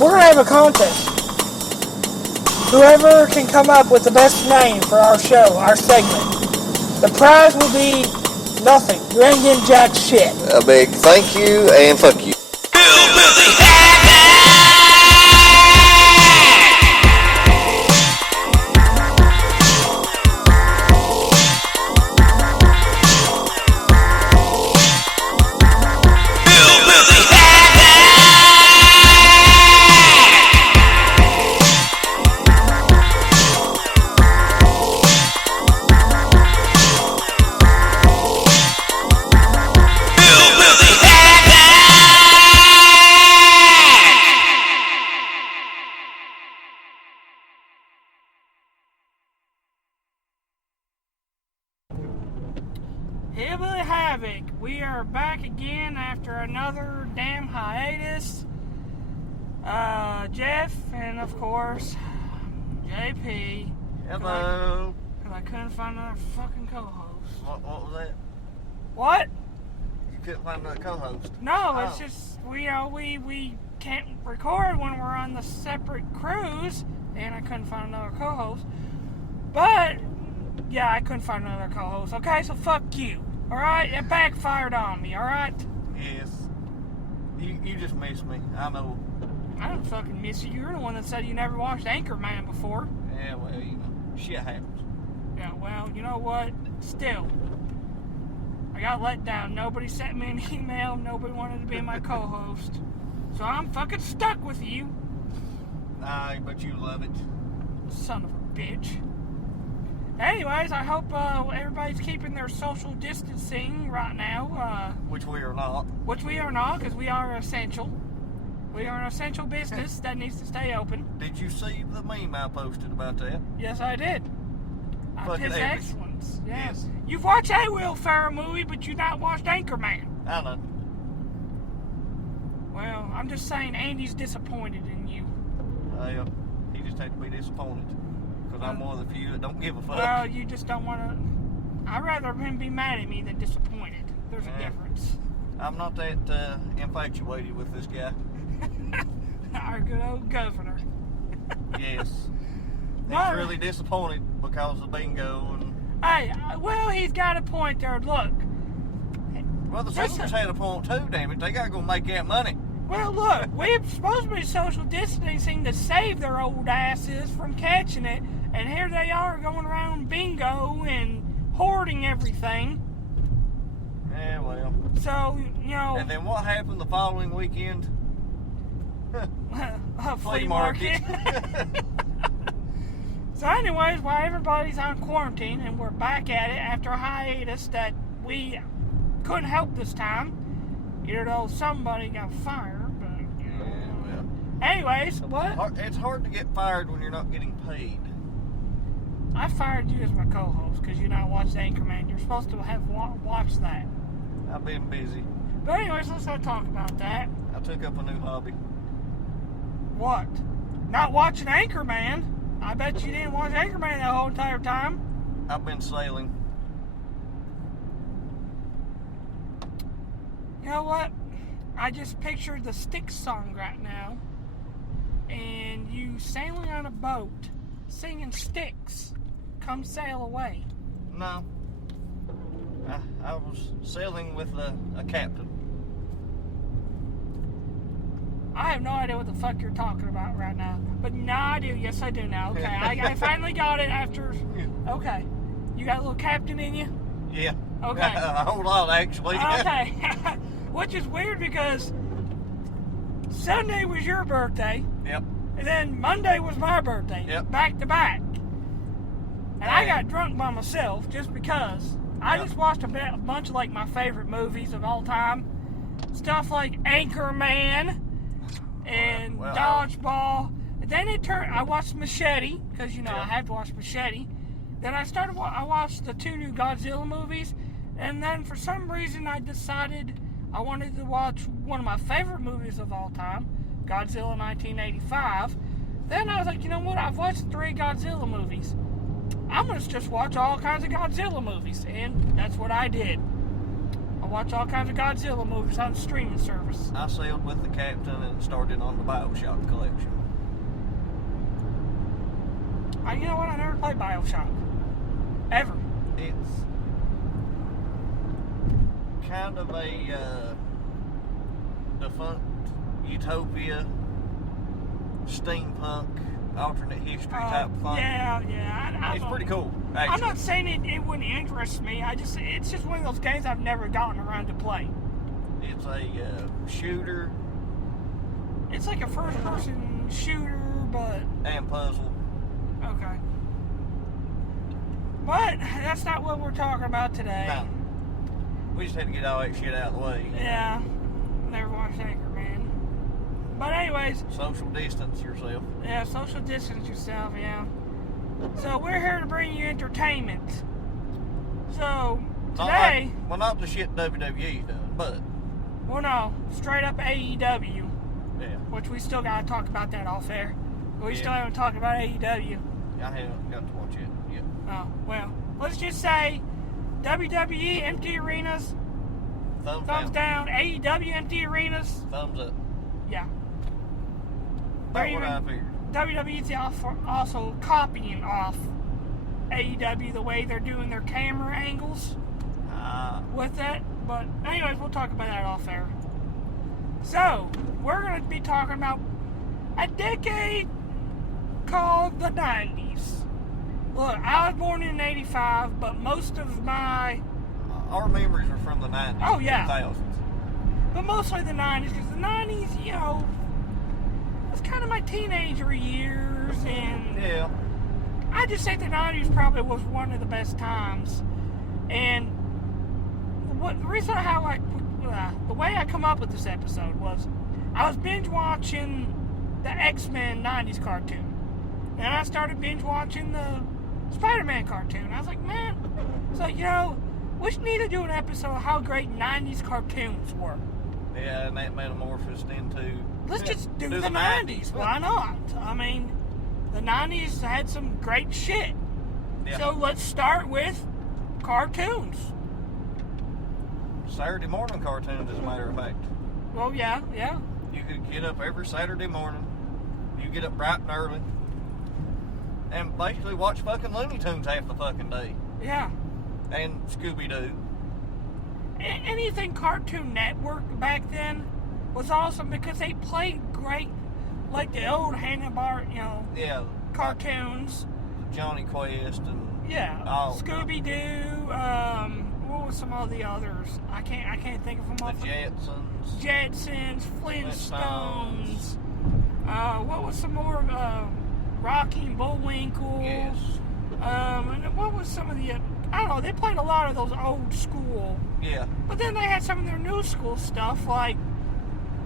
we're going to have a contest. Whoever can come up with the best name for our show, our segment, the prize will be nothing. You ain't getting jack shit. A big thank you and fuck you. Hillbilly Havoc, we are back again after another damn hiatus. Jeff and of course JP. Hello. Because I couldn't find another fucking co-host. What was that? What? You couldn't find another co-host? No, it's just we can't record when we're on the separate cruise, and I couldn't find another co-host. But yeah, I couldn't find another co-host. Okay, so fuck you. Alright? It backfired on me, alright? Yes. You just missed me. I know. I don't fucking miss you. You're the one that said you never watched Anchorman before. Yeah, well, you know, shit happens. Yeah, well, you know what? Still, I got let down. Nobody sent me an email. Nobody wanted to be my co-host. So I'm fucking stuck with you. Aye, but you love it. Son of a bitch. Anyways, I hope everybody's keeping their social distancing right now. Which we are not. Which we are not, because we are essential. We are an essential business that needs to stay open. Did you see the meme I posted about that? Yes, I did. Fucking His epic. excellence. Yes. You've watched a Will Ferrell movie, but you've not watched Anchorman. I know. Well, I'm just saying Andy's disappointed in you. He just had to be disappointed. Because I'm one of the few that don't give a fuck. Well, you just don't want to... I'd rather him be mad at me than disappointed. There's a difference. I'm not that infatuated with this guy. Our good old governor. Yes. He's Well, really disappointed because of bingo and... Hey, well, he's got a point there. Look. Well, the soldiers had a point too, damn it. They gotta go make that money. Well, look, we're supposed to be social distancing to save their old asses from catching it, and here they are going around bingo and hoarding everything. Yeah, well. So, you know... And then what happened the following weekend? A flea market. So anyways, while everybody's on quarantine and we're back at it after a hiatus that we couldn't help this time, either though somebody got fired, but, you know. Yeah, well. Anyways, what? It's hard to get fired when you're not getting paid. I fired you as my co-host because you not watched Anchorman. You're supposed to have watched that. I've been busy. But anyways, let's not talk about that. I took up a new hobby. What? Not watching Anchorman? I bet you didn't watch Anchorman that whole entire time. I've been sailing. You know what? I just pictured the Styx song right now. And you sailing on a boat, singing Styx, Come Sail Away. No. I was sailing with a captain. I have no idea what the fuck you're talking about right now. But no, I do. Yes, I do now. Okay, I finally got it after... Okay. You got a little captain in you? Yeah. Okay. A whole lot, actually. Okay. Which is weird because Sunday was your birthday. Yep. And then Monday was my birthday. Yep. Back to back. And I got drunk by myself just because. I just watched a bunch of like my favorite movies of all time. Stuff like Anchorman and Dodgeball. And then I watched Machete, because you know I have to watch Machete. Then I watched the 2 new Godzilla movies. And then for some reason I decided I wanted to watch one of my favorite movies of all time, Godzilla 1985. Then I was like, you know what? I've watched 3 Godzilla movies. I'm going to just watch all kinds of Godzilla movies. And that's what I did. I watch all kinds of Godzilla movies on the streaming service. I sailed with the captain and started on the BioShock collection. You know what? I never played BioShock. Ever. It's kind of a defunct utopia, steampunk, alternate history type thing. Yeah. It's pretty cool, actually. I'm not saying it wouldn't interest me. It's just one of those games I've never gotten around to play. It's a shooter. It's like a first-person shooter, but... And puzzle. Okay. But that's not what we're talking about today. No. We just had to get all that shit out of the way. Yeah. Never watched Anchorman. But anyways... Social distance yourself. Yeah, social distance yourself, yeah. So we're here to bring you entertainment. So, today... Not the shit WWE done, but... Well, no. Straight up AEW. Yeah. Which we still gotta talk about that off air. We Yeah. still haven't talked about AEW. I haven't got to watch it yet. Oh, well. Let's just say WWE empty arenas, thumbs down. AEW empty arenas, Thumbs up. yeah. That's what I figured. WWE's also copying off AEW the way they're doing their camera angles with it. But anyways, we'll talk about that off air. So, we're going to be talking about a decade called the 90s. Look, I was born in 85, but most of my... Our memories are from the 90s. Oh, yeah. 2000s. But mostly the 90s, because the 90s, you know, was kind of my teenager years, and Yeah. I just think the 90s probably was one of the best times. And the reason the way I come up with this episode was I was binge watching the X-Men 90s cartoon. And I started binge watching the Spider-Man cartoon. I was like, man, it's like, you know, we need to do an episode of how great 90s cartoons were. Yeah, and that metamorphosed into... Let's just do the 90s. Why not? I mean, the 90s had some great shit. Yeah. So let's start with cartoons. Saturday morning cartoons, as a matter of fact. Well, yeah. You could get up every Saturday morning. You get up bright and early. And basically watch fucking Looney Tunes half the fucking day. Yeah. And Scooby-Doo. Anything Cartoon Network back then was awesome because they played great, like the old Hanna-Barbera, you know, Yeah. cartoons. Johnny Quest and... Yeah. Oh. Scooby-Doo, what was some of the others? I can't think of them off The Jetsons. Jetsons, Flintstones. What was some more? Rocky and Bullwinkle. Yes. And what was some of the? I don't know. They played a lot of those old school. Yeah. But then they had some of their new school stuff like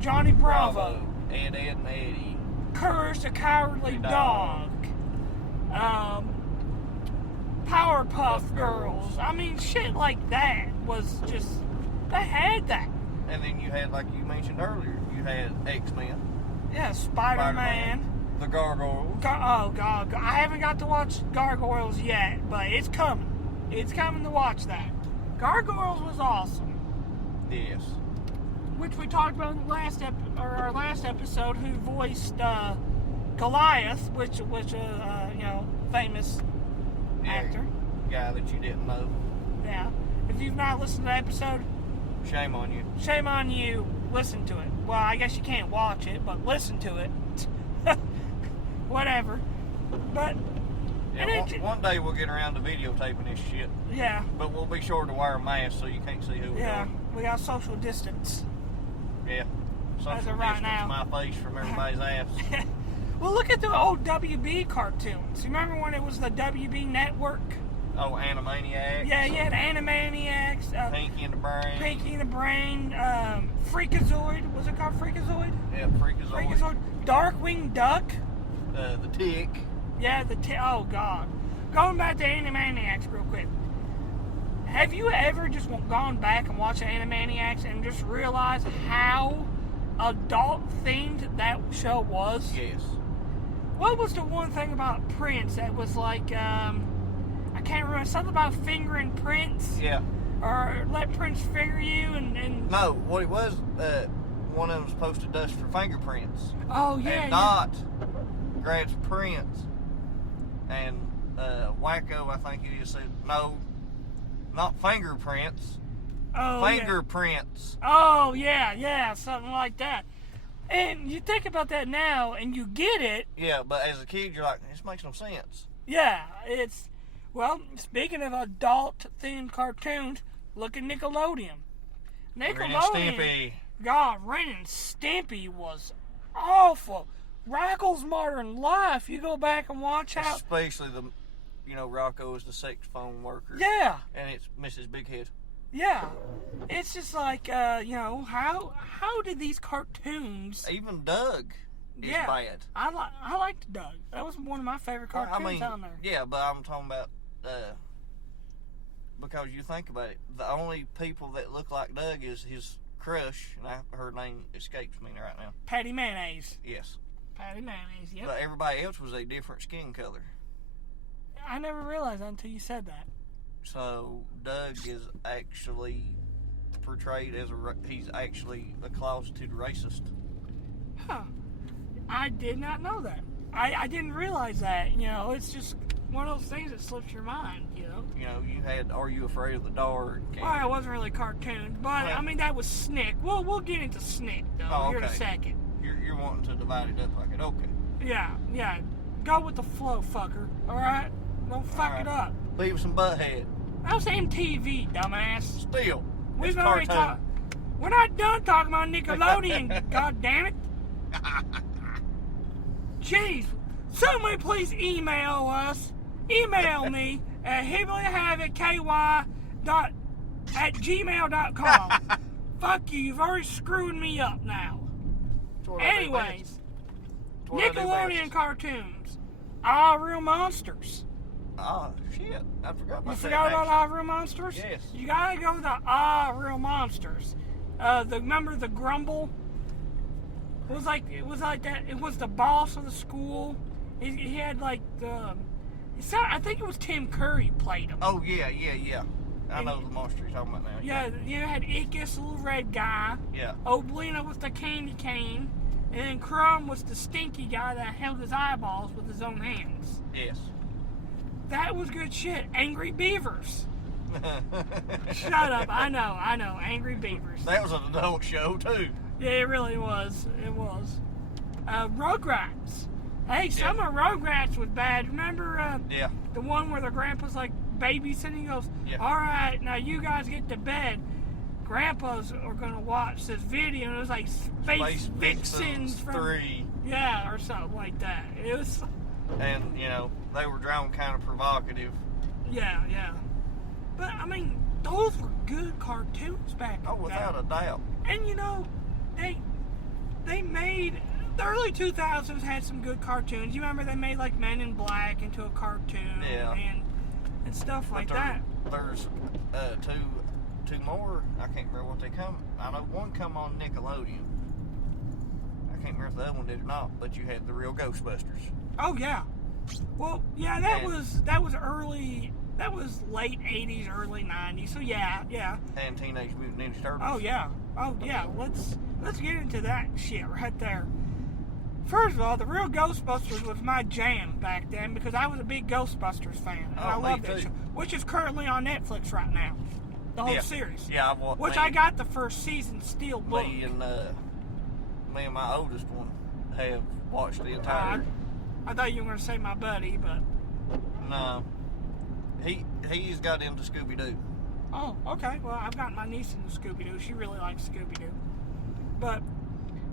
Johnny Bravo, Ed, Ed and Eddie. Courage the Cowardly Dog. Powerpuff Girls. I mean, shit like that was just... They had that. And then you had, like you mentioned earlier, you had X-Men. Yeah, Spider-Man. The Gargoyles. Oh, God. I haven't got to watch Gargoyles yet, but it's coming. It's coming to watch that. Gargoyles was awesome. Yes. Which we talked about in the our last episode, who voiced Goliath, which you know, famous actor. Guy that you didn't know. Yeah. If you've not listened to the episode, Shame on you. shame on you. Listen to it. Well, I guess you can't watch it, but listen to it. Whatever. But Yeah, one day we'll get around to videotaping this shit. yeah, But we'll be sure to wear a mask so you can't see who we are. we got social distance. Yeah. Social of right distance now. my face from everybody's ass. Well, look at the old WB cartoons. You remember when it was the WB network? Oh, Animaniacs. Yeah, you had Animaniacs, Pinky and the Brain. Pinky and the Brain, Freakazoid. Was it called Freakazoid? Yeah, Freakazoid. Freakazoid. Darkwing Duck. The Tick. Yeah, oh God. Going back to Animaniacs real quick. Have you ever just gone back and watched Animaniacs and just realized how adult-themed that show was? Yes. What was the one thing about Prince that was like, I can't remember, something about fingering Prince? Yeah. or let Prince figure you and No, what it was, one of them was supposed to dust for fingerprints. oh yeah, And yeah. Dot grabs Prince, and Wacko, I think he just said, no, not fingerprints, Oh, fingerprints. yeah. Oh, yeah, something like that. And you think about that now, and you get it. Yeah, but as a kid, you're like, this makes no sense. Yeah, it's, well, speaking of adult-themed cartoons, look at Nickelodeon. Ren and Nickelodeon, Stimpy. God, Ren and Stimpy was awful. Rackle's Modern Life, you go back and watch how, Especially Rocco is the saxophone worker. yeah. And it's Mrs. Bighead. Yeah, it's just like how did these cartoons? Even Doug is Yeah, bad. I liked Doug. That was one of my favorite cartoons on there. yeah, but I'm talking about because you think about it, the only people that look like Doug is his crush, and her name escapes me right now. Patty Mayonnaise. Yes, Patty Mayonnaise. Yep. but everybody else was a different skin color. I never realized that until you said that. So Doug is actually portrayed as he's actually a closeted racist. Huh. I did not know that. I didn't realize that. It's just one of those things that slips your mind. You had Are You Afraid of the Dark? Well, it wasn't really cartoons, but Well, I mean that was Snick. We'll get into Snick though here in a okay. second. You're wanting to divide it up like it. Okay. Yeah. Go with the flow, fucker. All right. Don't fuck All it right. up. Beavis and Butthead. That was MTV, dumbass. Still. We've it's already cartoon. talked. We're not done talking about Nickelodeon. God damn it! Jeez, somebody please email us. Email me at hibblyhavocky@gmail.com. Fuck you! You've already screwed me up now. That's what I do Anyways, best. That's what I do Nickelodeon best. cartoons. Ah, Real Monsters. Ah, shit. I forgot about You that. forgot about actually. Ah Real Monsters? Yes. You gotta go to Ah Real Monsters. Remember the Grumble? It was like that. It was the boss of the school. He had like the. I think it was Tim Curry played him. Oh, yeah. I know the monster you're talking about now. Yeah, you had Ickis, the little red guy. Yeah. Oblina was the candy cane. And then Crumb was the stinky guy that held his eyeballs with his own hands. Yes. That was good shit. Angry Beavers. Shut up. I know. Angry Beavers. That was an adult show, too. Yeah, it really was. It was. Rugrats. Hey, some of Rugrats was bad. Remember Yeah. the one where the grandpa's like babysitting? He goes, Yeah. all right, now you guys get to bed. Grandpas are going to watch this video. And it was like Space Vixens from... 3. Yeah, or something like that. It was... And, they were drawn kind of provocative. Yeah. But, I mean, those were good cartoons back then. Oh, without a doubt. And they made the early 2000s had some good cartoons. You remember they made like Men in Black into a cartoon, Yeah. and stuff like But that. There's two more. I can't remember what they come. I know one come on Nickelodeon. I can't remember if the other one did or not. But you had the Real Ghostbusters. Oh yeah. Well, yeah, that And- was early. That was late 80s, early 90s. So yeah. And Teenage Mutant Ninja Turtles. Oh yeah. Let's get into that shit right there. First of all, the Real Ghostbusters was my jam back then because I was a big Ghostbusters fan, and I me love that too. show, which is currently on Netflix right now. The whole Yeah. series. Yeah, I've watched. Which I got the first season steel book. Me and my oldest one have watched the entire. I thought you were going to say my buddy, but No, he's got into Scooby Doo. oh, okay. Well, I've got my niece into Scooby Doo. She really likes Scooby Doo. But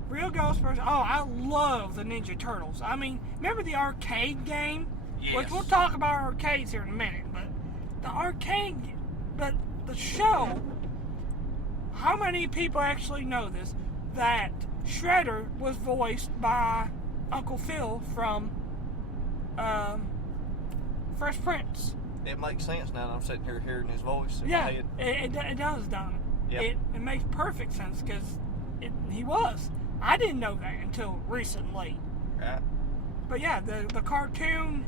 Real Ghostbusters. Oh, I love the Ninja Turtles. I mean, remember the arcade game? Yes. Which we'll talk about arcades here in a minute, but the show, how many people actually know this, that Shredder was voiced by Uncle Phil from Fresh Prince. It makes sense now that I'm sitting here hearing his voice in my Yeah, head. it does, Don. Yep. It makes perfect sense because he was. I didn't know that until recently. Right. But yeah, the cartoon,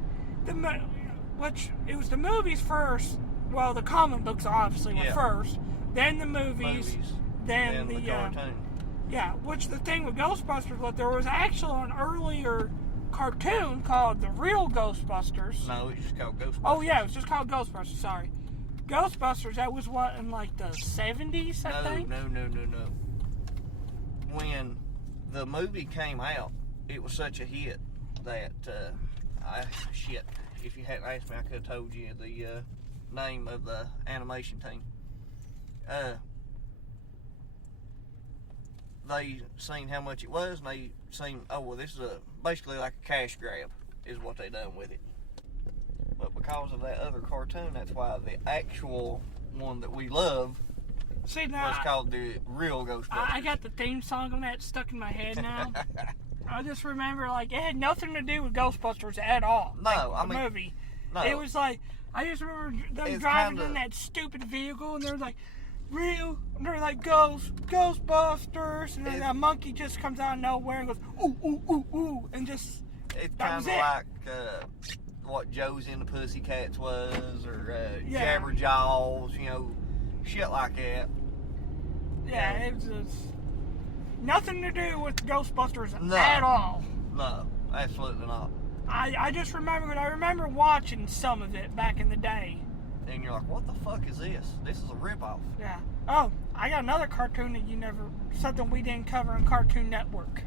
which it was the movies first, well, the comic books obviously were Yeah. first, then the movies, then and the cartoon. yeah. Which the thing with Ghostbusters was there was actually an earlier cartoon called The Real Ghostbusters. No, it's just called Ghostbusters. Oh yeah, it was just called Ghostbusters. Sorry, Ghostbusters. That was what in like the 70s, I think. No. When the movie came out, it was such a hit that shit. If you hadn't asked me, I could have told you the name of the animation team. They seen how much it was, and they seen, oh well, this is basically like a cash grab, is what they done with it. But because of that other cartoon, that's why the actual one that we love See now, was called The Real Ghostbusters. I got the theme song on that stuck in my head now. I just remember like it had nothing to do with Ghostbusters at all. No, like, the movie. No. It was like I just remember them It's driving kinda- in that stupid vehicle, and they're like, they're like Ghostbusters, and then It's- a monkey just comes out of nowhere and goes ooh ooh ooh ooh, and just It's that kind was of it. like what Josie and the Pussycats was, or Yeah. Jabberjaws, shit like that. yeah, it was just nothing to do with Ghostbusters No. at all. No, absolutely not. I just remember watching some of it back in the day. And you're like, what the fuck is this? This is a ripoff. Yeah. Oh, I got another cartoon that something we didn't cover on Cartoon Network.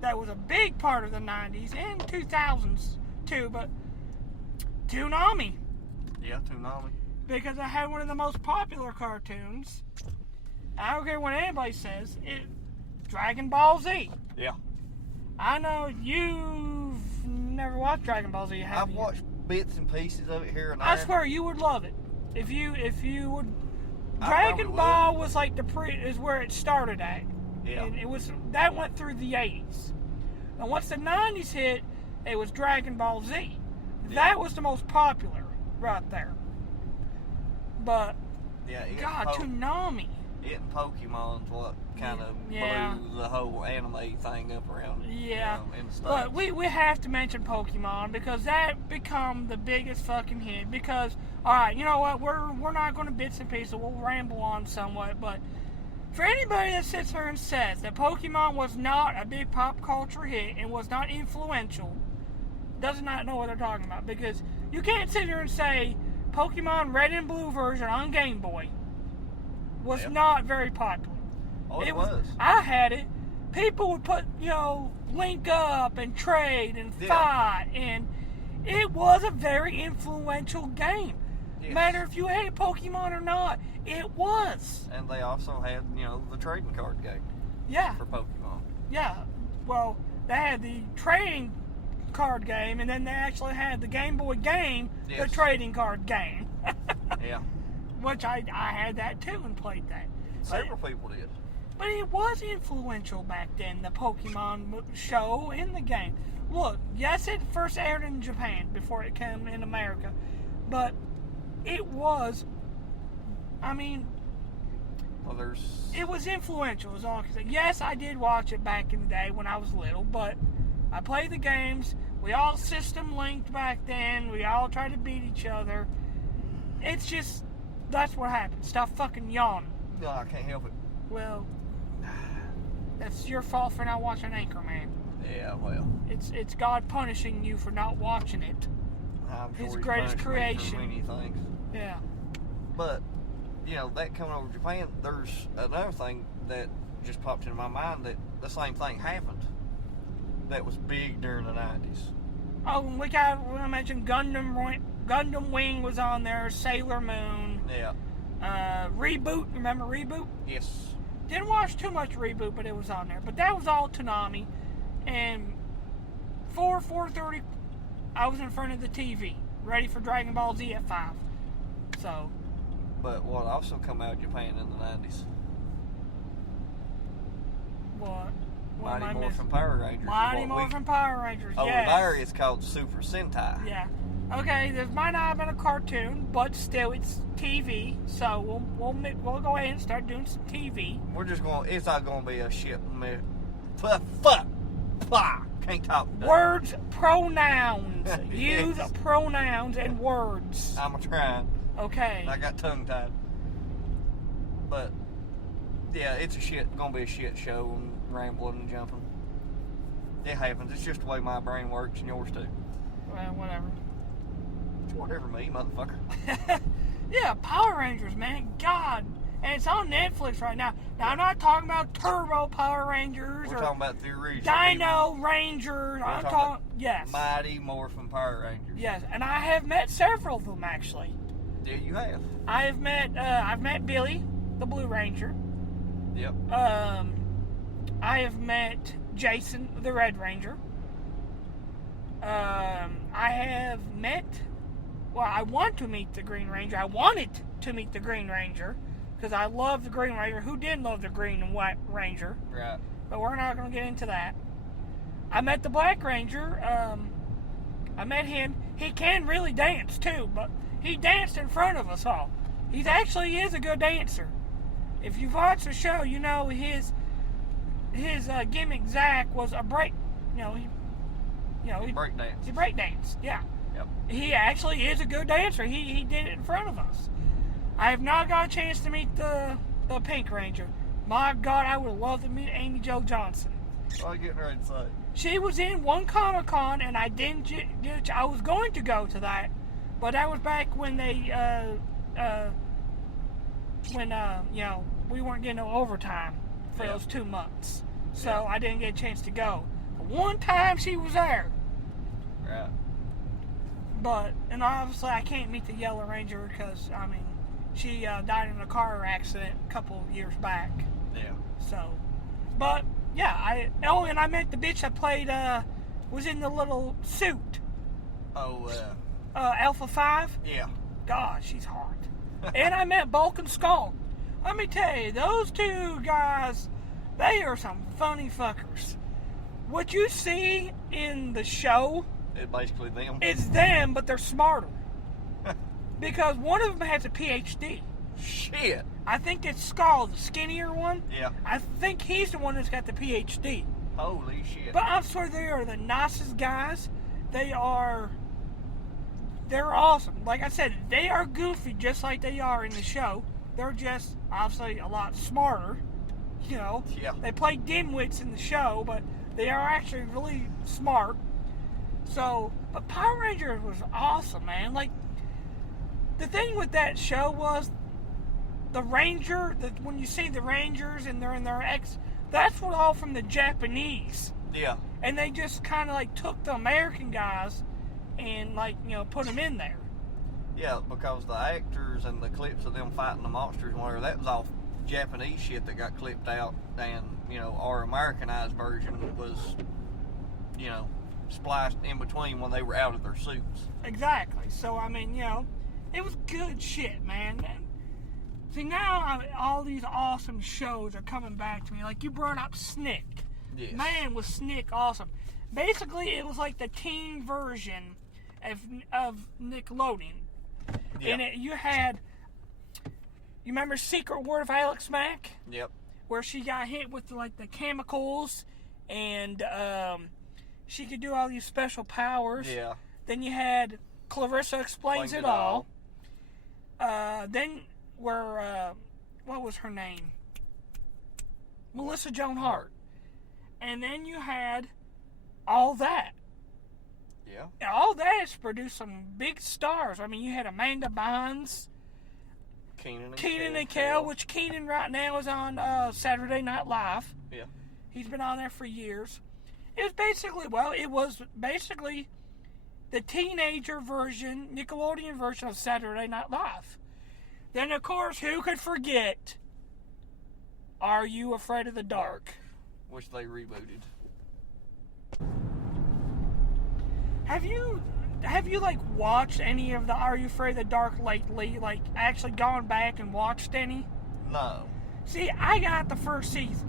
That was a big part of the 90s and 2000s too, but Toonami. Yeah, Toonami. Because I had one of the most popular cartoons. I don't care what anybody says. Dragon Ball Z. Yeah. I know you've never watched Dragon Ball Z, have I've you? watched bits and pieces of it here and there. I swear you would love it. If you would. I Dragon probably Ball was like is where it started at. Yeah. And that went through the 80s. And once the 90s hit, it was Dragon Ball Z. Yeah. That was the most popular right there. But Yeah, God, Toonami. it and Pokemon's what kind of Yeah. blew the whole anime thing up around Yeah. in the States. But we have to mention Pokemon because that become the biggest fucking hit. Because alright, you know what, we're not gonna bits and pieces, we'll ramble on somewhat, but for anybody that sits here and says that Pokemon was not a big pop culture hit and was not influential, does not know what they're talking about. Because you can't sit here and say Pokemon Red and Blue version on Game Boy was Yeah. not very popular. Oh, it was. I had it. People would put, link up and trade and Yeah. fight, and it was a very influential game. Yes. Matter if you hate Pokemon or not, it was. And they also had, the trading card game Yeah, for Pokemon. yeah. Well, they had the trading card game, and then they actually had the Game Boy game, the Yes. trading card game, Yeah. which I had that too and played that. Several people did. But it was influential back then, the Pokemon show and the game. Look, yes, it first aired in Japan before it came in America, but it was, Well, there's... it was influential is all I can say. Yes, I did watch it back in the day when I was little, but I played the games. We all system linked back then. We all tried to beat each other. It's just, that's what happened. Stop fucking yawning. No, I can't help it. Well, that's your fault for not watching Anchorman. Yeah, well, It's God punishing you for not watching it. I'm sure His he's greatest punished me for creation. many things. Yeah. But, that coming over Japan, there's another thing that just popped into my mind that the same thing happened. That was big during the 90s. Oh, and we mentioned Gundam Wing was on there. Sailor Moon. Yeah. Reboot. Remember Reboot? Yes. Didn't watch too much Reboot, but it was on there. But that was all Toonami. And 4:30, I was in front of the TV, ready for Dragon Ball Z at 5. So, But what also come out of Japan in the 90s? what? What am I Mighty missing? Morphin Power Rangers. is Mighty what we- Morphin Power Rangers, Over yes. there, it's called Super Sentai. Yeah. Okay, this might not have been a cartoon, but still, it's TV. So we'll go ahead and start doing some TV. We're just going. It's not going to be a shit. Fuck. Can't talk. today. Words, pronouns. Use Yes. pronouns and words. I'm trying. Okay. I got tongue tied. But yeah, it's gonna be a shit show and rambling and jumping. It happens. It's just the way my brain works and yours too. Well, whatever. It's whatever me, motherfucker. Yeah, Power Rangers, man. God. And it's on Netflix right now. Now, I'm not talking about Turbo Power Rangers We're or talking about the original. Dino Rangers. I'm talking, yes. Mighty Morphin Power Rangers. Yes, and I have met several of them, actually. Yeah, you have. I've met Billy, the Blue Ranger. Yep. I have met Jason, the Red Ranger. I have met, well, I want to meet the Green Ranger. I wanted to meet the Green Ranger because I love the Green Ranger. Who didn't love the Green and White Ranger? Right. But we're not going to get into that. I met the Black Ranger. I met him. He can really dance too, but he danced in front of us all. He actually is a good dancer. If you've watched the show, you know his gimmick Zach was a break. He break dance. He break dance. Yeah. Yep. He actually is a good dancer. He did it in front of us. I have not got a chance to meet the Pink Ranger. My God, I would love to meet Amy Jo Johnson. What are you getting ready to say? She was in one Comic-Con, and I didn't. I was going to go to that, but that was back when they, we weren't getting no overtime for those 2 months, so I didn't get a chance to go. But one time she was there. Right. And obviously I can't meet the Yellow Ranger because she died in a car accident a couple of years back. Yeah. So, but. Yeah, and I met the bitch that played, was in the little suit. Oh, Alpha 5? Yeah. God, she's hot. And I met Bulk and Skull. Let me tell you, those two guys, they are some funny fuckers. What you see in the show, it's basically them. It's them, but they're smarter. Because one of them has a PhD. Shit. I think it's Skull, the skinnier one. Yeah. I think he's the one that's got the PhD. Holy shit. But I swear they are the nicest guys. They're awesome. Like I said, they are goofy just like they are in the show. They're just obviously a lot smarter. Yeah. They play dimwits in the show, but they are actually really smart. So, but Power Rangers was awesome, man. Like, the thing with that show was the Ranger, when you see the Rangers and they're in their that's what all from the Japanese. Yeah. And they just kind of like took the American guys and put them in there. Yeah, because the actors and the clips of them fighting the monsters and whatever, that was all Japanese shit that got clipped out, and our Americanized version was spliced in between when they were out of their suits. Exactly. So it was good shit, man. See, now all these awesome shows are coming back to me. Like you brought up Snick. Yes. Man, was Snick awesome. Basically, it was like the teen version of Nickelodeon. Yeah. And you remember Secret Word of Alex Mack? Yep. Where she got hit with the chemicals and she could do all these special powers. Yeah. Then you had Clarissa Explains It All. Then what was her name? Melissa Joan Hart. And then you had All That. Yeah. And All That has produced some big stars. You had Amanda Bynes, Kenan and Kel, which Kenan right now is on Saturday Night Live. Yeah. He's been on there for years. It was basically the teenager version, Nickelodeon version of Saturday Night Live. Then, of course, who could forget Are You Afraid of the Dark? Which they rebooted. Have you watched any of the Are You Afraid of the Dark lately? Like, actually gone back and watched any? No. See, I got the first season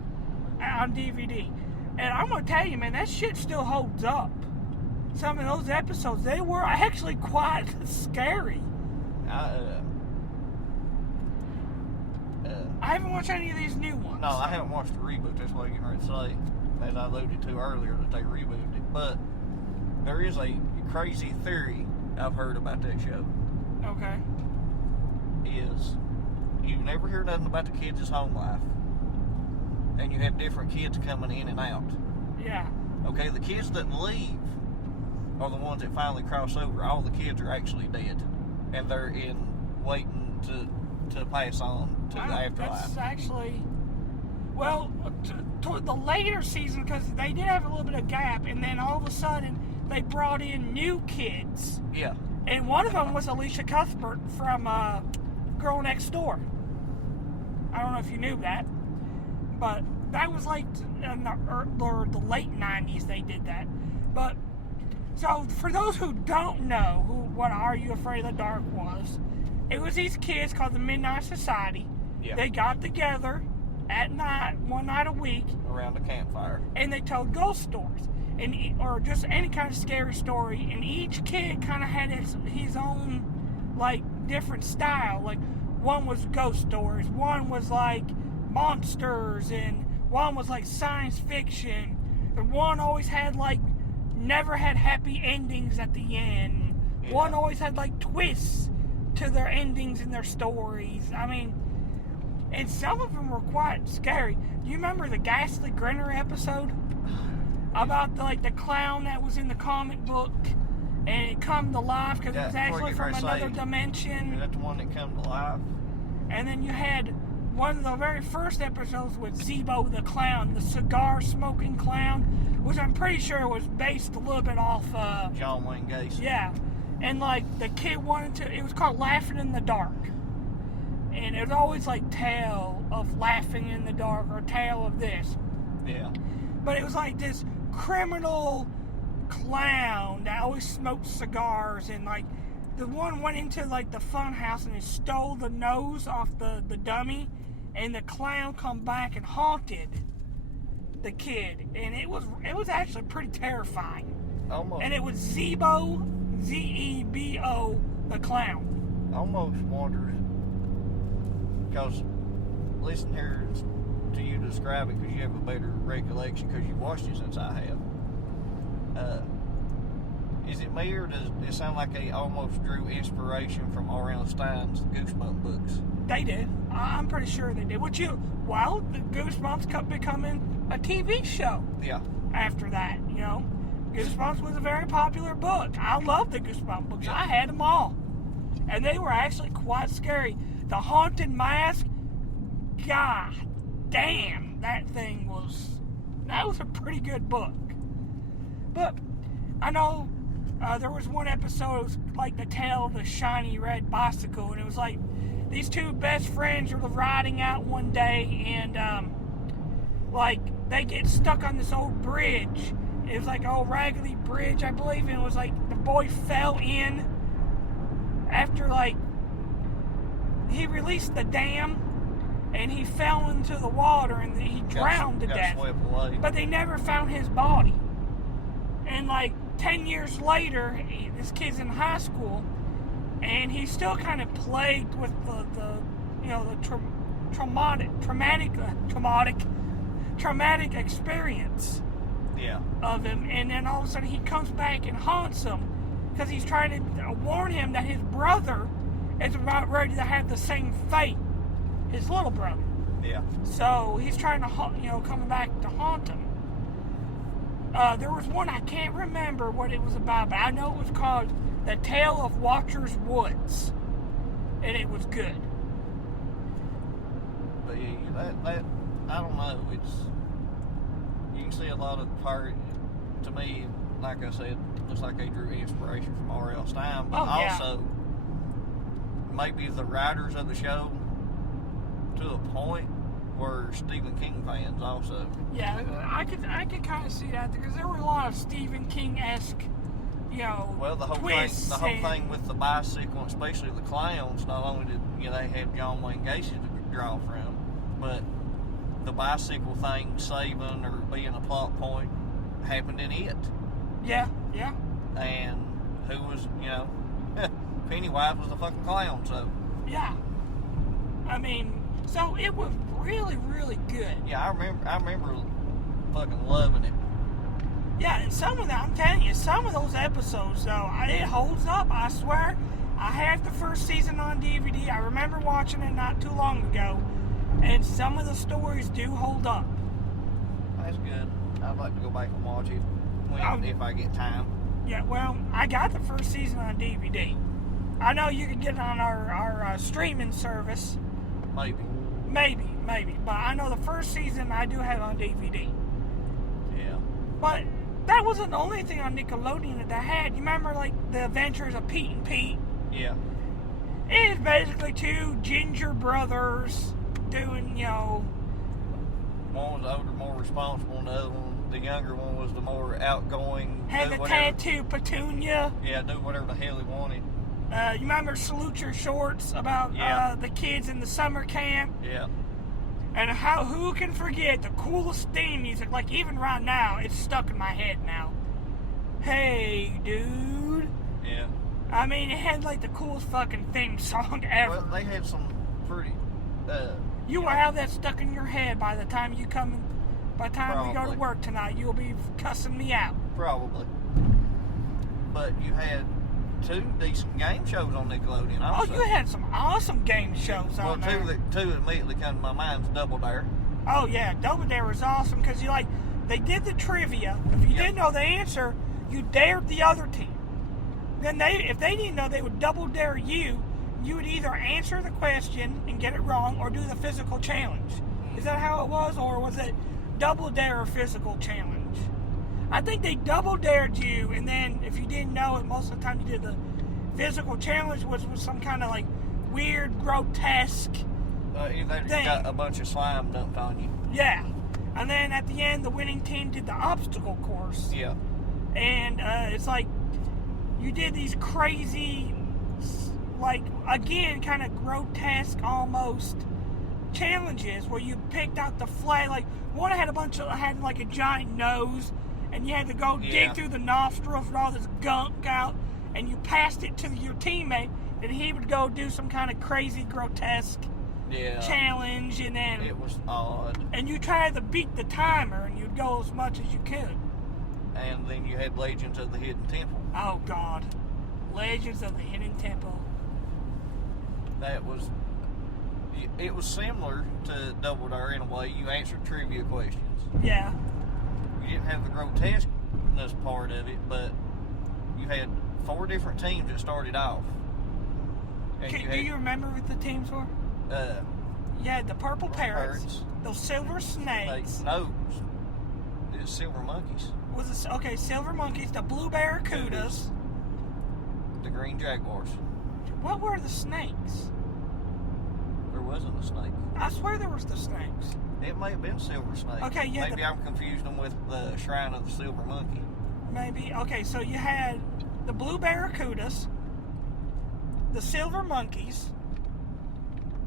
on DVD. And I'm going to tell you, man, that shit still holds up. Some of those episodes, they were actually quite scary. I haven't watched any of these new ones. No, I haven't watched the reboot. That's what I get ready to say. As I alluded to earlier, that they rebooted it. But there is a crazy theory I've heard about that show. Okay. is you never hear nothing about the kids' home life. And you have different kids coming in and out. Yeah. Okay, the kids that leave are the ones that finally cross over. All the kids are actually dead. And they're waiting to pass on to the afterlife. That's actually... Well, toward the later season, because they did have a little bit of gap, and then all of a sudden, they brought in new kids. Yeah. And one of them was Alicia Cuthbert from Girl Next Door. I don't know if you knew that. But that was like in the late 90s they did that. But, so for those who don't know what Are You Afraid of the Dark was, it was these kids called the Midnight Society. Yeah. They got together at night, one night a week. Around a campfire. And they told ghost stories. Or just any kind of scary story. And each kid kind of had his own, like, different style. Like, one was ghost stories. One was, like, monsters, and one was like science fiction, and one always had like never had happy endings at the end. Yeah. One always had like twists to their endings in their stories. I mean, and some of them were quite scary. Do you remember the Ghastly Grinner episode about the clown that was in the comic book and it come to life because it was actually from another dimension? Is that the one that come to life? And then you had one of the very first episodes with Zebo the Clown, the cigar-smoking clown, which I'm pretty sure was based a little bit off... John Wayne Gacy. Yeah. And, the kid wanted to... It was called Laughing in the Dark. And it was always, tale of laughing in the dark or tale of this. Yeah. But it was this criminal clown that always smoked cigars and, the one went into, the fun house and he stole the nose off the dummy. And the clown come back and haunted the kid, and it was actually pretty terrifying. Almost. And it was Zebo, Zebo, the clown. Almost wonder, because listen here to you describe it, because you have a better recollection because you've watched it since I have. Is it me, or does it sound like they almost drew inspiration from R.L. Stein's Goosebumps books? They did. I'm pretty sure they did. The Goosebumps kept becoming a TV show. Yeah. After that, Goosebumps was a very popular book. I love the Goosebumps books. Yeah. I had them all. And they were actually quite scary. The Haunted Mask, god damn, that was a pretty good book. But I know there was one episode, it was the tale of the shiny red bicycle, and it was these two best friends are riding out one day, and they get stuck on this old bridge. It was an old raggedy bridge, I believe, and it was the boy fell in after he released the dam, and he fell into the water and he drowned to death. But they never found his body. And 10 years later, this kid's in high school, and he's still kind of plagued with the traumatic experience. Yeah. Of him, and then all of a sudden he comes back and haunts him because he's trying to warn him that his brother is about ready to have the same fate, his little brother. Yeah. So he's trying to coming back to haunt him. There was one, I can't remember what it was about, but I know it was called The Tale of Watcher's Woods, and it was good. But yeah, that I don't know. You can see a lot of part. To me, like I said, looks like they drew inspiration from R.L. Stein, but also maybe the writers of the show, to a point, were Stephen King fans also. Yeah, I could kind of see that because there were a lot of Stephen King-esque, well, the whole twists. The whole thing with the bicycle, especially the clowns. Not only did they have John Wayne Gacy to draw from, but the bicycle thing saving or being a plot point happened in it. Yeah, yeah. And who was, Pennywise was the fucking clown. So. Yeah. I mean, so it was really, really good. Yeah, I remember fucking loving it. Yeah, and some of them, I'm telling you, some of those episodes, though, it holds up, I swear. I had the first season on DVD. I remember watching it not too long ago, and some of the stories do hold up. That's good. I'd like to go back and watch it if I get time. Yeah, well, I got the first season on DVD. I know you can get it on our streaming service. Maybe. Maybe. But I know the first season I do have on DVD. Yeah. But that wasn't the only thing on Nickelodeon that they had. You remember, like, The Adventures of Pete and Pete? Yeah. It's basically two ginger brothers doing, One was older, more responsible, and the other one, the younger one, was the more outgoing. had the tattoo Petunia. Yeah, do whatever the hell he wanted. You remember Salute Your Shorts about the kids in the summer camp? Yeah. And who can forget the coolest theme music? Like, even right now, it's stuck in my head now. Hey, dude. Yeah. I mean, it had, like, the coolest fucking theme song ever. Well, they had some pretty... you will have that stuck in your head by the time you come... By the time we go to work tonight, you'll be cussing me out. Probably. But you had 2 decent game shows on Nickelodeon. You had some awesome game shows on there. Well, two immediately come to my mind is Double Dare. Oh, yeah. Double Dare was awesome because, they did the trivia. If you didn't know the answer, you dared the other team. Then if they didn't know, they would double dare you. You would either answer the question and get it wrong or do the physical challenge. Is that how it was? Or was it double dare or physical challenge? I think they double dared you, and then if you didn't know it, most of the time you did the physical challenge, which was some kind of like weird, grotesque They just thing. got a bunch of slime dumped on you. Yeah. And then at the end, the winning team did the obstacle course. Yeah. And it's like you did these crazy, like, again, kind of grotesque almost challenges where you picked out the flag. Like, one had like a giant nose, and you had to go dig through the nostrils with all this gunk out, and you passed it to your teammate, and he would go do some kind of crazy, grotesque challenge, and then it was odd. And you tried to beat the timer, and you'd go as much as you could. And then you had Legends of the Hidden Temple. Oh, God. Legends of the Hidden Temple. It was similar to Double Dare in a way. You answered trivia questions. Yeah. You didn't have the grotesqueness part of it, but you had 4 different teams that started off. And Do you remember what the teams were? You had the purple parrots, those silver snakes. No, it was silver monkeys. Silver monkeys, the blue barracudas. The green jaguars. What were the snakes? There wasn't a snake. I swear there was the snakes. It may have been silver snakes. Okay, yeah. Maybe I'm confusing them with the Shrine of the Silver Monkey. Maybe. Okay, so you had the blue barracudas, the silver monkeys.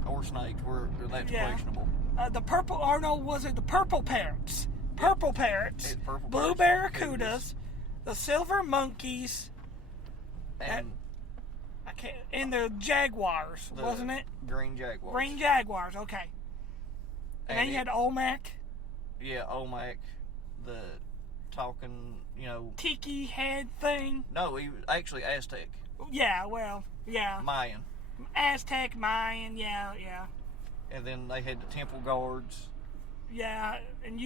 Or snakes, that's questionable. The purple, was it the purple parrots? Purple parrots, purple blue parrots, barracudas, the silver monkeys, and the jaguars, wasn't it? Green jaguars. Green jaguars, okay. And then you had Olmec. Yeah, Olmec, the talking, tiki head thing. No, he was actually Aztec. Yeah, well, yeah. Mayan. Aztec, Mayan, yeah. And then they had the temple guards. Yeah, and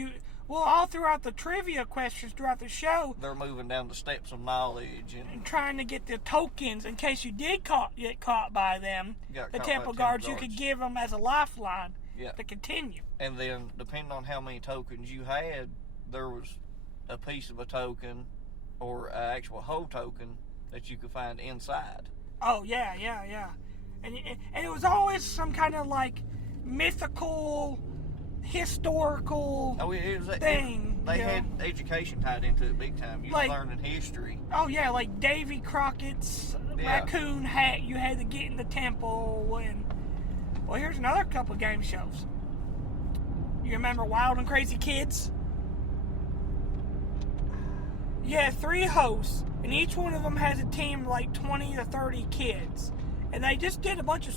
all throughout the trivia questions throughout the show, they're moving down the steps of knowledge and trying to get the tokens in case you did get caught by them. The temple guards, you could give them as a lifeline to continue. And then, depending on how many tokens you had, there was a piece of a token or an actual whole token that you could find inside. Oh, yeah. And it was always some kind of like mythical, historical thing. They had education tied into it big time. You learning history. Oh, yeah, like Davy Crockett's raccoon hat you had to get in the temple. And well, here's another couple game shows. You remember Wild and Crazy Kids? You had 3 hosts, and each one of them has a team of like 20 to 30 kids. And they just did a bunch of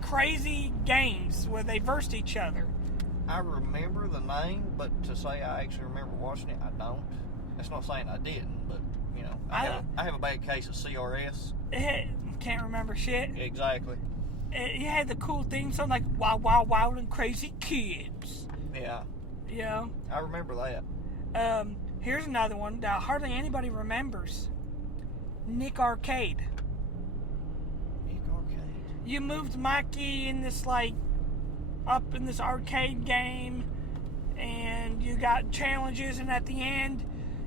crazy games where they versed each other. I remember the name, but to say I actually remember watching it, I don't. That's not saying I didn't, but I have a bad case of CRS. can't remember shit. Exactly. It had the cool theme song like Wild Wild Wild and Crazy Kids. Yeah. You know? I remember that. Here's another one that hardly anybody remembers. Nick Arcade. Nick Arcade. You moved Mikey in this up in this arcade game, and you got challenges, and at the end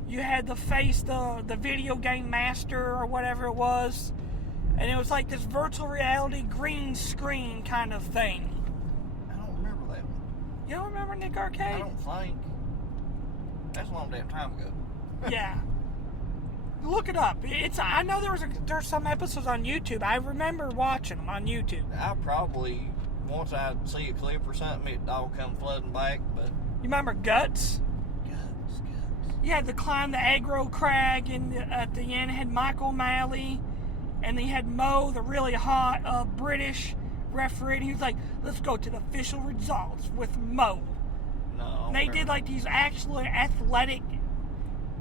you had to face the video game master or whatever it was, and it was like this virtual reality green screen kind of thing. I don't remember that one. You don't remember Nick Arcade? I don't think. That's a long damn time ago. Yeah. Look it up. I know there's some episodes on YouTube. I remember watching them on YouTube. I probably, once I see a clip or something, it all come flooding back, but... You remember Guts? Guts. You had to climb the aggro crag, and at the end had Michael O'Malley, and they had Mo, the really hot British referee. And he was like, let's go to the official results with Mo. No. And they did like these actually athletic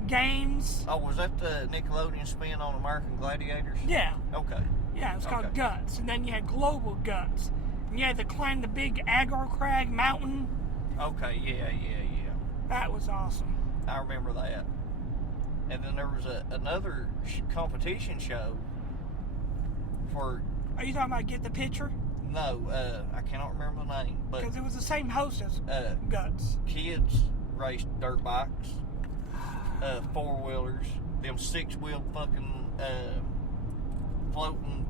games. Oh, was that the Nickelodeon spin on American Gladiators? Yeah. Okay. Yeah, it's called Okay. Guts. And then you had Global Guts. And you had to climb the big aggro crag mountain. Okay, yeah. That was awesome. I remember that. And then there was another competition show for... Are you talking about Get the Picture? No, I cannot remember the name, but... Because it was the same host as Guts. Kids raced dirt bikes, four-wheelers, them six-wheel fucking floating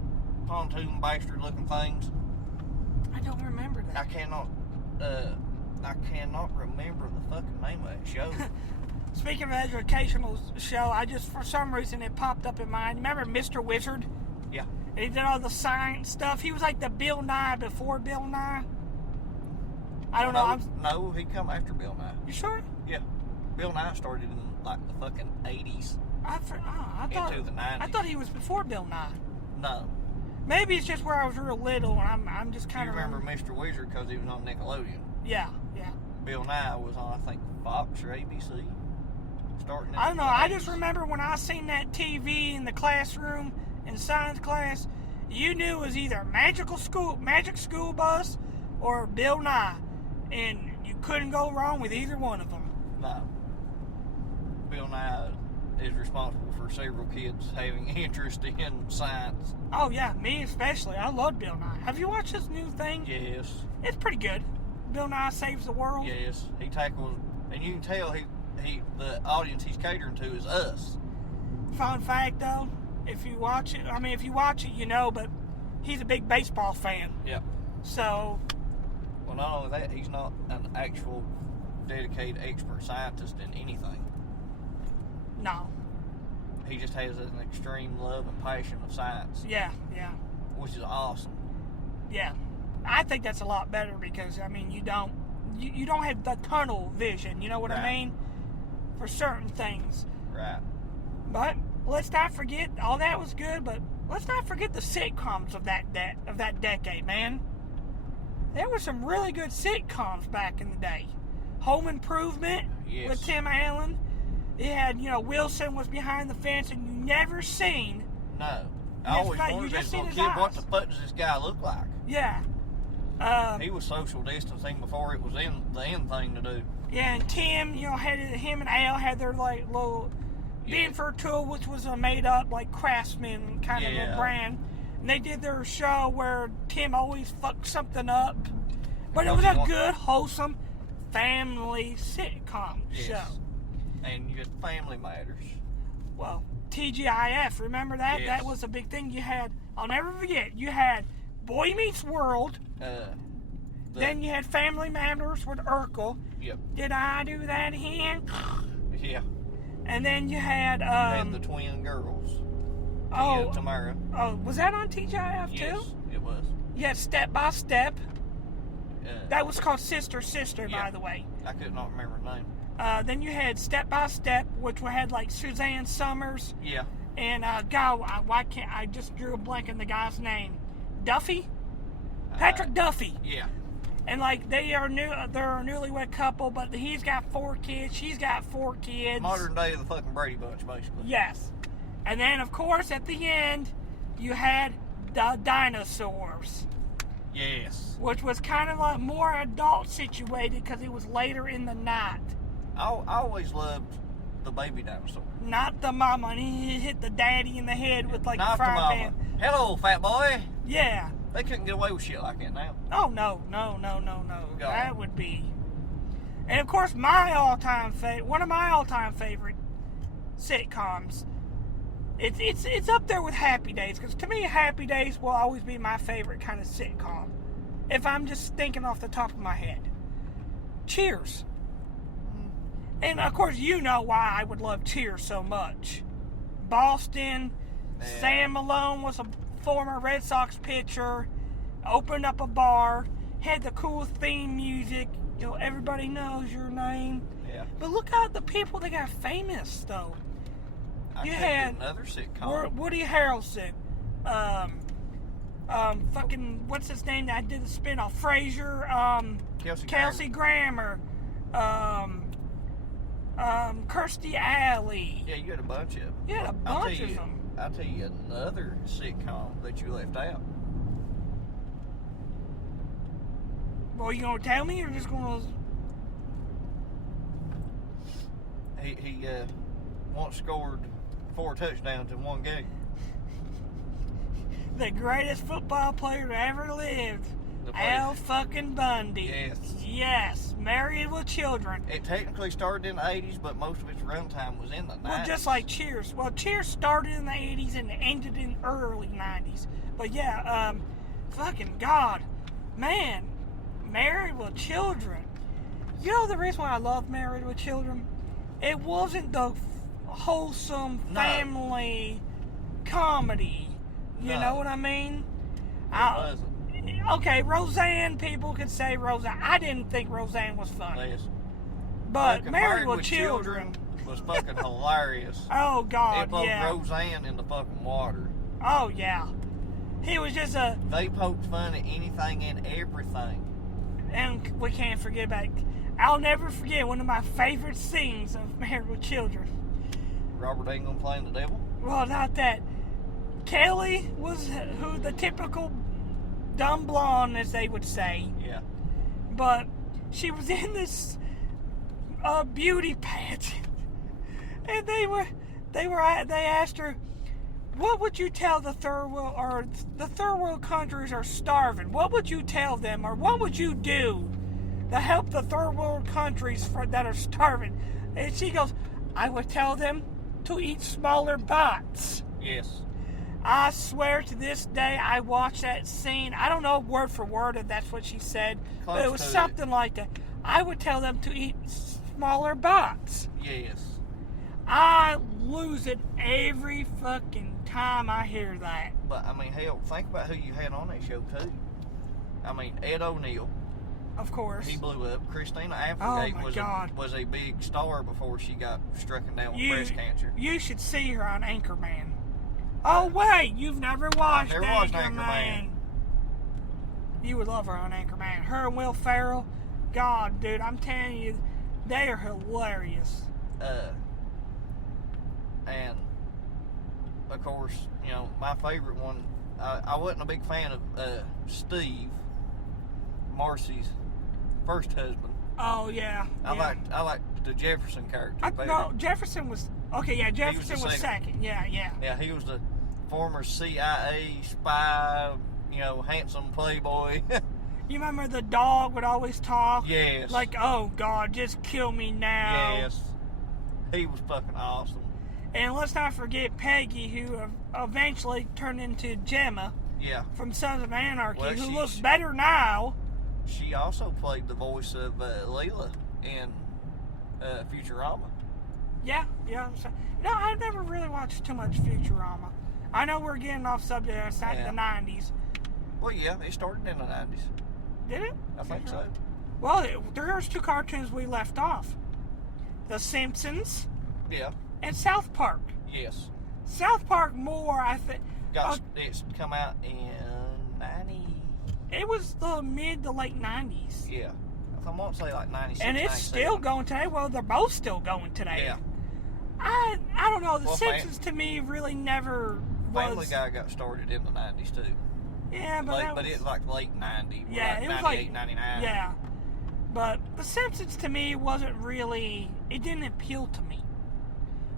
pontoon bastard-looking things. I don't remember that. I cannot remember the fucking name of that show. Speaking of educational show, for some reason, it popped up in mind. Remember Mr. Wizard? Yeah. And he did all the science stuff. He was like the Bill Nye before Bill Nye. I don't know. No, he come after Bill Nye. You sure? Yeah. Bill Nye started in like the fucking 80s. I thought Into the 90s. I thought he was before Bill Nye. No. Maybe it's just where I was real little, and I'm just kind You of remember Mr. Wizard because he was on Nickelodeon. Yeah. Bill Nye was on, I think, Fox or ABC. Starting in I don't know. the I 80s. just remember when I seen that TV in the classroom in science class, you knew it was either Magic School Bus or Bill Nye, and you couldn't go wrong with either one of them. No. Bill Nye is responsible for several kids having interest in science. Oh yeah, me especially. I love Bill Nye. Have you watched this new thing? Yes. It's pretty good. Bill Nye Saves the World. Yes. He tackles, and you can tell the audience he's catering to is us. Fun fact though, if you watch it, you know, but he's a big baseball fan. Yeah. So. Well, not only that, he's not an actual dedicated expert scientist in anything. No. He just has an extreme love and passion of science. Yeah. Which is awesome. Yeah. I think that's a lot better because you don't have the tunnel vision. You know what I Right. mean? For certain things. Right. But let's not forget all that was good. But let's not forget the sitcoms of that decade, man. There were some really good sitcoms back in the day. Home Improvement Yes. with Tim Allen. It had Wilson was behind the fence, and you never seen. No. I Yes, always right, you wondered just as a seen little his kid, what eyes. the fuck does this guy look like? Yeah. He was social distancing before it was the end thing to do. Yeah, and Tim, him and Al had their little Yeah. Benford tool, which was a made up Craftsman kind of Yeah. a brand. And they did their show where Tim always fucked something up, but it was a good, wholesome family sitcom Yes. show. And you had Family Matters. Well, TGIF, remember that? Yes. That was a big thing. I'll never forget. You had Boy Meets World. Then you had Family Matters with Urkel. Yep. Did I do that again? Yeah. And then you had And the twin girls. Tia, Tamara. was that on TGIF Yes, too? it was. You had Step by Step. Uh, That was called Sister Sister, Yeah. by the way. I could not remember the name. Then you had Step by Step, which had Suzanne Summers Yeah. and why can't I just drew a blank on the guy's name? Duffy, Patrick Duffy. Yeah. And they're a newlywed couple, but he's got 4 kids, she's got 4 kids. Modern day of the fucking Brady Bunch, basically. Yes. And then, of course, at the end, you had the dinosaurs, Yes. which was kind of like more adult situated because it was later in the night. I always loved the baby dinosaur. Not the mama, and he hit the daddy in the head with like Not a the frying mama. pan. Hello, fat boy. Yeah. They couldn't get away with shit like that now. Oh no. God. That would be. And of course, one of my all-time favorite sitcoms. It's up there with Happy Days, because to me, Happy Days will always be my favorite kind of sitcom. If I'm just thinking off the top of my head. Cheers. And of course, you know why I would love Cheers so much. Boston, Yeah. Sam Malone was a former Red Sox pitcher, opened up a bar, had the cool theme music, everybody knows your name. Yeah. But look at the people that got famous, though. I You couldn't had get another sitcom. Woody Harrelson, what's his name that did the spinoff? Frasier, Kelsey Grammer, Kirstie Alley. Yeah, you had a bunch of them. You had a bunch of them. I'll tell you another sitcom that you left out. Well, you gonna tell me, or just gonna? He once scored 4 touchdowns in one game. The greatest football player that ever lived, Al fucking Bundy. Yes. Yes, Married with Children. It technically started in the 80s, but most of its runtime was in the 90s. Well, just like Cheers. Well, Cheers started in the 80s and ended in early 90s. But yeah, fucking God. Man, Married with Children. You know the reason why I love Married with Children? It wasn't the wholesome family comedy. You know what I mean? It wasn't. Okay, Roseanne, people could say Roseanne. I didn't think Roseanne was funny. Yes. But Fucking Married with Children was fucking hilarious. Oh, God, It poked yeah. Roseanne in the fucking water. Oh, yeah. He was just They poked fun at anything and everything. and we can't forget about, I'll never forget one of my favorite scenes of Married with Children. Robert Englund playing the devil? Well, not that. Kelly was who the typical dumb blonde, as they would say. Yeah. But she was in this beauty pageant, and they asked her, "What would you tell the third world countries are starving? What would you tell them, or what would you do to help the third world countries that are starving?" And she goes, "I would tell them to eat smaller bites." Yes. I swear to this day, I watched that scene. I don't know word for word if that's what she said, but it was Close to something like that. I would tell them to eat smaller bites. Yes. I lose it every fucking time I hear that. But, I mean, hell, think about who you had on that show, too. I mean, Ed O'Neill. Of course. He blew up. Christina Oh, Applegate my was God. was a big star before she got struck down with You- breast cancer. You should see her on Anchorman. Oh, wait, you've never watched never watched Anchorman. Anchorman. You would love her on Anchorman. Her and Will Ferrell, God, dude, I'm telling you, they are hilarious. And of course, you know, my favorite one. I wasn't a big fan of Steve, Marcy's first husband. Oh, yeah. I liked the Jefferson character better. No, Jefferson was... Okay, yeah, the Jefferson was second. Yeah. Yeah, he was the former CIA spy, you know, handsome playboy. You remember the dog would always talk? Yes. Like, oh, God, just kill me now. Yes. He was fucking awesome. And let's not forget Peggy, who eventually turned into Gemma Yeah. from Sons of Anarchy, Well, who she's- looks better now. She also played the voice of Leela in Futurama. Yeah. So, no, I've never really watched too much Futurama. I know we're getting off subject. It's not Yeah. the 90s. Well, yeah, it started in the 90s. Did it? I think so. Well, there's two cartoons we left off. The Simpsons Yeah. and South Park. Yes. South Park more, I think. It's come out in 90. It was the mid to late 90s. Yeah. I won't say like 96. And it's 97. still going today. Well, they're both still going today. Yeah. I don't know. The Well, Simpsons to me really never Family Guy got started in the 90s too. Yeah, but it's like late 90s. Yeah, like it was 98, like 99. Yeah, but The Simpsons to me wasn't really. It didn't appeal to me.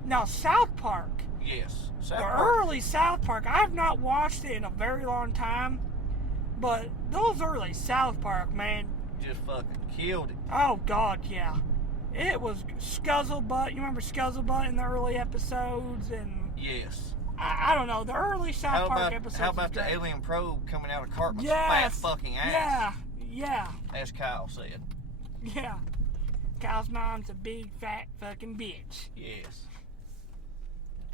Now South Park. Yes. Early South Park. I have not watched it in a very long time, but those early South Park, man. Just fucking killed it. Oh God, yeah. It was Scuzzlebutt. You remember Scuzzlebutt in the early episodes, and yes. I don't know, the early South Park episodes. How about the alien probe coming out of Cartman's yes. fat fucking ass? Yeah. As Kyle said. Yeah. Kyle's mom's a big fat fucking bitch. Yes.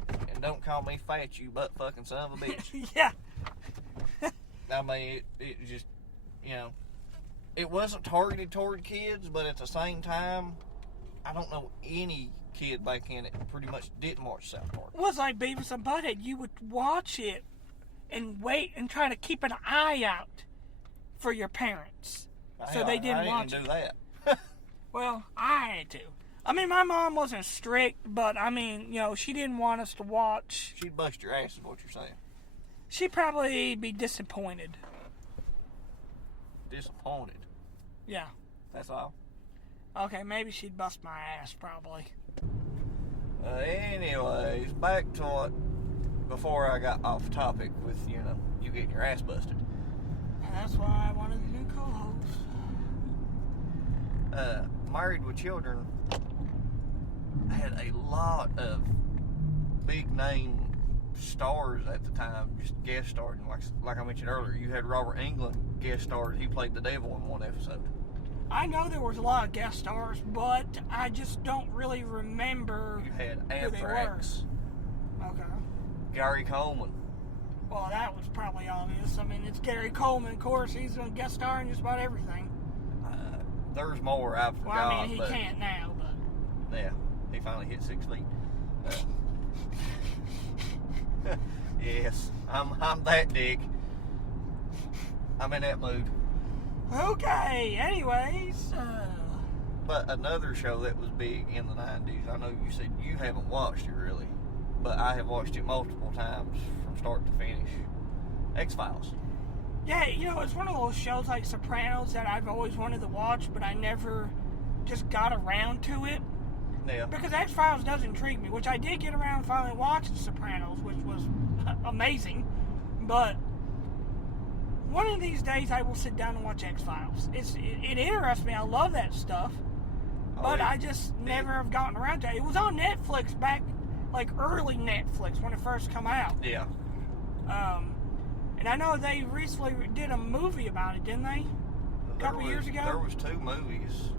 And don't call me fat, you butt fucking son of a bitch. Yeah. I mean, it just, it wasn't targeted toward kids, but at the same time, I don't know any kid back in it pretty much didn't watch South Park. It was like Beavis and Butthead. You would watch it and wait and try to keep an eye out for your parents. So they didn't watch it. I didn't do that. Well, I had to. I mean, my mom wasn't strict, but I mean, she didn't want us to watch. She'd bust your ass, is what you're saying. She'd probably be disappointed. Disappointed? Yeah. That's all? Okay, maybe she'd bust my ass, probably. Anyways, back to what, before I got off topic with, you getting your ass busted. And that's why I wanted a new co-host. Married with Children had a lot of big name stars at the time, just guest starring. Like I mentioned earlier, you had Robert Englund guest starred. He played the devil in one episode. I know there was a lot of guest stars, but I just don't really remember You had who they Anthrax. were. Okay. Gary Coleman. Well, that was probably obvious. I mean, it's Gary Coleman, of course. He's going to guest star in just about everything. There's more I forgot. Well, I mean, he can't now, but... Yeah, he finally hit 6 feet. Yes, I'm that dick. I'm in that mood. Okay, anyways. But another show that was big in the 90s, I know you said you haven't watched it really, but I have watched it multiple times from start to finish. X-Files. Yeah, it's one of those shows like Sopranos that I've always wanted to watch, but I never just got around to it. Yeah. Because X-Files does intrigue me, which I did get around finally watching Sopranos, which was amazing. But one of these days I will sit down and watch X-Files. It interests me. I love that stuff. But I just never have gotten around to it. It was on Netflix back, like early Netflix when it first come out. Yeah. And I know they recently did a movie about it, didn't they? A couple years ago? There was 2 movies.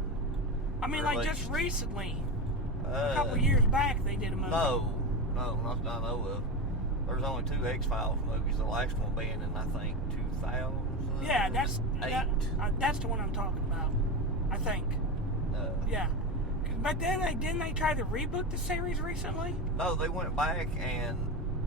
I mean, released. like just recently. A couple years back they did a movie. No, not that I know of. There's only 2 X-Files movies, the last one being in, I think, 2000. Yeah, that's the one I'm talking about, I think. Yeah. But then didn't they try to reboot the series recently? No, they went back and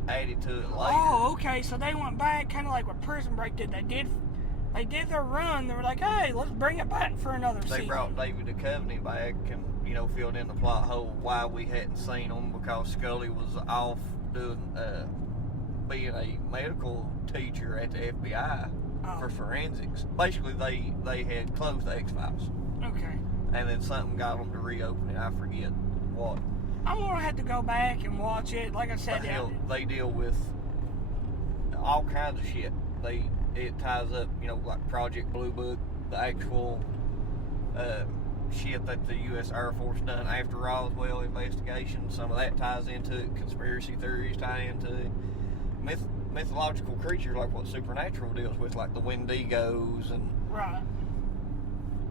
added to it later. Oh, okay. So they went back, kind of like what Prison Break did. They did their run. They were like, hey, let's bring it back for another season. They brought David Duchovny back and filled in the plot hole why we hadn't seen him, because Scully was off doing being a medical teacher at the FBI for forensics. Basically, they had closed the X-Files. Okay. And then something got them to reopen it. I forget what. I'm gonna have to go back and watch it. Like I said, they deal with all kinds of shit. It ties up, like Project Blue Book, the actual shit that the U.S. Air Force done after Roswell investigation. Some of that ties into it. Conspiracy theories tie into it. Mythological creatures like what Supernatural deals with, like the Wendigos and right.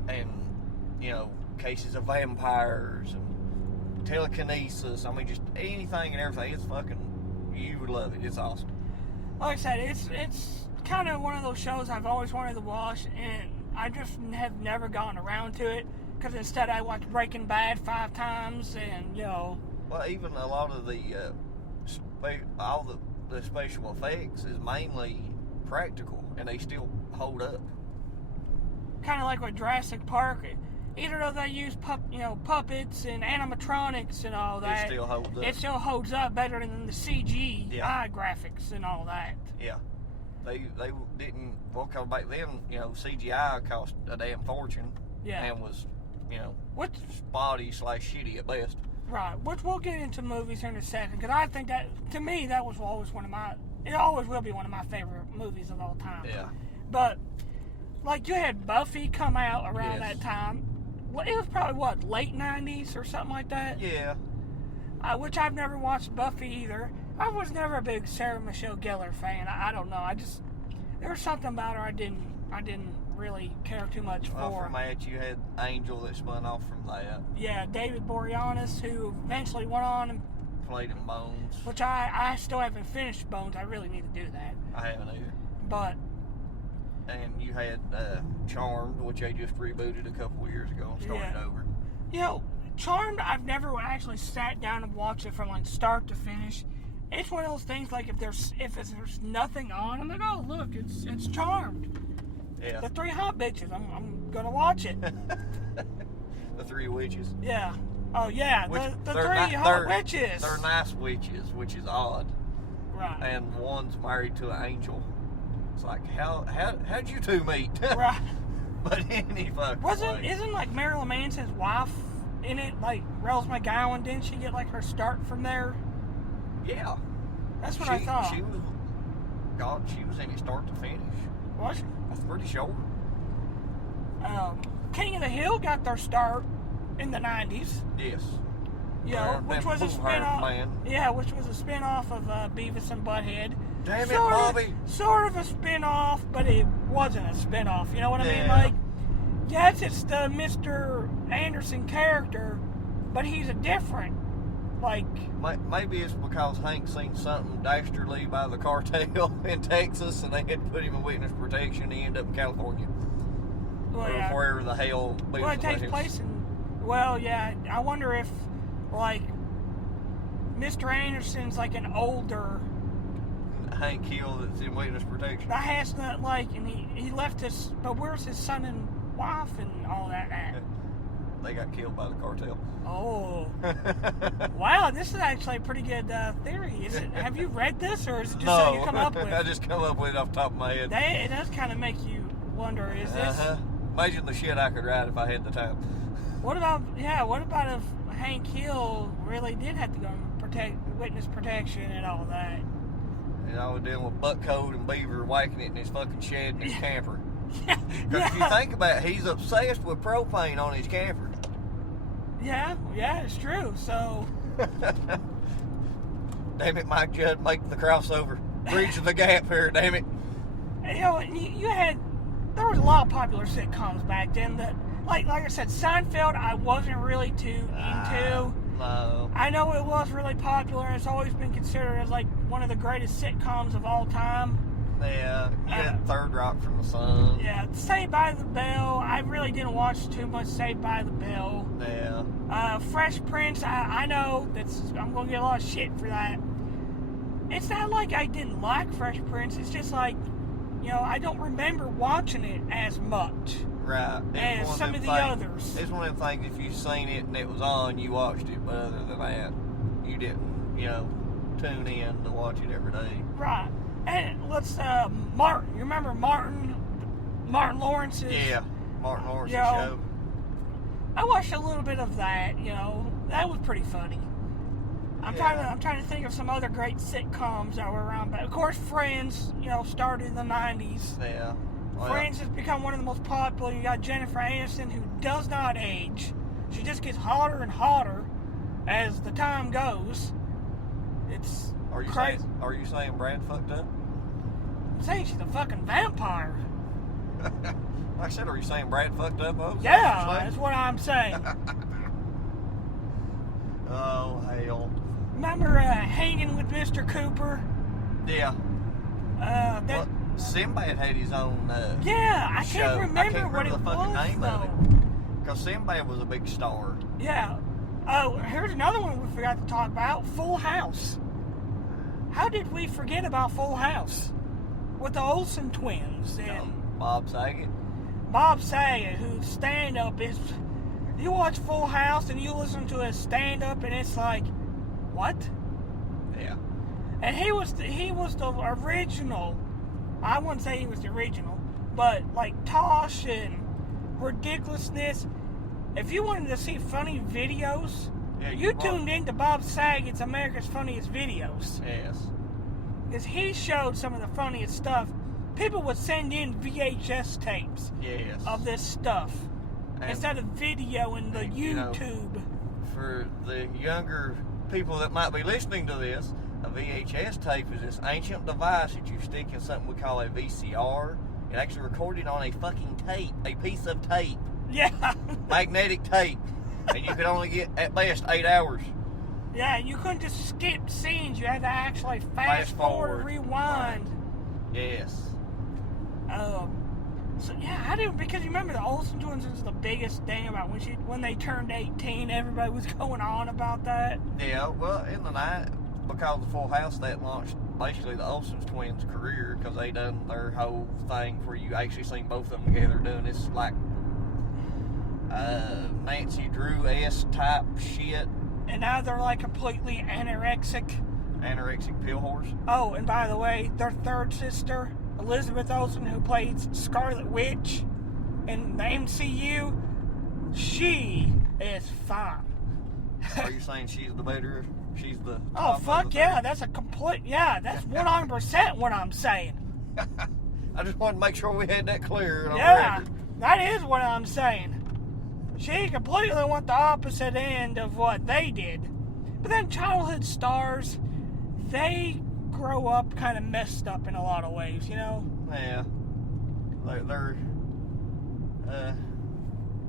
And cases of vampires and telekinesis. I mean, just anything and everything. It's fucking, you would love it. It's awesome. Like I said, it's kind of one of those shows I've always wanted to watch, and I just have never gotten around to it, because instead I watched Breaking Bad 5 times, and Well, even a lot of the all the special effects is mainly practical, and they still hold up. Kind of like with Jurassic Park. even though they use puppets and animatronics and all that, It still holds up. it still holds up better than the CGI Yeah. graphics and all that. Yeah. They didn't, well, 'cause back then, CGI cost a damn fortune. Yeah. And was, What? spotty / shitty at best. Right. Which we'll get into movies here in a second, because I think that, to me, that was always it always will be one of my favorite movies of all time. Yeah. But, like, you had Buffy come out around Yes. that time. Well, it was probably, late 90s or something like that? Yeah. Which I've never watched Buffy either. I was never a big Sarah Michelle Gellar fan. I don't know. There was something about her I didn't really care too much Well, for. from that, you had Angel that spun off from that. Yeah, David Boreanaz, who eventually went on and Played in Bones. which I still haven't finished Bones. I really need to do that. I haven't either. But And you had Charmed, which they just rebooted a couple of years ago and started Yeah. over. Charmed, I've never actually sat down and watched it from start to finish. It's one of those things if there's nothing on, I'm like, oh look, it's Charmed. Yeah. The Three Hot Bitches. I'm gonna watch it. The Three Witches. Yeah. Oh yeah, Which the they're Three not- Hot Witches. They're nice witches, which is odd. Right. And one's married to an angel. It's like, how'd you two meet? Right. But any fucking way. Isn't Marilyn Manson's wife in it, Rose McGowan? Didn't she get her start from there? Yeah. That's what I thought. She was in it start to finish. Was she? That's pretty sure. King of the Hill got their start in the 90s. Yes. Which was a blue-haired spin-off. man. Yeah, which was a spin-off of Beavis and Butthead. Damn it, Bobby. Sort of a spin-off, but it wasn't a spin-off. You know what I mean? Yeah. Yes, it's the Mr. Anderson character, but he's a different, Maybe it's because Hank seen something dastardly by the cartel in Texas, and they had to put him in witness protection, and he ended up in California. well, Or yeah. wherever the hell. Well, it takes place in. Well, yeah. I wonder if, Mr. Anderson's an older. Hank Hill that's in witness protection. That has not and he left his. But where's his son and wife and all that at? They got killed by the cartel. Oh. Wow, this is actually a pretty good theory. Have you read this, or is it just No, something you come up with? I just come up with it off the top of my head. It does kind of make you wonder, is this... Imagine the shit I could write if I had the time. What about if Hank Hill really did have to go and witness protection and all that? I was dealing with buck coat and beaver whacking it in his fucking shed and his camper. Yeah. Because if you think about it, he's obsessed with propane on his camper. Yeah, it's true. So, Damn it, Mike Judd, make the crossover. Bridging the gap here, damn it. there was a lot of popular sitcoms back then that, like I said, Seinfeld I wasn't really too into. No. I know it was really popular and it's always been considered as one of the greatest sitcoms of all time. Yeah, you had Third Rock from the Sun. Yeah, Saved by the Bell, I really didn't watch too much Saved by the Bell. Yeah. Fresh Prince, I know I'm going to get a lot of shit for that. It's not like I didn't like Fresh Prince, it's just I don't remember watching it as much. Right. As some of the others. It's one of them things, if you seen it and it was on, you watched it. But other than that, you didn't, tune in to watch it every day. Right. And Martin. You remember Martin? Martin Lawrence's? Yeah. Martin Lawrence's show. I watched a little bit of that, That was pretty funny. I'm trying to think of some other great sitcoms that were around. But of course, Friends, started in the 90s. Yeah. Well, Friends has become one of the most popular. You got Jennifer Aniston, who does not age. She just gets hotter and hotter as the time goes. It's crazy. Are you saying Brad fucked up? I'm saying she's a fucking vampire. Like I said, are you saying Brad fucked up? Yeah, that's what I'm saying. Oh, hell. Remember Hanging with Mr. Cooper? Yeah. Sinbad had his own yeah, I show. can't remember I can't what remember it the fucking was, name though. of it. Because Sinbad was a big star. Yeah. Oh, here's another one we forgot to talk about. Full House. How did we forget about Full House? With the Olsen twins and Bob Saget. Bob Saget, whose stand-up is You watch Full House and you listen to his stand-up, and it's like, what? Yeah. And he was the original. I wouldn't say he was the original, but like Tosh and Ridiculousness. If you wanted to see funny videos, Yeah, you tuned into Bob Saget's America's Funniest Videos. Yes. Because he showed some of the funniest stuff. People would send in VHS tapes Yes. of this stuff And instead of video in the you know, YouTube. for the younger people that might be listening to this, a VHS tape is this ancient device that you stick in something we call a VCR. It actually recorded on a fucking tape, a piece of tape, Yeah. magnetic tape, and you could only get at best 8 hours. Yeah, you couldn't just skip scenes. You had to actually fast forward, rewind. Yes. So yeah, I didn't, because you remember the Olsen twins was the biggest thing about when they turned 18. Everybody was going on about that. Yeah, well, in the night, because of Full House, that launched basically the Olsen twins' career, because they done their whole thing where you actually seen both of them together doing this like Nancy Drew-esque type shit. And now they're like completely anorexic. Anorexic pill horse. Oh, and by the way, their third sister, Elizabeth Olsen, who played Scarlet Witch in the MCU, she is fine. Are you saying she's the better? She's the Oh, top of fuck the yeah, three? that's that's 100% what I'm saying. I just wanted to make sure we had that clear. On Yeah, record. that is what I'm saying. She completely went the opposite end of what they did. But then childhood stars, they grow up kind of messed up in a lot of ways, you know? Yeah. They're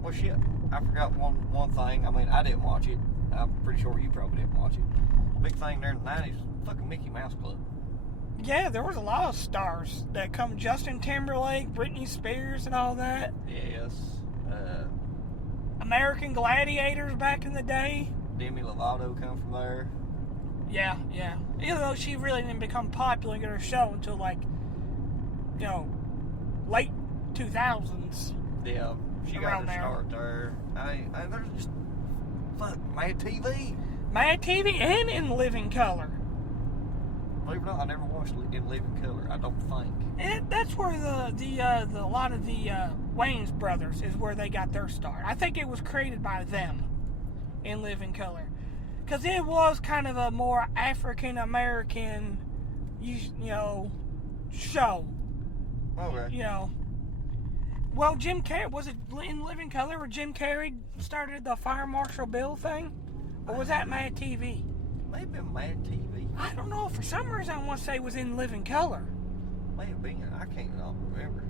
well, shit. I forgot one thing. I mean, I didn't watch it. I'm pretty sure you probably didn't watch it. Big thing there in the 90s, fucking Mickey Mouse Club. Yeah, there was a lot of stars that come. Justin Timberlake, Britney Spears, and all that. Yes. American Gladiators back in the day. Demi Lovato come from there. Yeah. Even though she really didn't become popular in her show until like, late 2000s. Yeah, she got Around her there. start there. I there's just Mad TV. Mad TV and In Living Color. Believe it or not, I never watched In Living Color. I don't think. And that's where a lot of the Wayans brothers is where they got their start. I think it was created by them, In Living Color, because it was kind of a more African American, show. Okay. Well, Jim Carrey, was it In Living Color where Jim Carrey started the Fire Marshal Bill thing, or was that Mad TV? Maybe Mad TV. I don't know. For some reason, I want to say it was In Living Color. May have been. I can't remember.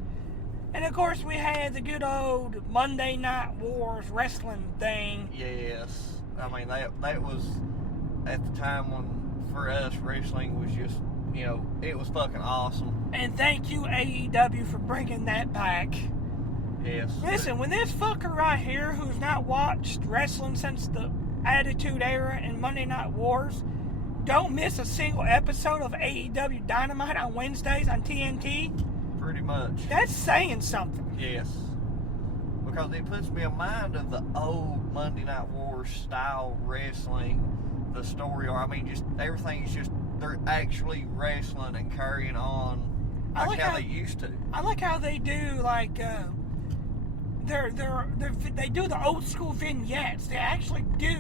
And of course, we had the good old Monday Night Wars wrestling thing. Yes. I mean, that was at the time when, for us, wrestling was just, it was fucking awesome. And thank you, AEW, for bringing that back. Yes. Listen, when this fucker right here, who's not watched wrestling since the Attitude Era and Monday Night Wars, don't miss a single episode of AEW Dynamite on Wednesdays on TNT, Pretty much. that's saying something. Yes. Because it puts me in mind of the old Monday Night Wars style wrestling, the story, or I mean, just everything is just, they're actually wrestling and carrying on like how they used to. I like how they do, like, they do the old school vignettes. They actually do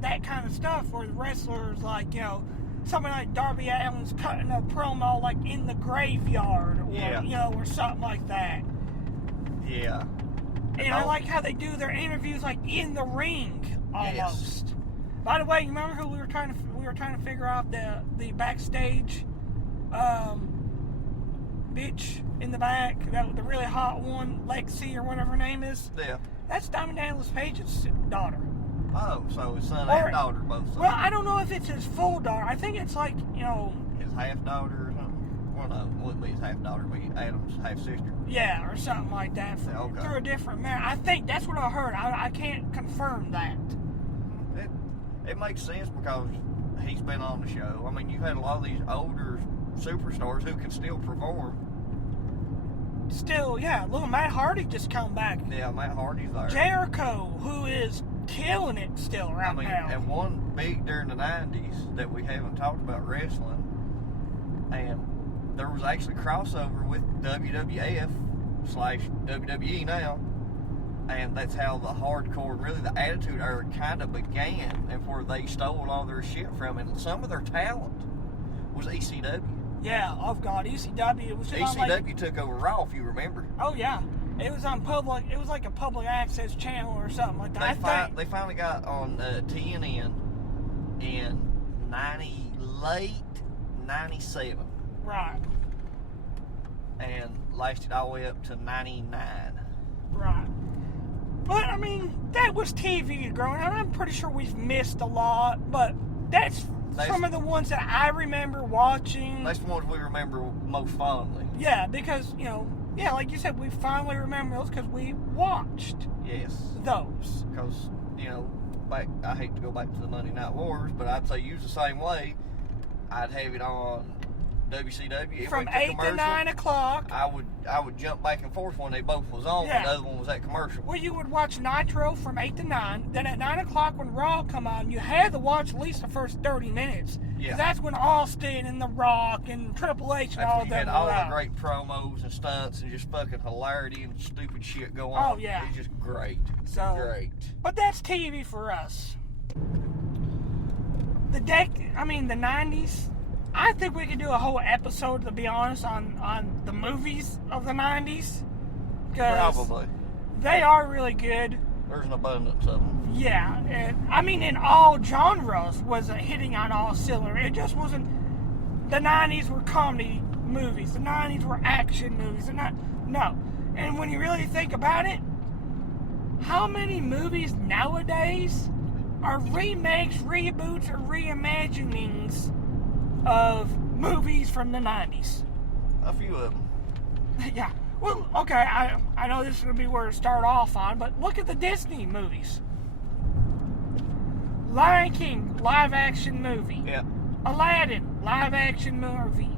that kind of stuff where the wrestlers, like, somebody like Darby Allin's cutting a promo, like, in the graveyard, or, or something like that. Yeah. And I like how they do their interviews, like, in the ring, almost. Yes. By the way, you remember who we were trying to figure out the backstage, bitch in the back, the really hot one, Lexi or whatever her name is? Yeah. That's Diamond Dallas Page's daughter. Oh, so his son Or- and daughter both. Well, I don't know if it's his full daughter. I think it's like, His half daughter or something. Well, no, it wouldn't be his half daughter, but Adam's half sister. yeah, or something like that Yeah, okay. through a different man. I think that's what I heard. I can't confirm that. It makes sense because he's been on the show. I mean, you've had a lot of these older superstars who can still perform. still, little Matt Hardy just come back. Yeah, Matt Hardy's there. Jericho, who is killing it still right now. And one big during the 90s that we haven't talked about wrestling, and there was actually crossover with WWF / WWE now, and that's how the hardcore, really the Attitude Era kind of began, and where they stole all their shit from, and some of their talent was ECW. Yeah, oh God, ECW. It was just ECW took over Raw, if you remember. Oh yeah, it was on public. It was like a public access channel or something like that. They finally got on TNN in late '97. Right. And lasted all the way up to '99. Right. But I mean, that was TV growing up. I'm pretty sure we've missed a lot, but that's some of the ones that I remember watching. That's the ones we remember most fondly. Yeah, because, like you said, we finally remember those because we watched those. Because, I hate to go back to the Monday Night Wars, but I'd say use the same way. I'd have it on WCW. From 8 to 9 o'clock. I would jump back and forth when they both was on, and the other one was at commercial. Well, you would watch Nitro from 8 to 9. Then at 9 o'clock when Raw come on, you had to watch at least the first 30 minutes. Because that's when Austin and The Rock and Triple H and all of them had all the great promos and stunts and just fucking hilarity and stupid shit go on. Oh, yeah. It's just great. Great. But that's TV for us. The 90s... I think we could do a whole episode, to be honest, on the movies of the 90s. Probably. They are really good. There's an abundance of them. Yeah. And, in all genres was hitting on all cylinders. It just wasn't... The 90s were comedy movies. The 90s were action movies. No. And when you really think about it, how many movies nowadays are remakes, reboots, or reimaginings of movies from the 90s? A few of them. Yeah. Well, okay, I know this is going to be where to start off on, but look at the Disney movies. Lion King, live-action movie. Yeah. Aladdin, live-action movie.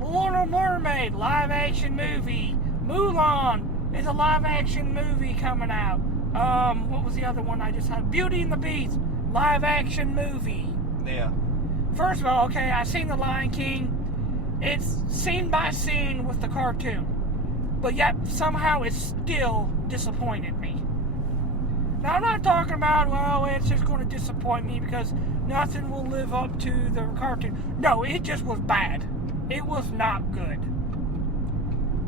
Little Mermaid, live-action movie. Mulan is a live-action movie coming out. What was the other one I just had? Beauty and the Beast, live-action movie. Yeah. First of all, okay, I seen The Lion King. It's scene by scene with the cartoon. But yet, somehow, it still disappointed me. Now, I'm not talking about, it's just going to disappoint me because nothing will live up to the cartoon. No, it just was bad. It was not good.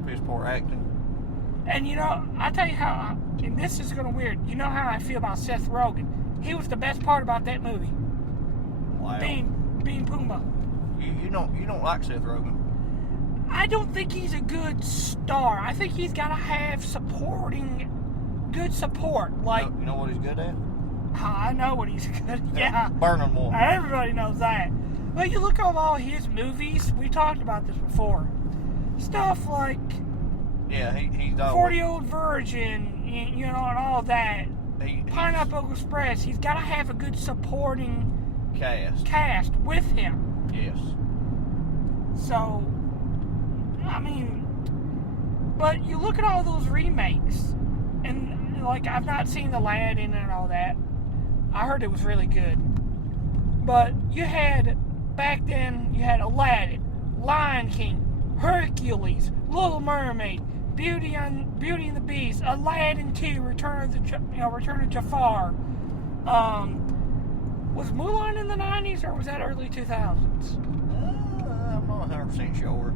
Piss poor acting. And, I tell you how, and this is going to weird, you know how I feel about Seth Rogen. He was the best part about that movie. Wow. Being Pumbaa. You don't like Seth Rogen? I don't think he's a good star. I think he's got to have good support. Like, you know what he's good at? I know what he's good at. Yeah. Burning one. Everybody knows that. But you look at all his movies, we talked about this before. Stuff like he's 40-Year-Old Virgin, and all that. Pineapple Express. He's got to have a good supporting cast with him. Yes. So, but you look at all those remakes, and I've not seen Aladdin and all that. I heard it was really good. But back then, you had Aladdin, Lion King, Hercules, Little Mermaid, Beauty and the Beast, Aladdin 2, Return of Jafar. Was Mulan in the 90s or was that early 2000s? I'm not 100% sure.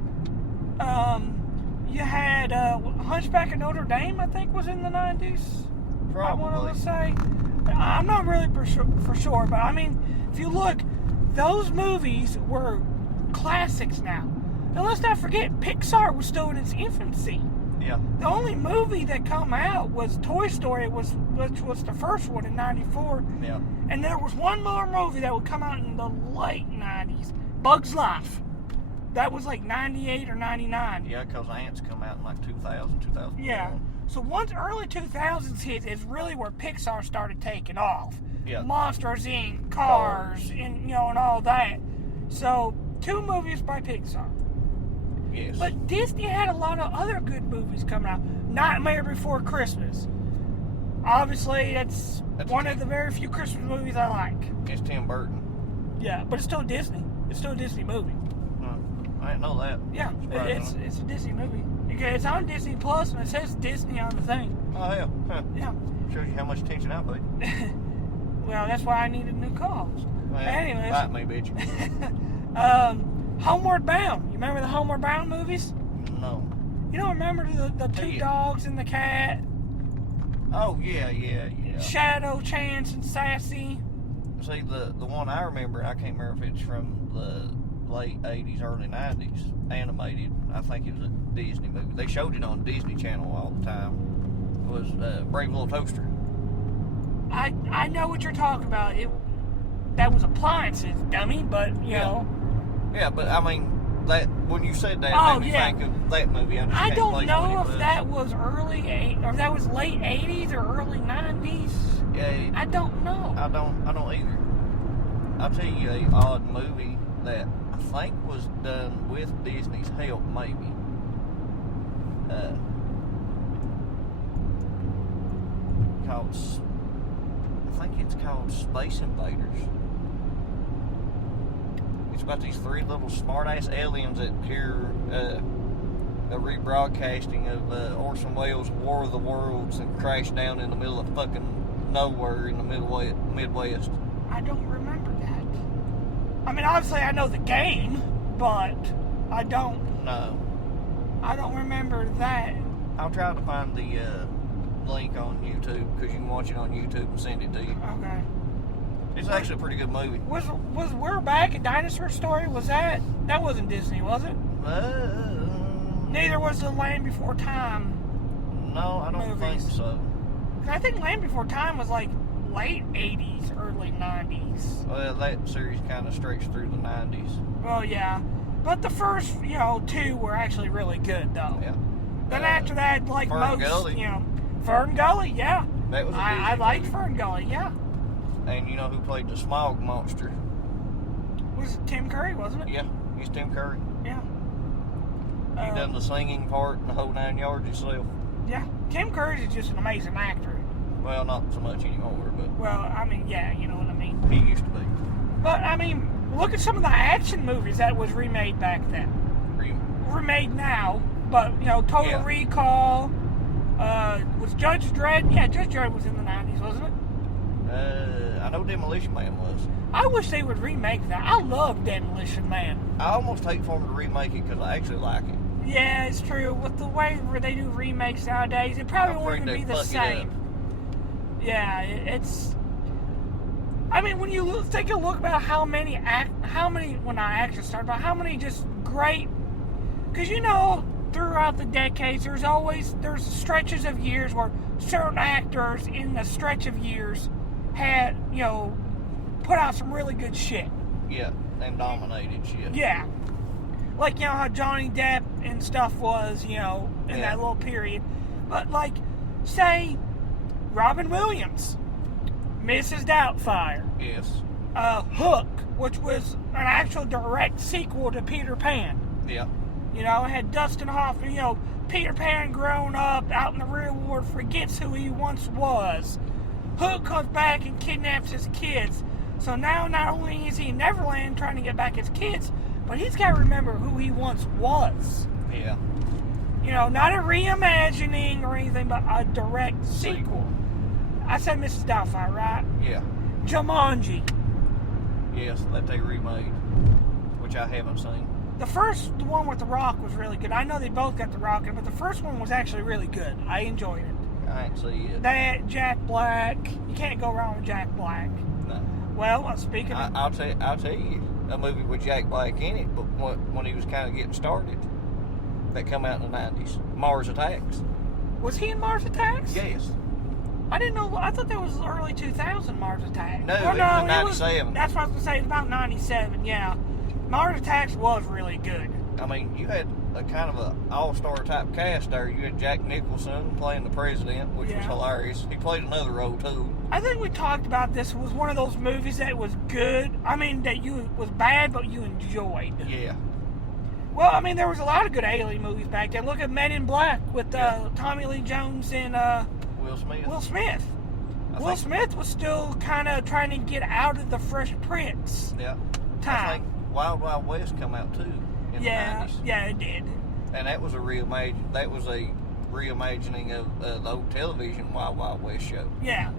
You had Hunchback of Notre Dame, I think, was in the 90s. Probably. I want to say. I'm not really for sure, but if you look, those movies were classics now. And let's not forget, Pixar was still in its infancy. Yeah. The only movie that come out was Toy Story, which was the first one in '94. Yeah. And there was one more movie that would come out in the late 90s, Bug's Life. That was like 98 or 99. Yeah, because Ants come out in like 2000, 2001. Yeah. So once early 2000s hit is really where Pixar started taking off. Yeah. Monsters, Inc., Cars, and all that. So 2 movies by Pixar. Yes. But Disney had a lot of other good movies coming out. Nightmare Before Christmas. Obviously, that's one of the very few Christmas movies I like. It's Tim Burton. Yeah, but it's still Disney. It's still a Disney movie. I didn't know that. Yeah, it's a Disney movie. It's on Disney Plus, and it says Disney on the thing. Oh, yeah. Huh. Yeah. Shows you how much attention I pay. Well, that's why I needed a new co-host. Well, Anyways. bite me, bitch. Homeward Bound. You remember the Homeward Bound movies? No. You don't remember the two Yeah. dogs and the cat? Oh, yeah. Shadow, Chance, and Sassy. See, the one I remember, I can't remember if it's from the late 80s, early 90s, animated. I think it was a Disney movie. They showed it on Disney Channel all the time. It was Brave Little Toaster. I know what you're talking about. That was appliances, dummy, but, you know. Yeah, but I mean, that when you said that, Oh, it made me yeah. think of that movie. I don't place know when it if was. that was or that was late 80s or early 90s. Yeah, I don't know. I don't either. I'll tell you a odd movie that I think was done with Disney's help, maybe. I think it's called Space Invaders. It's about these three little smart-ass aliens that hear a rebroadcasting of Orson Welles' War of the Worlds and crash down in the middle of fucking nowhere in the Midwest. I don't remember that. I mean, obviously I know the game, but I don't remember that. I'll try to find the link on YouTube because you can watch it on YouTube and send it to you. Okay. It's actually a pretty good movie. Was We're Back, a Dinosaur Story? Was that wasn't Disney, was it? Neither was the Land Before Time. No, I don't Movies. think so. 'Cause I think Land Before Time was like late 80s, early 90s. Well, that series kind of stretched through the 90s. Well, yeah. But the first, two were actually really good, though. Yeah. Then after that, like Fern most, Gully. Fern Gully, yeah. That was a I Disney liked movie. Fern Gully, yeah. And you know who played the Smog Monster? Was it Tim Curry, wasn't it? Yeah, he's Tim Curry. Yeah. He done the singing part and the whole 9 yards himself. Yeah. Tim Curry is just an amazing actor. Well, not so much anymore, but Well, I mean, yeah, you know what I mean. he used to be. But, I mean, look at some of the action movies that was remade back then. Remade now, but, Total Yeah. Recall, was Judge Dredd? Yeah, Judge Dredd was in the 90s, wasn't it? I know Demolition Man was. I wish they would remake that. I love Demolition Man. I almost hate for them to remake it because I actually like it. Yeah, it's true. With the way they do remakes nowadays, it probably I'm won't afraid even they be the fuck it same. Yeah, it's. I mean, when you take a look about how many just great, because throughout the decades, there's stretches of years where certain actors in the stretch of years had put out some really good shit. Yeah, and dominated shit. Yeah. Like, how Johnny Depp and stuff was, in that little period. But, like, say, Robin Williams, Mrs. Doubtfire. Yes. Hook, which was an actual direct sequel to Peter Pan. Yeah. It had Dustin Hoffman, Peter Pan grown up out in the real world, forgets who he once was. Hook comes back and kidnaps his kids. So now not only is he in Neverland trying to get back his kids, but he's got to remember who he once was. Yeah. Not a reimagining or anything, but a direct sequel. I said Mrs. Doubtfire, right? Yeah. Jumanji. Yes, that they remade, which I haven't seen. The first one with The Rock was really good. I know they both got The Rock in it, but the first one was actually really good. I enjoyed it. I ain't see it. That, Jack Black. You can't go wrong with Jack Black. No. Well, speaking of... I'll tell you a movie with Jack Black in it, but when he was kind of getting started, that come out in the 90s, Mars Attacks. Was he in Mars Attacks? Yes. I didn't know. I thought that was early 2000 Mars Attacks. No, it was in 97. That's what I was going to say. It's about 97, yeah. Mars Attacks was really good. I mean, you had a kind of an all-star type cast there. You had Jack Nicholson playing the president, which was hilarious. He played another role, too. I think we talked about this. It was one of those movies that was good. I mean, that was bad, but you enjoyed. Yeah. Well, I mean, there was a lot of good alien movies back then. Look at Men in Black with Yeah. Tommy Lee Jones and Will Smith. Will Smith. I Will think- Smith was still kind of trying to get out of the Fresh Prince Yeah. I time. think Wild Wild West come out too in the 90s. Yeah, it did. And that was a reimagining of the old television Wild Wild West show. Yeah.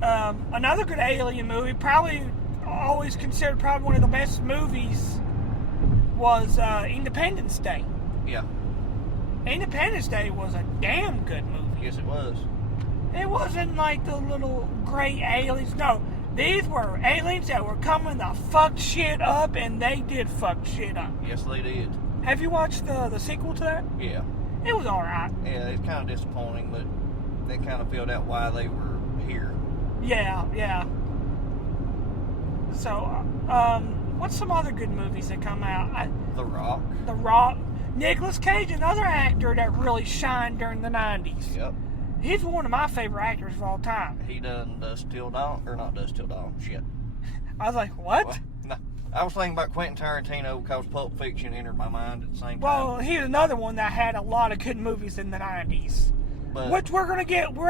Another good alien movie, probably always considered probably one of the best movies, was Independence Day. Yeah. Independence Day was a damn good movie. Yes, it was. It wasn't like the little gray aliens. No, these were aliens that were coming to fuck shit up, and they did fuck shit up. Yes, they did. Have you watched the sequel to that? Yeah. It was alright. Yeah, it's kind of disappointing, but they kind of filled out why they were here. Yeah. So, what's some other good movies that come out? The Rock. The Rock. Nicolas Cage, another actor that really shined during the 90s. Yep. He's one of my favorite actors of all time. He done Dusk Till Dawn, or not Dusk Till Dawn. Shit. I was like, what? Well, no. I was thinking about Quentin Tarantino because Pulp Fiction entered my mind at the same time. Well, he's another one that had a lot of good movies in the 90s. But, Which we're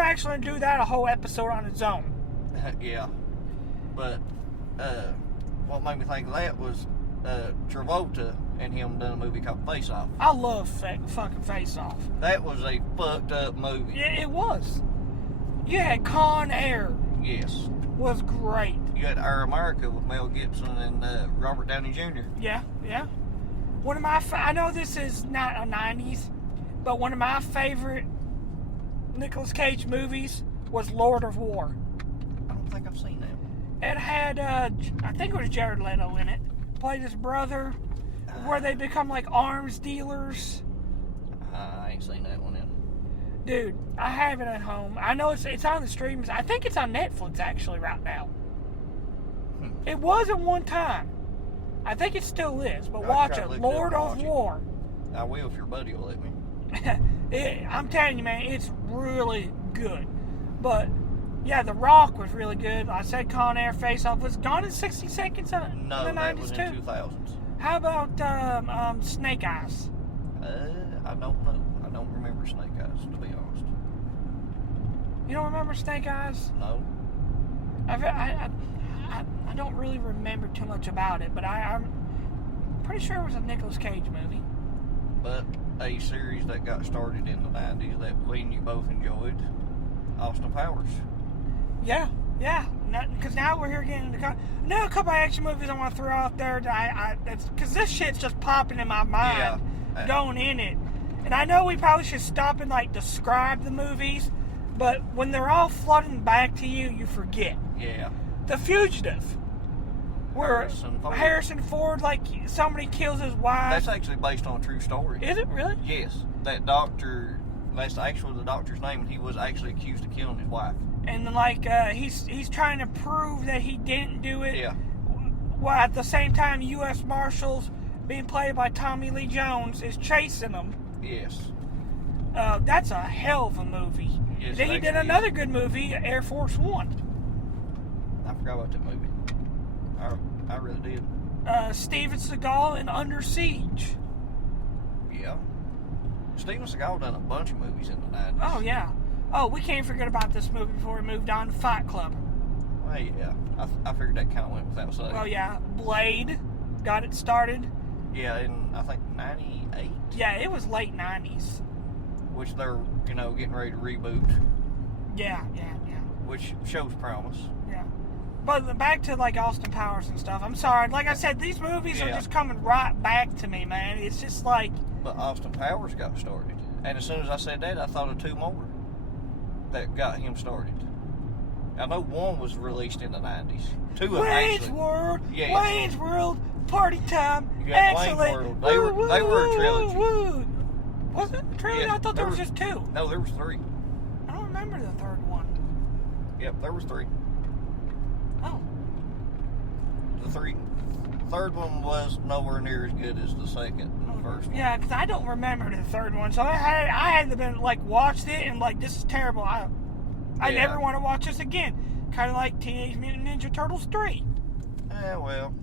actually going to do that a whole episode on its own. yeah. But what made me think of that was Travolta and him done a movie called Face Off. I love fucking Face Off. That was a fucked up movie. Yeah, it was. You had Con Air. Yes. Was great. You had Our America with Mel Gibson and Robert Downey Jr. Yeah. One of my, I know this is not a 90s, but one of my favorite Nicolas Cage movies was Lord of War. I don't think I've seen that. It had, I think it was Jared Leto in it. Played his brother, where they become like arms dealers. I ain't seen that one in. Dude, I have it at home. I know it's on the streams. I think it's on Netflix actually right now. It was at one time. I think it still is, but I'll watch try to it. look it up Lord and of watch it. War. I will if your buddy will let me. I'm telling you, man, it's really good. But yeah, The Rock was really good. I said Con Air, Face Off was Gone in 60 Seconds in No, the that 90s was too. in 2000s. How about Snake Eyes? I don't know. I don't remember Snake Eyes, to be honest. You don't remember Snake Eyes? No. I don't really remember too much about it, but I'm pretty sure it was a Nicolas Cage movie. But a series that got started in the 90s that we and you both enjoyed, Austin Powers. Yeah. Because now we're here getting into a couple of action movies I want to throw out there that because this shit's just popping in my mind going in it. And I know we probably should stop and like describe the movies, but when they're all flooding back to you, you forget. Yeah. The Fugitive, where Harrison Ford, like somebody kills his wife. That's actually based on a true story. Is it really? Yes. That doctor, that's actually the doctor's name, and he was actually accused of killing his wife. And like he's trying to prove that he didn't do it. Yeah. While at the same time, U.S. Marshals, being played by Tommy Lee Jones, is chasing him. Yes. That's a hell of a movie. Yes, Then he did actually another good movie, Air Force One. I forgot about that movie. I really did. Steven Seagal in Under Siege. Yeah. Steven Seagal done a bunch of movies in the 90s. Oh, yeah. Oh, we can't forget about this movie before we moved on to Fight Club. Well, yeah. I figured that kind of went without saying. Oh, yeah. Blade got it started. Yeah, in, I think, 98. Yeah, it was late 90s. Which they're, getting ready to reboot. Yeah. Which shows promise. Yeah. But back to, like, Austin Powers and stuff. I'm sorry. Like I said, these movies are just coming right back to me, man. It's just like... But Austin Powers got started. And as soon as I said that, I thought of two more that got him started. I know one was released in the 90s. Two of them Wayne's actually. World! Yes. Wayne's World! Party time! You got Excellent! Wayne's World. They were a trilogy. Woo. Was it a trilogy? Yeah, I thought there was just two. No, there was three. I don't remember the third one. Yep, there was three. Oh. The third one was nowhere near as good as the second and the first one. Yeah, because I don't remember the third one. So I hadn't been, like, watched it and, like, this is terrible. I never want to watch this again. Kind of like Teenage Mutant Ninja Turtles 3. Well,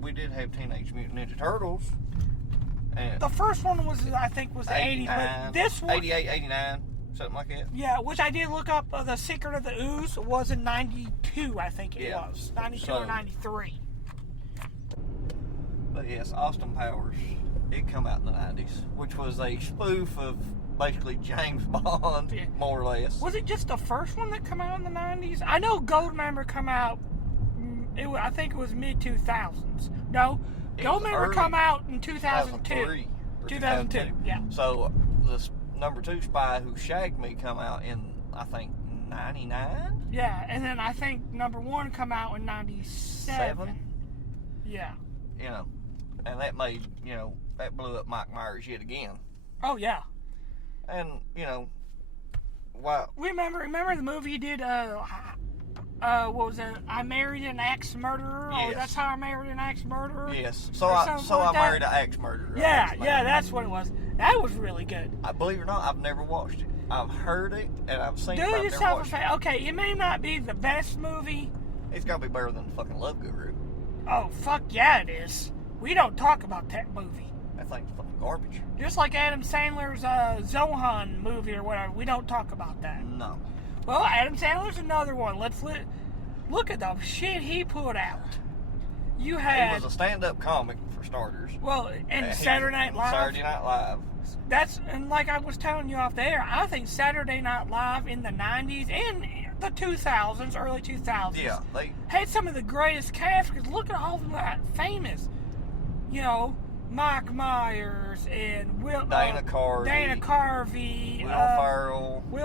we did have Teenage Mutant Ninja Turtles. And The first one was, I think, was the 80s, but this one, 88, 89, something like that. yeah, which I did look up. The Secret of the Ooze was in '92, I think it Yeah. was 92 So- or '93. But yes, Austin Powers, it come out in the 90s, which was a spoof of basically James Bond, Yeah. more or less. Was it just the first one that come out in the '90s? I know Goldmember come out. I think it was mid 2000s. No, It was Goldmember early come out in 2002. 2003 or 2002. Yeah. So the number 2 Spy Who Shagged Me come out in, I think, 99? Yeah, and then I think number 1 come out in '97. Yeah. You know, and that made, that blew up Mike Myers yet again. Oh yeah. And, wow. Remember the movie he did? What was it? I Married an Axe Murderer, or Yes. That's How I Married an Axe Murderer. Yes. So Or I something like that. married an axe murderer. Yeah, Axe yeah, murderer. that's what it was. That was really good. I believe it or not, I've never watched it. I've heard it and I've seen Do it. But I've never yourself a watched it. favor. Okay, it may not be the best movie. It's gotta be better than fucking Love Guru. Oh, fuck yeah, it is. We don't talk about that movie. That thing's fucking garbage. Just like Adam Sandler's Zohan movie or whatever. We don't talk about that. No. Well, Adam Sandler's another one. Look at the shit he put out. You He had, was a stand-up comic for starters. well, and He- Saturday Night Live. Saturday Night Live. And like I was telling you off the air, I think Saturday Night Live in the 90s and the 2000s, early 2000s, Yeah, they had some of the greatest cast, because look at all of that famous, Mike Myers and Dana Carvey, Will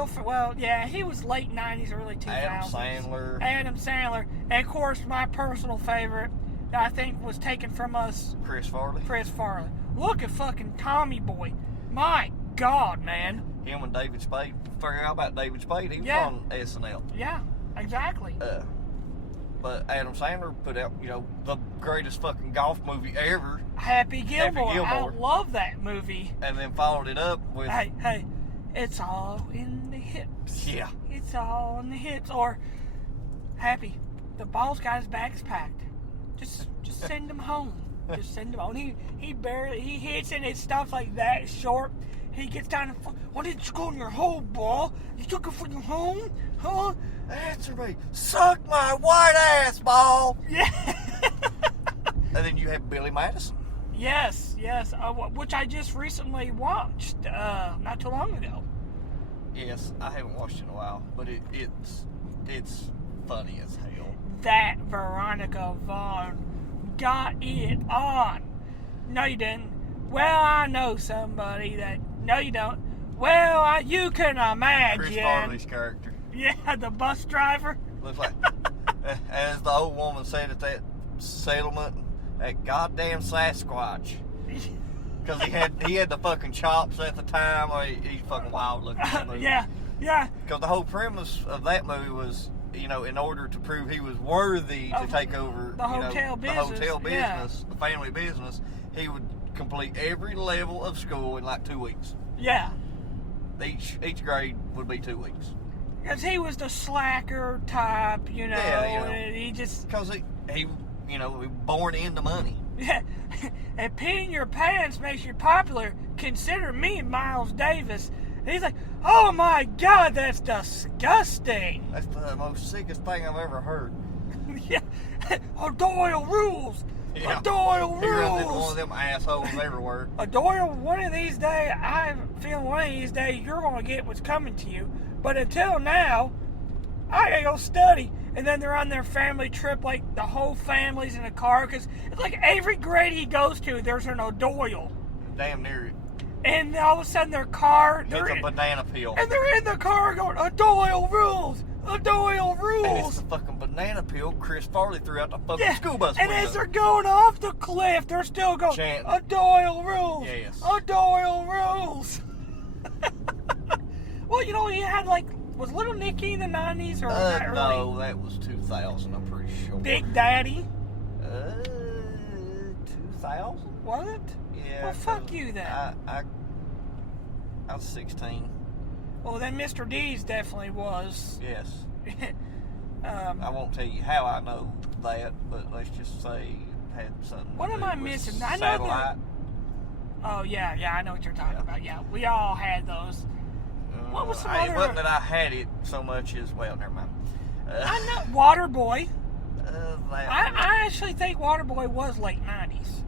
Ferrell, Well, yeah, he was late 90s, early 2000s. Adam Sandler, And of course, my personal favorite, that I think was taken from us, Chris Farley. Chris Farley. Look at fucking Tommy Boy. My God, man. Him and David Spade. Figure out about David Spade. He was Yeah. on SNL. Yeah, exactly. But Adam Sandler put out, the greatest fucking golf movie ever, Happy Gilmore. I Gilmore. love that movie. and then followed it up with Hey, it's all in the hips. yeah. It's all in the hips. Or Happy, the ball's got his bags packed. Just send him home. Just send him home. He hits and it's stuff like that short. He gets down and why didn't you go in your hole, ball? You took it from your home, huh? Answer me. Suck my white ass ball. Yeah. And then you have Billy Madison. Yes. Which I just recently watched not too long ago. Yes, I haven't watched it in a while, but it's funny as hell. That Veronica Vaughn got it on. No, you didn't. Well, I know somebody that. No, you don't. Well, you can imagine. Chris Farley's character. Yeah, the bus driver. Looks like, as the old woman said at that settlement, that goddamn Sasquatch. Because he had the fucking chops at the time. He's fucking wild looking. in that movie. Yeah. Because the whole premise of that movie was, in order to prove he was worthy to take over the hotel business, the family business, he would complete every level of school in like 2 weeks. Yeah. Each grade would be 2 weeks. Because he was the slacker type, Yeah. and he just. Because he was born into money. Yeah. And peeing your pants makes you popular. Consider me Miles Davis. And he's like, oh my God, that's disgusting. That's the most sickest thing I've ever heard. Yeah. Doyle rules. Yeah. Doyle He runs into one rules. of them assholes everywhere. Doyle, one of these days, I feel one of these days you're going to get what's coming to you. But until now, I gotta go study. And then they're on their family trip, like the whole family's in a car. Because it's like every grade he goes to, there's an O'Doyle. Damn near it. And all of a sudden their car, It's a banana peel. and they're in the car going, O'Doyle rules! O'Doyle And it's rules! the fucking banana peel Chris Farley threw out the fucking school bus and window. as they're going off the cliff, they're still going, Chanting. O'Doyle rules! Yes. O'Doyle rules! Well, he had was Little Nicky in the 90s or was that early? No, that was 2000, I'm pretty sure. Big Daddy? 2000? Was it? Yeah. Well, fuck 'cause you then. I was 16. Well, then Mr. D's definitely was. Yes. I I won't tell you how I know that, but let's just say it had something. What to am do I with missing? I know satellite. Oh, yeah, I know what you're talking about. Yeah, we all had those. What was some It other... wasn't that I had it so much as, well, never mind. I know, Waterboy. That I actually think Waterboy was late 90s.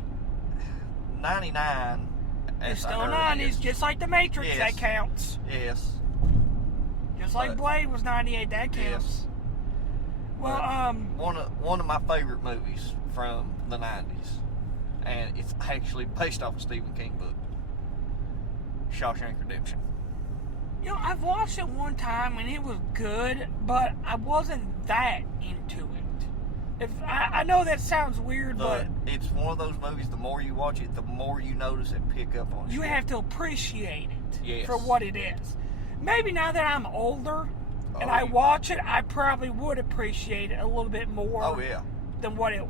99. It's still 90s, just like The Matrix, Yes. that counts. Yes. Just like But- Blade was 98, that counts. Yes. Well, One of my favorite movies from the 90s, and it's actually based off a Stephen King book, Shawshank Redemption. I've watched it one time and it was good, but I wasn't that into it. I know that sounds weird, but It's one of those movies, the more you watch it, the more you notice and pick up on you shit. have to appreciate it Yes. for what it is. Maybe now that I'm older and Oh, I yeah. watch it, I probably would appreciate it a little bit more Oh, yeah. than what it,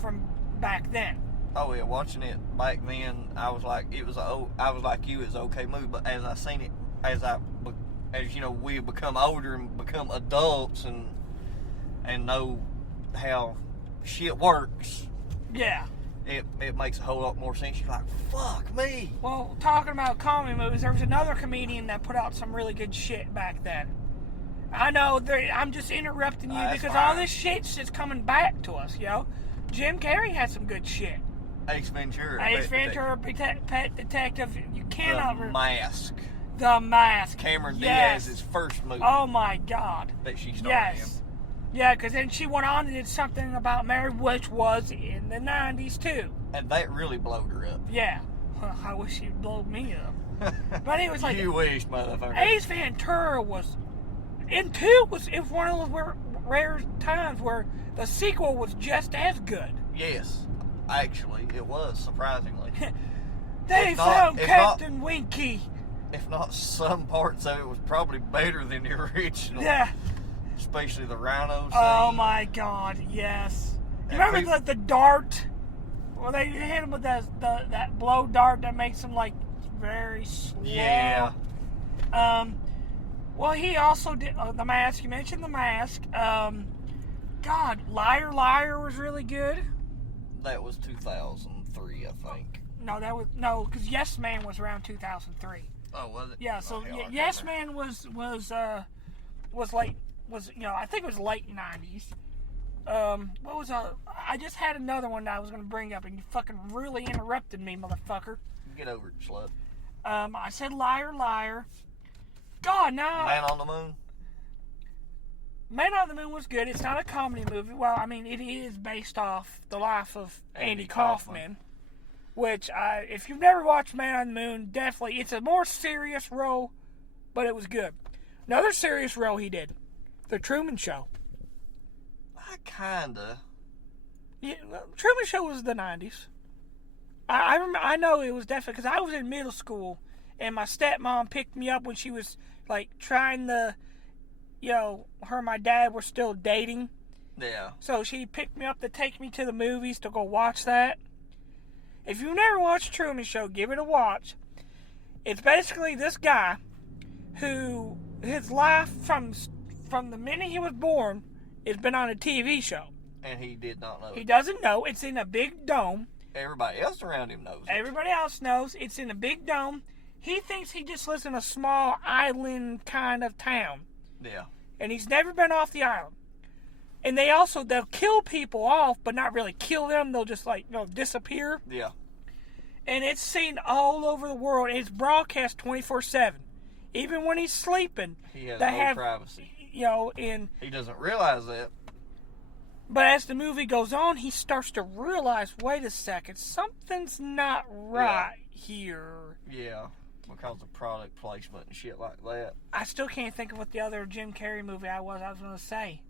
from back then. Oh, yeah. Watching it back then, I was like, it was an okay movie, but as I seen it, as we have become older and become adults and know how shit works, Yeah. it makes a whole lot more sense. You're like, fuck me. Well, talking about comedy movies, there was another comedian that put out some really good shit back then. I know, I'm just interrupting you That's because fine. all this shit's just coming back to us, Jim Carrey had some good shit. Ace Ventura. Ace Ventura, Pet Detective, you cannot... The Mask. The Mask. Cameron Yes. Diaz's first movie Oh my God. that she starred Yes. Yeah, because then she went on and did something about Mary, which was in the 90s too. in. And that really blowed her up. Yeah. I wish she'd blow me up. But it was like... You wish, motherfucker. Ace Ventura was... And 2 was one of those rare times where the sequel was just as good. Yes. Actually, it was, surprisingly. They If not- found if Captain Winky. If not, some parts of it was probably better than the original. Yeah. Especially the rhino scene. Oh my God, yes. You And remember the dart? Well, they hit him with that blow dart that makes him like very slow. Yeah. Well, he also did The Mask. You mentioned The Mask. God, Liar Liar was really good. That was 2003, I think. No, because Yes Man was around 2003. Oh, was it? Yeah, so Oh, hell, I can't Yes remember. Man was late, I think it was late 90s. I just had another one that I was going to bring up, and you fucking really interrupted me, motherfucker. Get over it, slut. I said Liar Liar. God, no. Man on the Moon? Man on the Moon was good. It's not a comedy movie. Well, I mean, it is based off the life of Andy Kaufman. Which, if you've never watched Man on the Moon, definitely, it's a more serious role, but it was good. Another serious role he did, The Truman Show. I kinda. Yeah, Truman Show was the 90s. I remember. I know it was definitely because I was in middle school, and my stepmom picked me up when she was like trying to, her and my dad were still dating. Yeah. So she picked me up to take me to the movies to go watch that. If you've never watched Truman Show, give it a watch. It's basically this guy who his life from the minute he was born has been on a TV show. And he did not know He it. doesn't know. It's in a big dome. Everybody else around him knows it. Everybody else knows. It's in a big dome. He thinks he just lives in a small island kind of town. Yeah. And he's never been off the island. And they'll kill people off, but not really kill them. They'll just disappear. Yeah. And it's seen all over the world. It's broadcast 24/7. Even when he's sleeping. He has they no have, privacy. He doesn't realize that. But as the movie goes on, he starts to realize, wait a second, something's not right here. Yeah. Because of product placement and shit like that. I still can't think of what the other Jim Carrey movie I was going to say.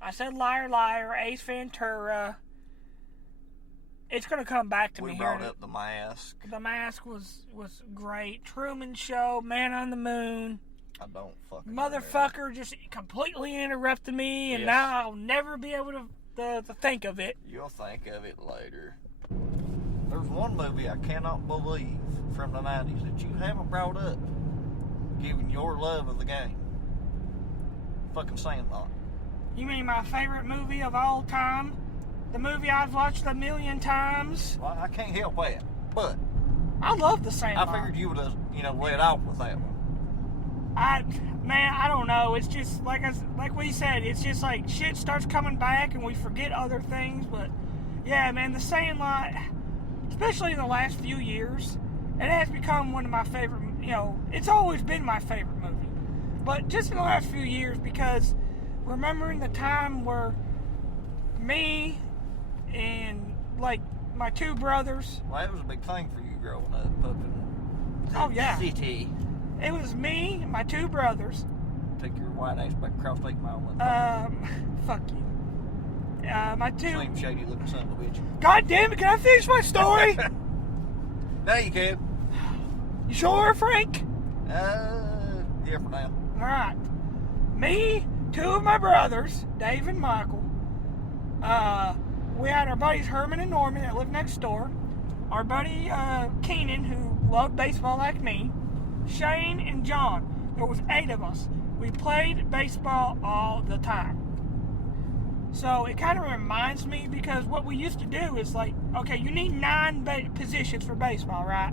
I said Liar Liar, Ace Ventura. It's going to come back to me We here. brought up The Mask. The Mask was great. Truman Show, Man on the Moon. I don't fucking Motherfucker just completely interrupted me, and Yes. now I'll never be able to think of it. You'll think of it later. There's one movie I cannot believe from the 90s that you haven't brought up, given your love of the game. Fucking Sandlot. You mean my favorite movie of all time? The movie I've watched a million times? Well, I can't help that. But I love The I Sandlot. figured you would have, led off with that one. I don't know. It's just like we said. It's just like shit starts coming back, and we forget other things. But yeah, man, The Sandlot, especially in the last few years, it has become one of my favorite. It's always been my favorite movie, but just in the last few years, because remembering the time where me and like my two brothers. Well, that was a big thing for you growing up in Oh yeah. city. It was me, my two brothers. Take your white ass back across 8 Mile. Fuck you. My two. Slim shady looking son of a bitch. God damn it! Can I finish my story? Now you can. You sure, Frank? Yeah, for now. All right. Me, two of my brothers, Dave and Michael. We had our buddies Herman and Norman that lived next door. Our buddy Keenan, who loved baseball like me. Shane and John. There was 8 of us. We played baseball all the time. So it kind of reminds me, because what we used to do is like, okay, you need 9 positions for baseball, right?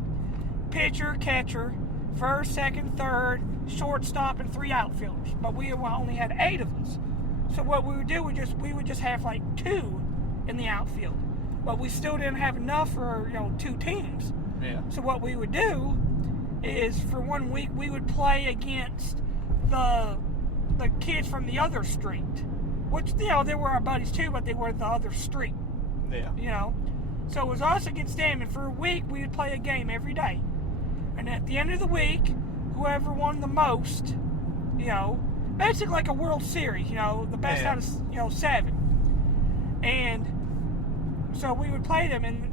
Pitcher, catcher, first, second, third, shortstop, and 3 outfielders. But we only had 8 of us. So what we would do, we would just have like 2 in the outfield. But we still didn't have enough for 2 teams. Yeah. So what we would do is for 1 week we would play against the kids from the other street, which they were our buddies too, but they were the other street. Yeah. So it was us against them, and for a week we would play a game every day. And at the end of the week, whoever won the most, basically like a World Series, the best out of 7. And so we would play them, and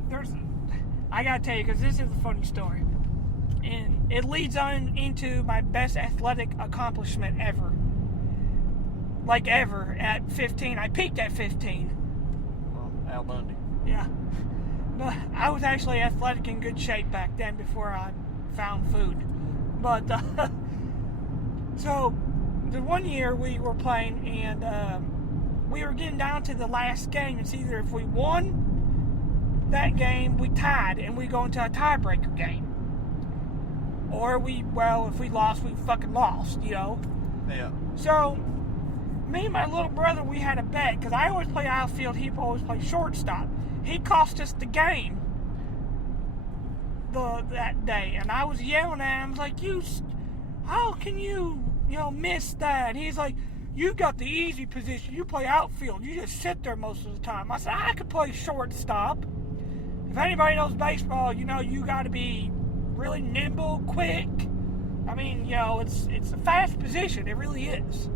I gotta tell you, because this is a funny story. And it leads on into my best athletic accomplishment ever. Like ever, at 15. I peaked at 15. Well, Al Bundy. Yeah. But I was actually athletic in good shape back then before I found food. But, so, the one year we were playing, and we were getting down to the last game. It's either if we won that game, we tied, and we go into a tiebreaker game. Or if we lost, we fucking lost, Yeah. So, me and my little brother, we had a bet, because I always play outfield, he always play shortstop. He cost us the game that day, and I was yelling at him. I was like, how can you, miss that? And he's like, you got the easy position. You play outfield. You just sit there most of the time. I said, I could play shortstop. If anybody knows baseball, you got to be really nimble, quick. I mean, it's a fast position. It really is.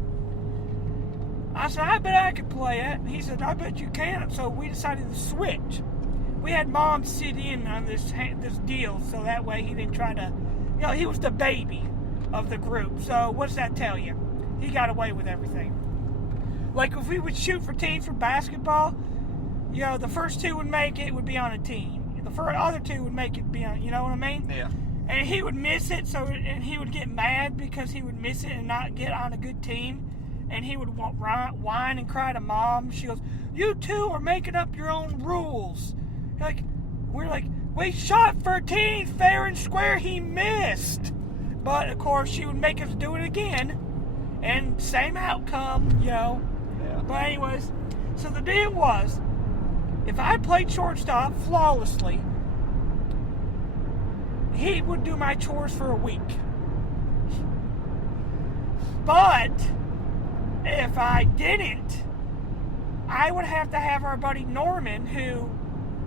I said, I bet I could play it. And he said, I bet you can. So we decided to switch. We had Mom sit in on this deal, so that way he didn't try to, he was the baby of the group. So what does that tell you? He got away with everything. Like if we would shoot for teams for basketball, the first 2 would make it, would be on a team. The other 2 would make it be on, you know what I mean? Yeah. And he would miss it, and he would get mad because he would miss it and not get on a good team. And he would whine and cry to Mom. She goes, you 2 are making up your own rules. We're like, we shot for a team fair and square. He missed. But, of course, she would make us do it again. And same outcome, Yeah. But anyways, so the deal was, if I played shortstop flawlessly, he would do my chores for a week. But if I didn't, I would have to have our buddy Norman, who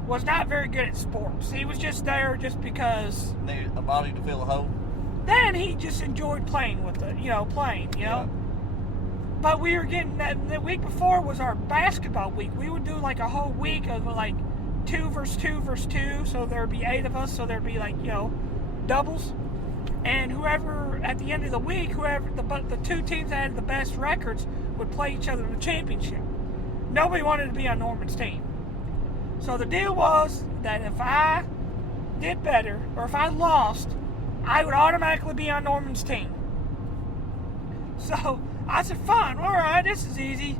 was not very good at sports. He was just there just because. Needed a body to fill a hole. Then he just enjoyed playing with it, playing. Yeah. But we were getting the week before was our basketball week. We would do like a whole week of like 2 versus 2 versus 2. So there'd be 8 of us. So there'd be like doubles. And whoever at the end of the week, the 2 teams that had the best records would play each other in the championship. Nobody wanted to be on Norman's team. So the deal was that if I did better or if I lost, I would automatically be on Norman's team. So I said, fine, all right, this is easy.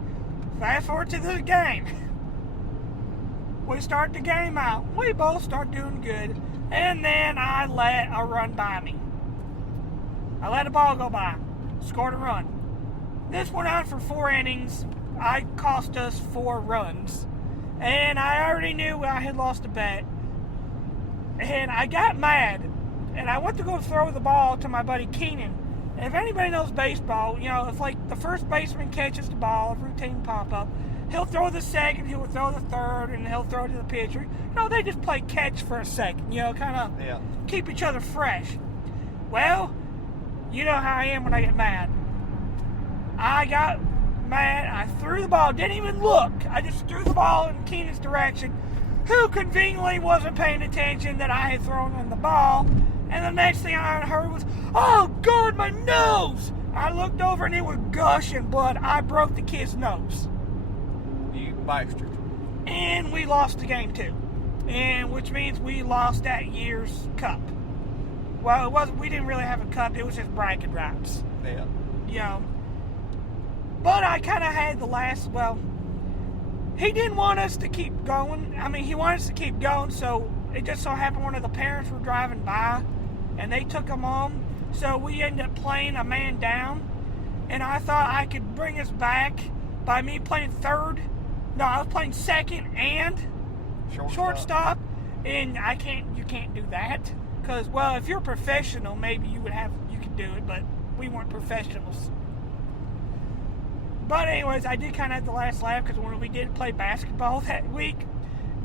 Fast forward to the game. We start the game out. We both start doing good. and then I let a run by me. I let a ball go by, scored a run. This went on for 4 innings. I cost us 4 runs. And I already knew I had lost a bet. And I got mad. And I went to go throw the ball to my buddy Keenan. And if anybody knows baseball, you know, if like the first baseman catches the ball, a routine pop-up, he'll throw the second, he'll throw the third, and he'll throw to the pitcher. You know, they just play catch for a second, you know, kind of keep each other fresh. Well, you know how I am when I get mad. I got mad, I threw the ball, didn't even look. I just threw the ball in Keenan's direction, who conveniently wasn't paying attention that I had thrown in the ball. And the next thing I heard was, "Oh God, my nose!" I looked over and it was gushing blood. I broke the kid's nose. You bastard. And we lost the game too. And which means we lost that year's cup. Well, it wasn't. We didn't really have a cup. It was just bragging rights. Yeah. You know. But I kind of had the last. Well, he didn't want us to keep going. I mean, he wanted us to keep going. So it just so happened one of the parents were driving by, and they took him home. So we ended up playing a man down, and I thought I could bring us back by me playing third. No, I was playing second and shortstop, and you can't do that, because, well, if you're professional, maybe you could do it, but we weren't professionals. But anyways, I did kind of have the last laugh, because when we did play basketball that week,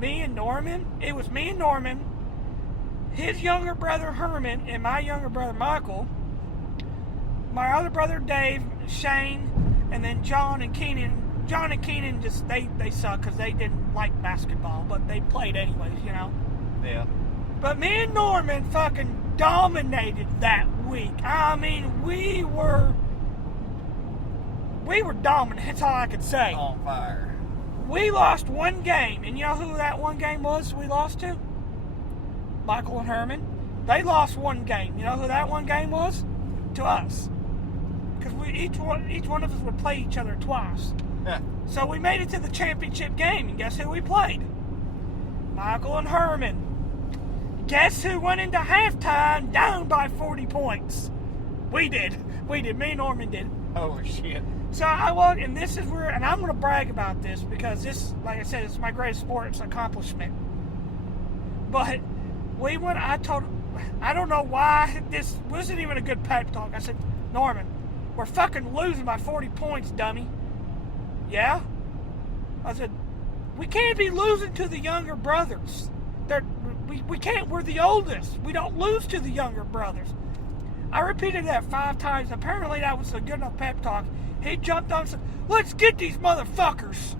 it was me and Norman, his younger brother Herman, and my younger brother Michael, my other brother Dave, Shane, and then John and Keenan. John and Keenan just, they suck because they didn't like basketball, but they played anyways, you know? Yeah. But me and Norman fucking dominated that week. I mean, we were dominant, that's all I could say. On fire. We lost one game, and you know who that one game was we lost to? Michael and Herman. They lost one game. You know who that one game was? To us. Because each one of us would play each other twice. Yeah. So we made it to the championship game, and guess who we played? Michael and Herman. Guess who went into halftime down by 40 points? We did. Me and Norman did. Holy shit. So I walked, and this is where, and I'm going to brag about this because this, like I said, it's my greatest sports accomplishment. But I don't know why, this wasn't even a good pep talk. I said, "Norman, we're fucking losing by 40 points, dummy." "Yeah?" I said, "We can't be losing to the younger brothers. We can't, we're the oldest. We don't lose to the younger brothers." I repeated that 5 times. Apparently that was a good enough pep talk. He jumped on and said, "Let's get these motherfuckers."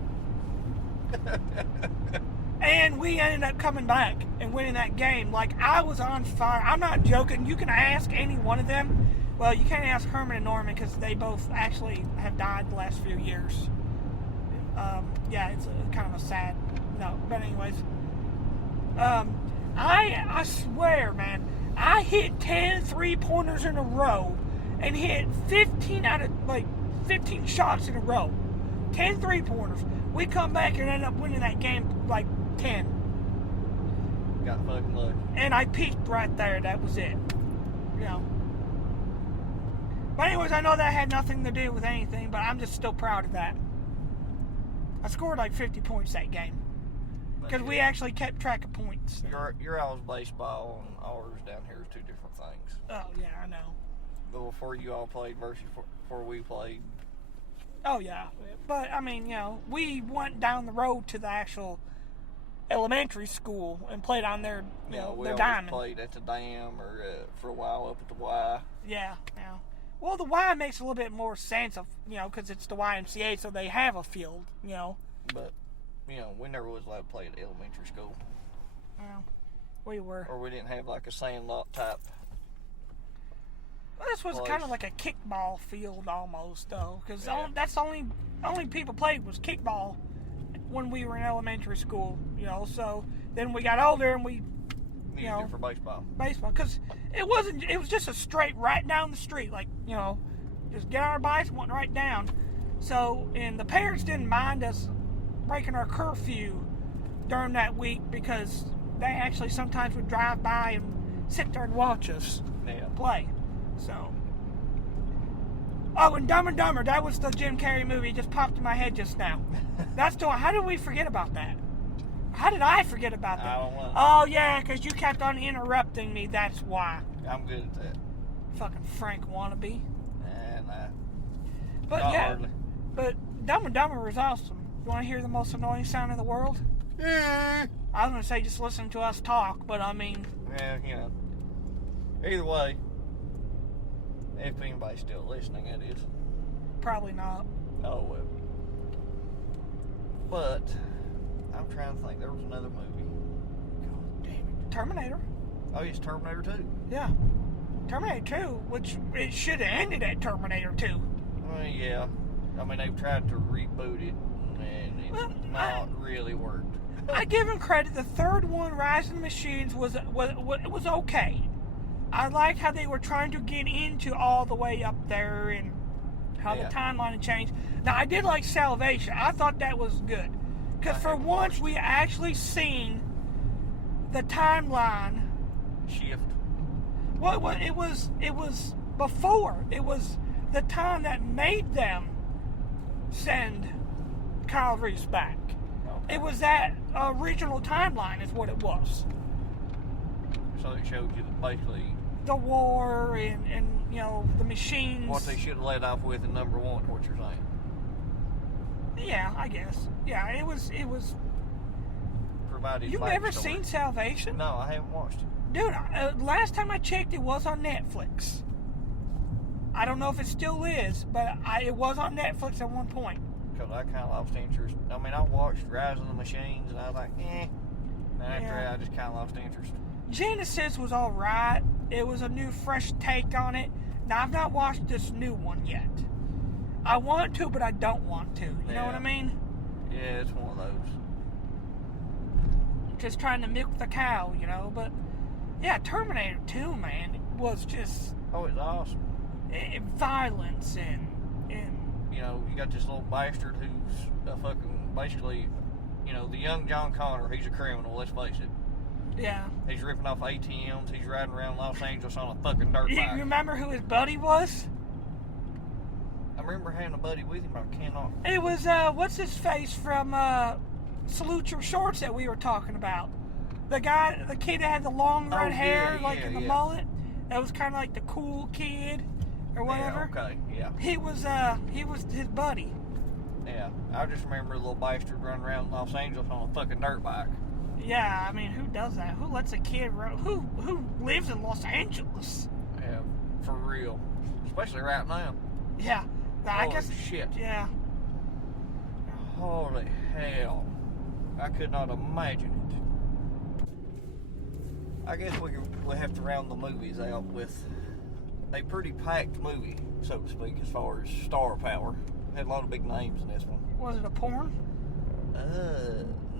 And we ended up coming back and winning that game. Like, I was on fire. I'm not joking. You can ask any one of them. Well, you can't ask Herman and Norman because they both actually have died the last few years. Yeah, it's kind of a sad note. But anyways, I swear, man, I hit 10 3-pointers in a row and hit 15 shots in a row. 10 3-pointers. We come back and end up winning that game like 10. Got fucking lucky. And I peaked right there. That was it. You know. But anyways, I know that had nothing to do with anything, but I'm just still proud of that. I scored like 50 points that game. Because we actually kept track of points. Your all's baseball and ours down here is 2 different things. Oh, yeah, I know. But before you all played versus before we played. Oh, yeah. But, I mean, you know, we went down the road to the actual elementary school and played on their, We their always diamond. played at the dam or for a while up at the Y. Yeah, yeah. Well, the Y makes a little bit more sense of, because it's the YMCA, so they have a field, But, we never was allowed to play at elementary school. Well, we were. Or we didn't have like a sandlot type. Well, this was place. kind of like a kickball field almost, though, because Yeah. that's the only people played was kickball when we were in elementary school, So then we got older and we, Used it for baseball. because it was just a straight right down the street, like, just get on our bikes and went right down. So, and the parents didn't mind us breaking our curfew during that week because they actually sometimes would drive by and sit there and watch us Yeah. play. So. Oh, and Dumb and Dumber. That was the Jim Carrey movie. It just popped in my head just now. That's the one. How did we forget about that? How did I forget about that? I don't know. Oh, yeah, because you kept on interrupting me. That's why. I'm good at that. Fucking Frank wannabe. And But not yeah, hardly. but Dumb and Dumber was awesome. You want to hear the most annoying sound in the world? Yeah. I was going to say just listen to us talk, but I mean... Yeah, you know. Either way, if anybody's still listening, it is. Probably not. Oh, well. But, I'm trying to think. There was another movie. God damn it. Terminator. Oh, it's Terminator 2. Yeah. Terminator 2, which it should have ended at Terminator 2. Well, yeah. I mean, they've tried to reboot it, and it's Well, not really worked. I give him credit. The third one, Rise of the Machines, was okay. I liked how they were trying to get into all the way up there and how Yeah. the timeline had changed. Now, I did like Salvation. I thought that was good. Because I for haven't once, watched we actually seen the timeline. Shift. Well, it was before. It was the time that made them send Kyle Reese back. Okay. It was that original timeline is what it was. So it showed you that basically The war and you know, the machines. what they should have led off with in number one, what you're saying. Yeah, I guess. Yeah, it was. Provided You've never seen Salvation? No, I haven't watched it. Dude, last time I checked, it was on Netflix. I don't know if it still is, but it was on Netflix at one point. Because I kind of lost interest. I mean, I watched Rise of the Machines, and I was like, eh. And after Yeah. that, I just kind of lost interest. Genesis was alright. It was a new, fresh take on it. Now, I've not watched this new one yet. I want to, but I don't want to. You know what I Yeah. mean? Yeah, it's one of those. Just trying to milk the cow, you know? But, yeah, Terminator 2, man, was just Oh, it's awesome. violence and You know, you got this little bastard who's a fucking, basically, you know, the young John Connor, he's a criminal, let's face it. yeah. He's ripping off ATMs, he's riding around Los Angeles on a fucking dirt You bike. remember who his buddy was? I remember having a buddy with him, but I cannot. It was, what's his face from Salute Your Shorts that we were talking about. The kid that had the long red hair, yeah, like yeah, in the yeah. mullet. That was kind of like the cool kid or whatever. Yeah, okay, yeah. He was his buddy. Yeah, I just remember a little bastard running around Los Angeles on a fucking dirt bike. Yeah, I mean, who does that? Who lets a kid run? Who lives in Los Angeles? Yeah, for real. Especially right now. Yeah, I Holy guess. shit. Yeah, Holy hell. I could not imagine it. I guess we have to round the movies out with a pretty packed movie, so to speak, as far as star power. Had a lot of big names in this one. was it a porn?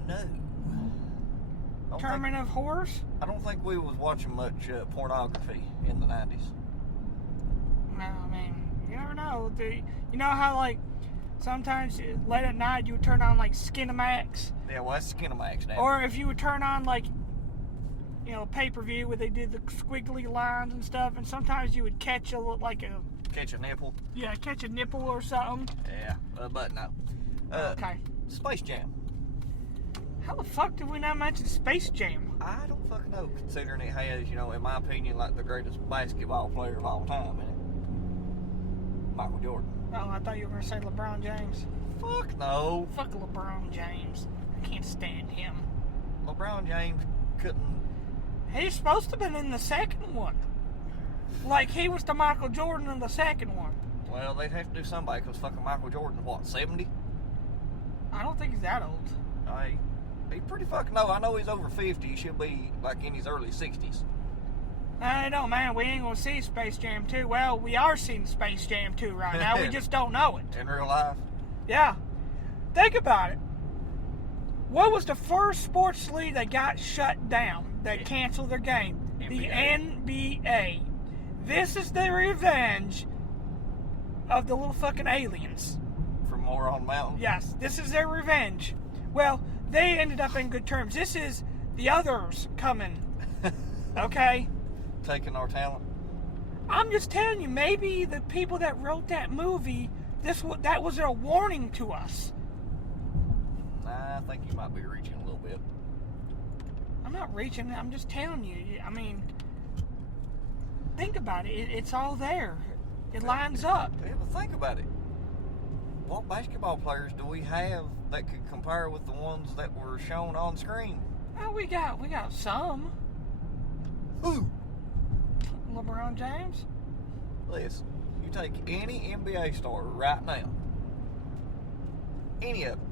No. Tournament of Horrors? I don't think we was watching much pornography in the 90s. No, I mean, you never know. You know how, like, sometimes late at night you would turn on, like, Skinamax? Yeah, well, that's Skinamax now. Or if you would turn on, like, you know, pay-per-view where they did the squiggly lines and stuff, and sometimes you would catch Catch a nipple. catch a nipple or something. Yeah, but no. Okay. Space Jam. How the fuck did we not mention Space Jam? I don't fucking know, considering it has, you know, in my opinion, like the greatest basketball player of all time in it. Michael Jordan. Oh, I thought you were going to say LeBron James. Fuck no. Fuck LeBron James. I can't stand him. LeBron James couldn't. He's supposed to have been in the second one. Like, he was the Michael Jordan in the second one. Well, they'd have to do somebody, because fucking Michael Jordan's what, 70? I don't think he's that old. He's pretty fucking old. I know he's over 50. He should be, like, in his early 60s. I don't, man. We ain't gonna see Space Jam 2. Well, we are seeing Space Jam 2 right now. We just don't know it. In real life. Yeah. Think about it. What was the first sports league that got shut down, that canceled their game? The NBA. This is the revenge of the little fucking aliens. From Moron Mountain. Yes, this is their revenge. Well, they ended up in good terms. This is the others coming. Okay? Taking our talent. I'm just telling you, maybe the people that wrote that movie, that was a warning to us. Nah, I think you might be reaching a little bit. I'm not reaching. I'm just telling you. I mean, think about it. It's all there. It lines up. Yeah, but think about it. What basketball players do we have that could compare with the ones that were shown on screen? Oh, we got some. Who? LeBron James. Listen, you take any NBA star right now, any of them,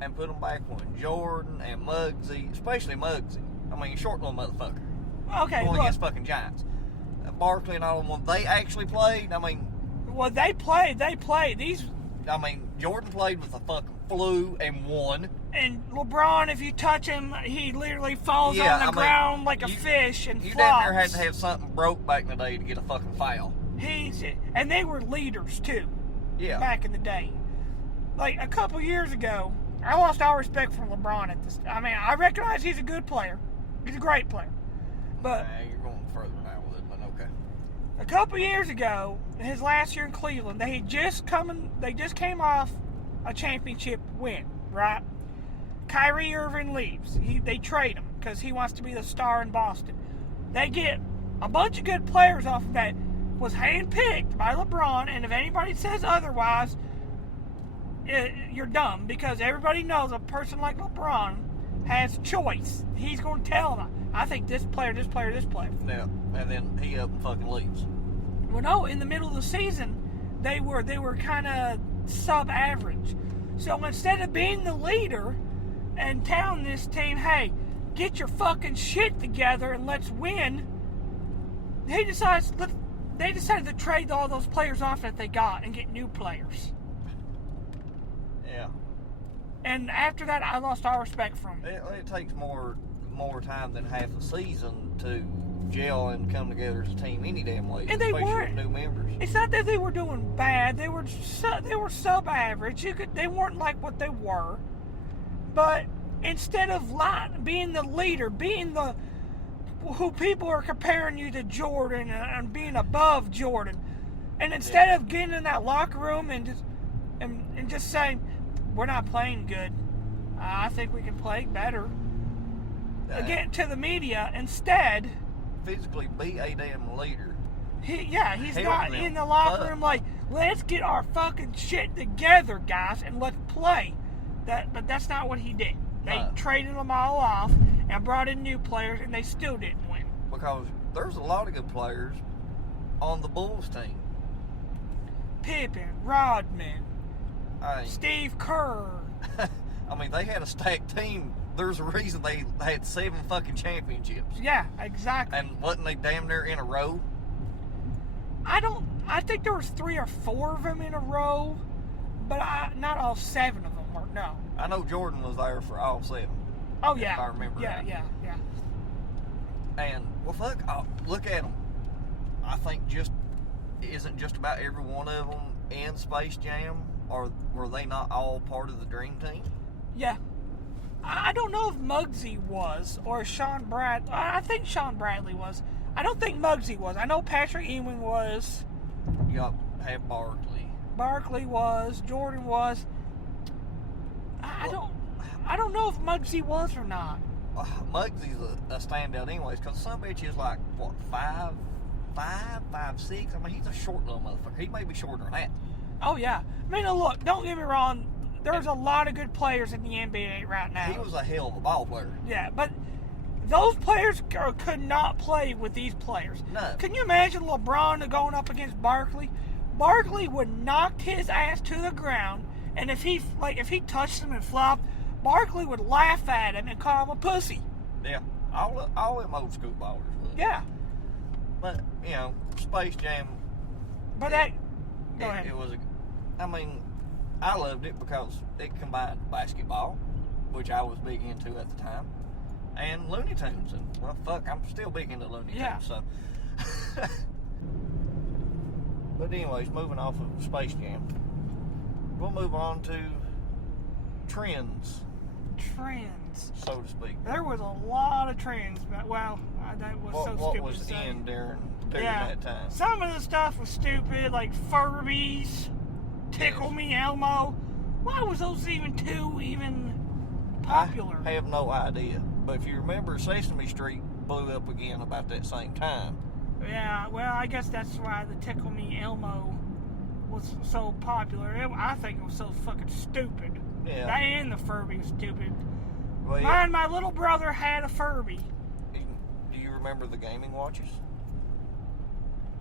and put them back when Jordan and Muggsy, especially Muggsy. I mean, short little motherfucker. Okay, Going look. against fucking Giants. Barkley and all of them, they actually played. I mean, Well, they played. Jordan played with a fucking flu and won. And LeBron, if you touch him, he literally falls on the ground like a fish and you flops. down there had to have something broke back in the day to get a fucking foul. And they were leaders too. Yeah. Back in the day, like a couple years ago, I lost all respect for LeBron at this. I mean, I recognize he's a good player. He's a great player, but Nah, you're going further now with it, but okay. a couple years ago, his last year in Cleveland, they just came off a championship win, right? Kyrie Irving leaves. They trade him because he wants to be the star in Boston. They get a bunch of good players off of that. Was handpicked by LeBron, and if anybody says otherwise, you're dumb, because everybody knows a person like LeBron has choice. He's going to tell them, I think this player, this player, this player. Yeah, and then he up and fucking leaves. Well, no, in the middle of the season, they were kind of sub-average. So instead of being the leader and telling this team, hey, get your fucking shit together and let's win, they decided to trade all those players off that they got and get new players. Yeah. And after that, I lost all respect for them. It takes more time than half a season to gel and come together as a team any damn way. And they especially weren't. with new members. It's not that they were doing bad. They were sub-average. They weren't like what they were. But instead of being the leader, being the who people are comparing you to Jordan and being above Jordan, and instead of getting in that locker room and just saying, we're not playing good, I think we can play better. Getting to the media instead. Physically be a damn leader. He's Help not them. in the locker room like, let's get our fucking shit together, guys, and let's play. But that's not what he did. They traded them all off and brought in new players, and they still didn't win. Because there's a lot of good players on the Bulls team. Pippen, Rodman, I Steve Kerr. mean, they had a stacked team. There's a reason they had 7 fucking championships. Yeah, exactly. And wasn't they damn near in a row? I think there was 3 or 4 of them in a row, but not all 7 of them were. No. I know Jordan was there for all 7. Oh yeah. If I remember right. Yeah. And well, fuck, look at them. I think isn't just about every one of them in Space Jam, or were they not all part of the Dream Team? Yeah. I don't know if Muggsy was, or Sean Bradley. I think Sean Bradley was. I don't think Muggsy was. I know Patrick Ewing was. You have Barkley. Barkley was. Jordan was. I don't know if Muggsy was or not. Muggsy's a standout anyways, because some bitch is like, what, 5'6"? I mean, he's a short little motherfucker. He may be shorter than that. Oh, yeah. I mean, look, don't get me wrong. There's a lot of good players in the NBA right now. He was a hell of a ball player. Yeah, but those players could not play with these players. No. Can you imagine LeBron going up against Barkley? Barkley would knock his ass to the ground, and if he touched him and flopped, Barkley would laugh at him and call him a pussy. Yeah, all them old school ballers would. Yeah. But, Space Jam. But go ahead. It was I loved it because it combined basketball, which I was big into at the time, and Looney Tunes. And, well, fuck, I'm still big into Looney Tunes, so. But anyways, moving off of Space Jam, we'll move on to trends. trends. so to speak. There was a lot of trends, but well, that was so What stupid was to say. in during Yeah. that time? Some of the stuff was stupid, like Furbies, Tickle Me Elmo. Why was those even popular? I have no idea. But if you remember, Sesame Street blew up again about that same time. Yeah, well, I guess that's why the Tickle Me Elmo was so popular. I think it was so fucking stupid. Yeah. That and the Furby was stupid. Well, yeah. My little brother had a Furby. Do you remember the gaming watches?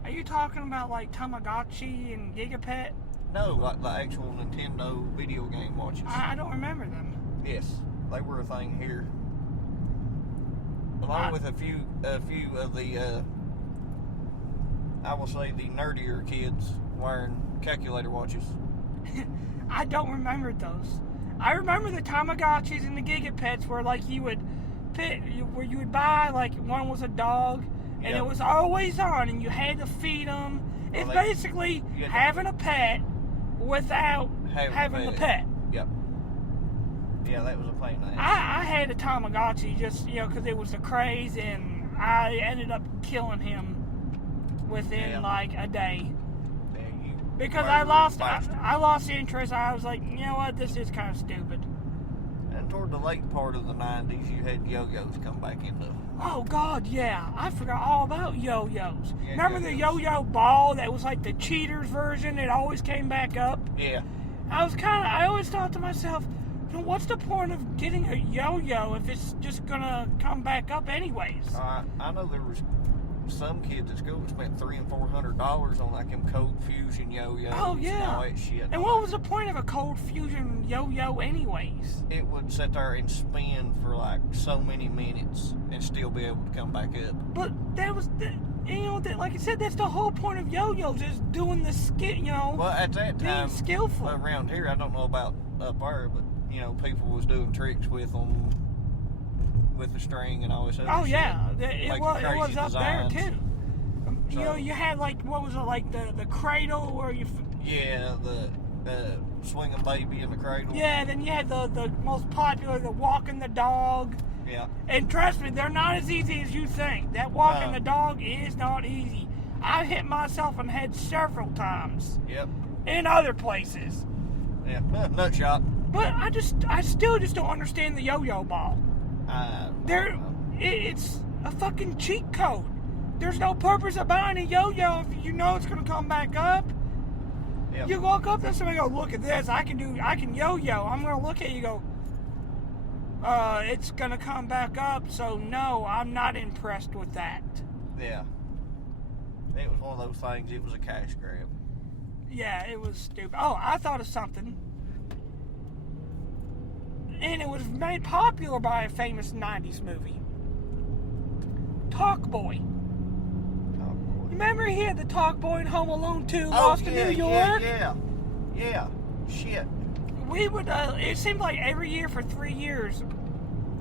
Are you talking about like Tamagotchi and Gigapet? No, like the actual Nintendo video game watches. I don't remember them. Yes, they were a thing here. Along with a few of the, I will say, the nerdier kids wearing calculator watches. I don't remember those. I remember the Tamagotchis and the Gigapets where like you would where you would buy like one was a dog and Yep. it was always on and you had to feed them. It's Well, basically you had to- having a pet without having the pet. Yep. Yeah, that was a pain in the ass. I had a Tamagotchi just because it was the craze and I ended up killing him within like a day. Yeah, you Because were I lost bastard. I lost interest. I was like, you know what, this is kind of stupid. And toward the late part of the 90s, you had yo-yos come back into. Oh God, yeah, I forgot all about yo-yos. Yeah, Remember the yo-yos. yo-yo ball that was like the cheaters version? It always came back up. Yeah. I always thought to myself, what's the point of getting a yo-yo if it's just gonna come back up anyways? I know there was some kids at school that spent $300 and $400 on like them Cold Fusion yo-yos. Oh yeah. And all that shit. And what was the point of a Cold Fusion yo-yo anyways? It would sit there and spin for like so many minutes and still be able to come back up. But that was like I said, that's the whole point of yo-yos is doing the skill. Well, at that being time, skillful. around here, I don't know about up there, but people was doing tricks with them, with the string and all this other Oh shit. yeah, it Making was crazy up there designs. too. So- You had like what was it like the cradle where you. Yeah, the swinging baby in the cradle. Yeah, then you had the most popular, the walking the dog. Yeah. And trust me, they're not as easy as you think. That walking No. the dog is not easy. I hit myself in the head several times Yep. in other places. Yeah. Nut shot. But I still just don't understand the yo-yo ball. There. It's a fucking cheat code. There's no purpose of buying a yo-yo if you know it's gonna come back up. Yep. You walk up to somebody and go, look at this, I can yo-yo. I'm gonna look at you and go, it's gonna come back up, so no, I'm not impressed with that. Yeah. It was one of those things, it was a cash grab. Yeah, it was stupid. Oh, I thought of something. And it was made popular by a famous 90s movie. Talk Boy. Oh, boy. Remember he had the Talk Boy in Home Alone 2, Lost in New York? Yeah. Shit. We would, it seemed like every year for 3 years,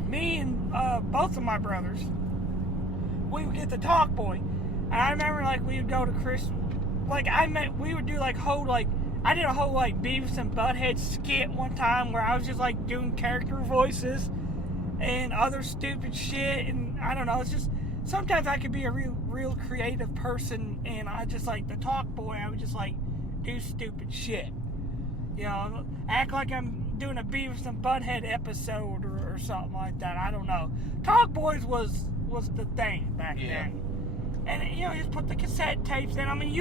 me and both of my brothers, we would get the Talk Boy. And I remember, like, we would go to we would do, I did a whole, Beavis and Butthead skit one time where I was just, doing character voices and other stupid shit. And I don't know, it's just, sometimes I could be a real creative person, and I just, the Talk Boy, I would just, do stupid shit. Act like I'm doing a Beavis and Butthead episode or something like that. I don't know. Talk Boys was the thing back then. And, you just put the cassette tapes in. I mean,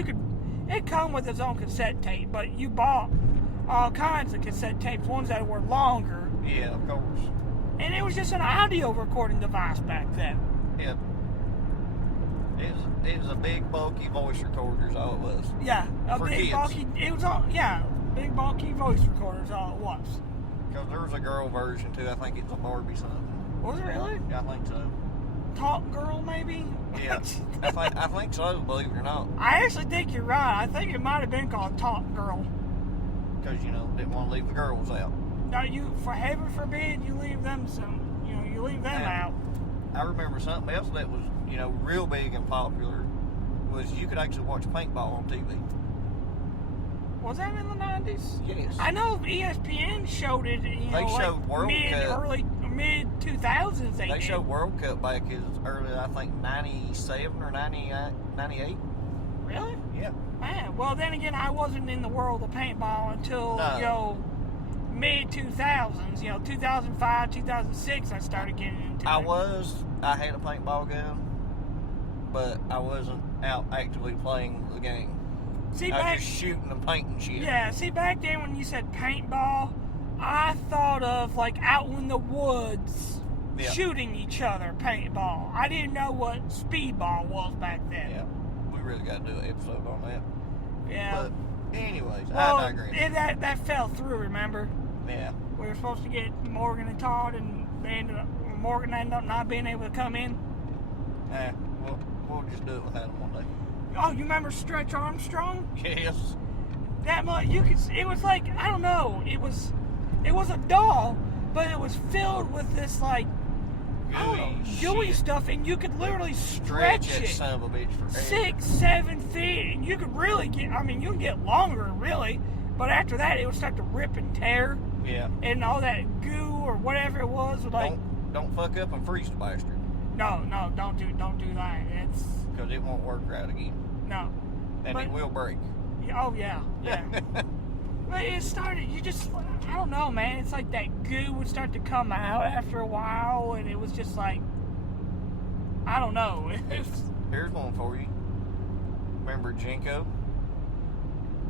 it'd come with its own cassette tape, but you bought all kinds of cassette tapes, ones that were longer. Yeah, of course. And it was just an audio recording device back then. Yep. It was a big, bulky voice recorder is all it was. Yeah, a For big, kids. bulky, it was all, big, bulky voice recorder is all it was. Because there was a girl version too. I think it's a Barbie something. Was it really? Yeah, I think so. Talk Girl, maybe? Yeah. I think so, believe it or not. I actually think you're right. I think it might have been called Talk Girl. Because, didn't want to leave the girls out. Now, for heaven forbid, you leave them out. I remember something else that was, real big and popular was you could actually watch paintball on TV. Was that in the 90s? Yes. I know ESPN showed it, They showed World Cup. mid 2000s. They showed World Cup back as early, I think, 97 or 98. Really? Yeah. Man, well then again, I wasn't in the world of paintball until mid 2000s. 2005, 2006. I started getting into it. I had a paintball gun, but I wasn't out actively playing the game. See, I was just shooting and painting shit. Yeah. See, back then when you said paintball, I thought of like out in the woods. Yeah. Shooting each other, paintball. I didn't know what speedball was back then. Yeah, we really got to do an episode on that. Yeah. But anyways, well, I digress. That fell through, remember? Yeah. We were supposed to get Morgan and Todd, and Morgan ended up not being able to come in. Yeah, we'll just do it without him one day. Oh, you remember Stretch Armstrong? Yes. That much, it was like, I don't know, it was a doll, but it was filled with this like gooey stuff, and you could literally stretch that it son of a bitch for 6-7 feet, and you could really you can get longer, really, but after that, it would start to rip and tear. Yeah. And all that goo or whatever it was would like. Don't fuck up and freeze the bastard. No, don't do that. It's because it won't work right again. No. And it will break. Oh yeah. But it started, I don't know, man. It's like that goo would start to come out after a while, and it was just like, I don't know. Here's one for you. Remember Jinko?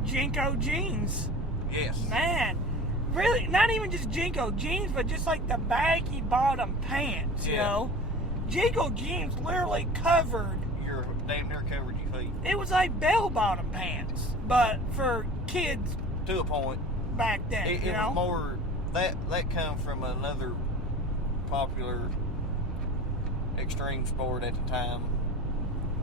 Jinko jeans. Yes. Man, really, not even just Jinko jeans, but just like the baggy bottom pants, you know? Jinko jeans literally covered. You're damn near covered your feet. It was like bell bottom pants, but for kids. To a point. Back then, it was more, that come from another popular extreme sport at the time.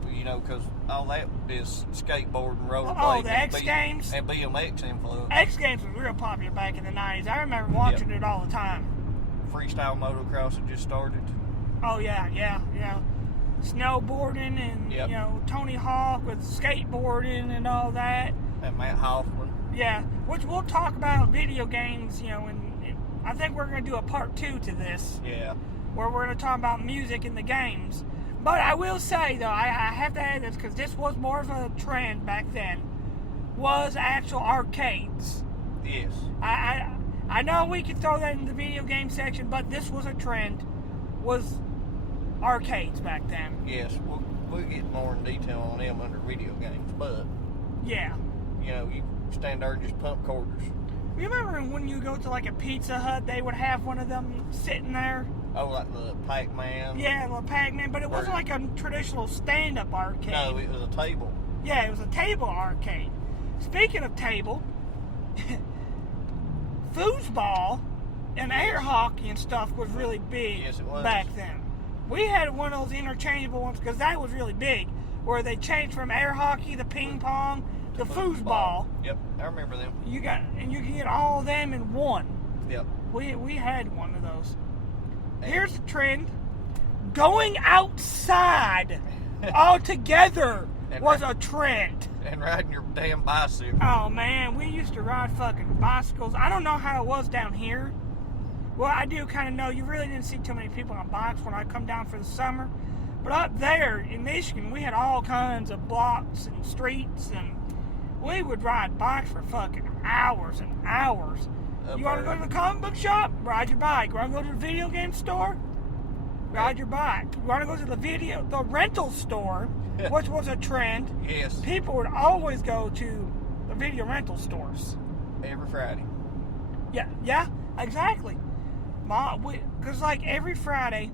Because all that is skateboarding, rollerblading. Oh, the X Games? And BMX influence. X Games was real popular back in the 90s. I remember watching it all the time. Freestyle motocross had just started. Oh, yeah. Snowboarding and, Tony Hawk with skateboarding and all that. And Matt Hoffman. Yeah, which we'll talk about video games, and I think we're going to do a part 2 to this. Yeah. Where we're going to talk about music in the games. But I will say, though, I have to add this, because this was more of a trend back then, was actual arcades. Yes. I know we could throw that in the video game section, but this was a trend, was arcades back then. Yes, we'll get more in detail on them under video games, but... Yeah. You stand there and just pump quarters. You remember when you go to like a Pizza Hut, they would have one of them sitting there? Oh, like the Pac-Man? Yeah, the Pac-Man, but it wasn't like a traditional stand-up arcade. No, it was a table. Yeah, it was a table arcade. Speaking of table, foosball and air hockey and stuff was really big. Yes, it was. Back then. We had one of those interchangeable ones because that was really big, where they changed from air hockey to ping pong to foosball. Yep, I remember them. You can get all of them in one. Yep. We had one of those. Here's the trend. Going outside altogether was a trend. And riding your damn bicycle. Oh, man. We used to ride fucking bicycles. I don't know how it was down here. Well, I do kind of know. You really didn't see too many people on bikes when I come down for the summer. But up there in Michigan, we had all kinds of blocks and streets, and we would ride bikes for fucking hours and hours. You want to go to the comic book shop? Ride your bike. You want to go to the video game store? Ride your bike. You want to go to the rental store, which was a trend. Yes. People would always go to the video rental stores. Every Friday. Yeah, exactly. Because like every Friday,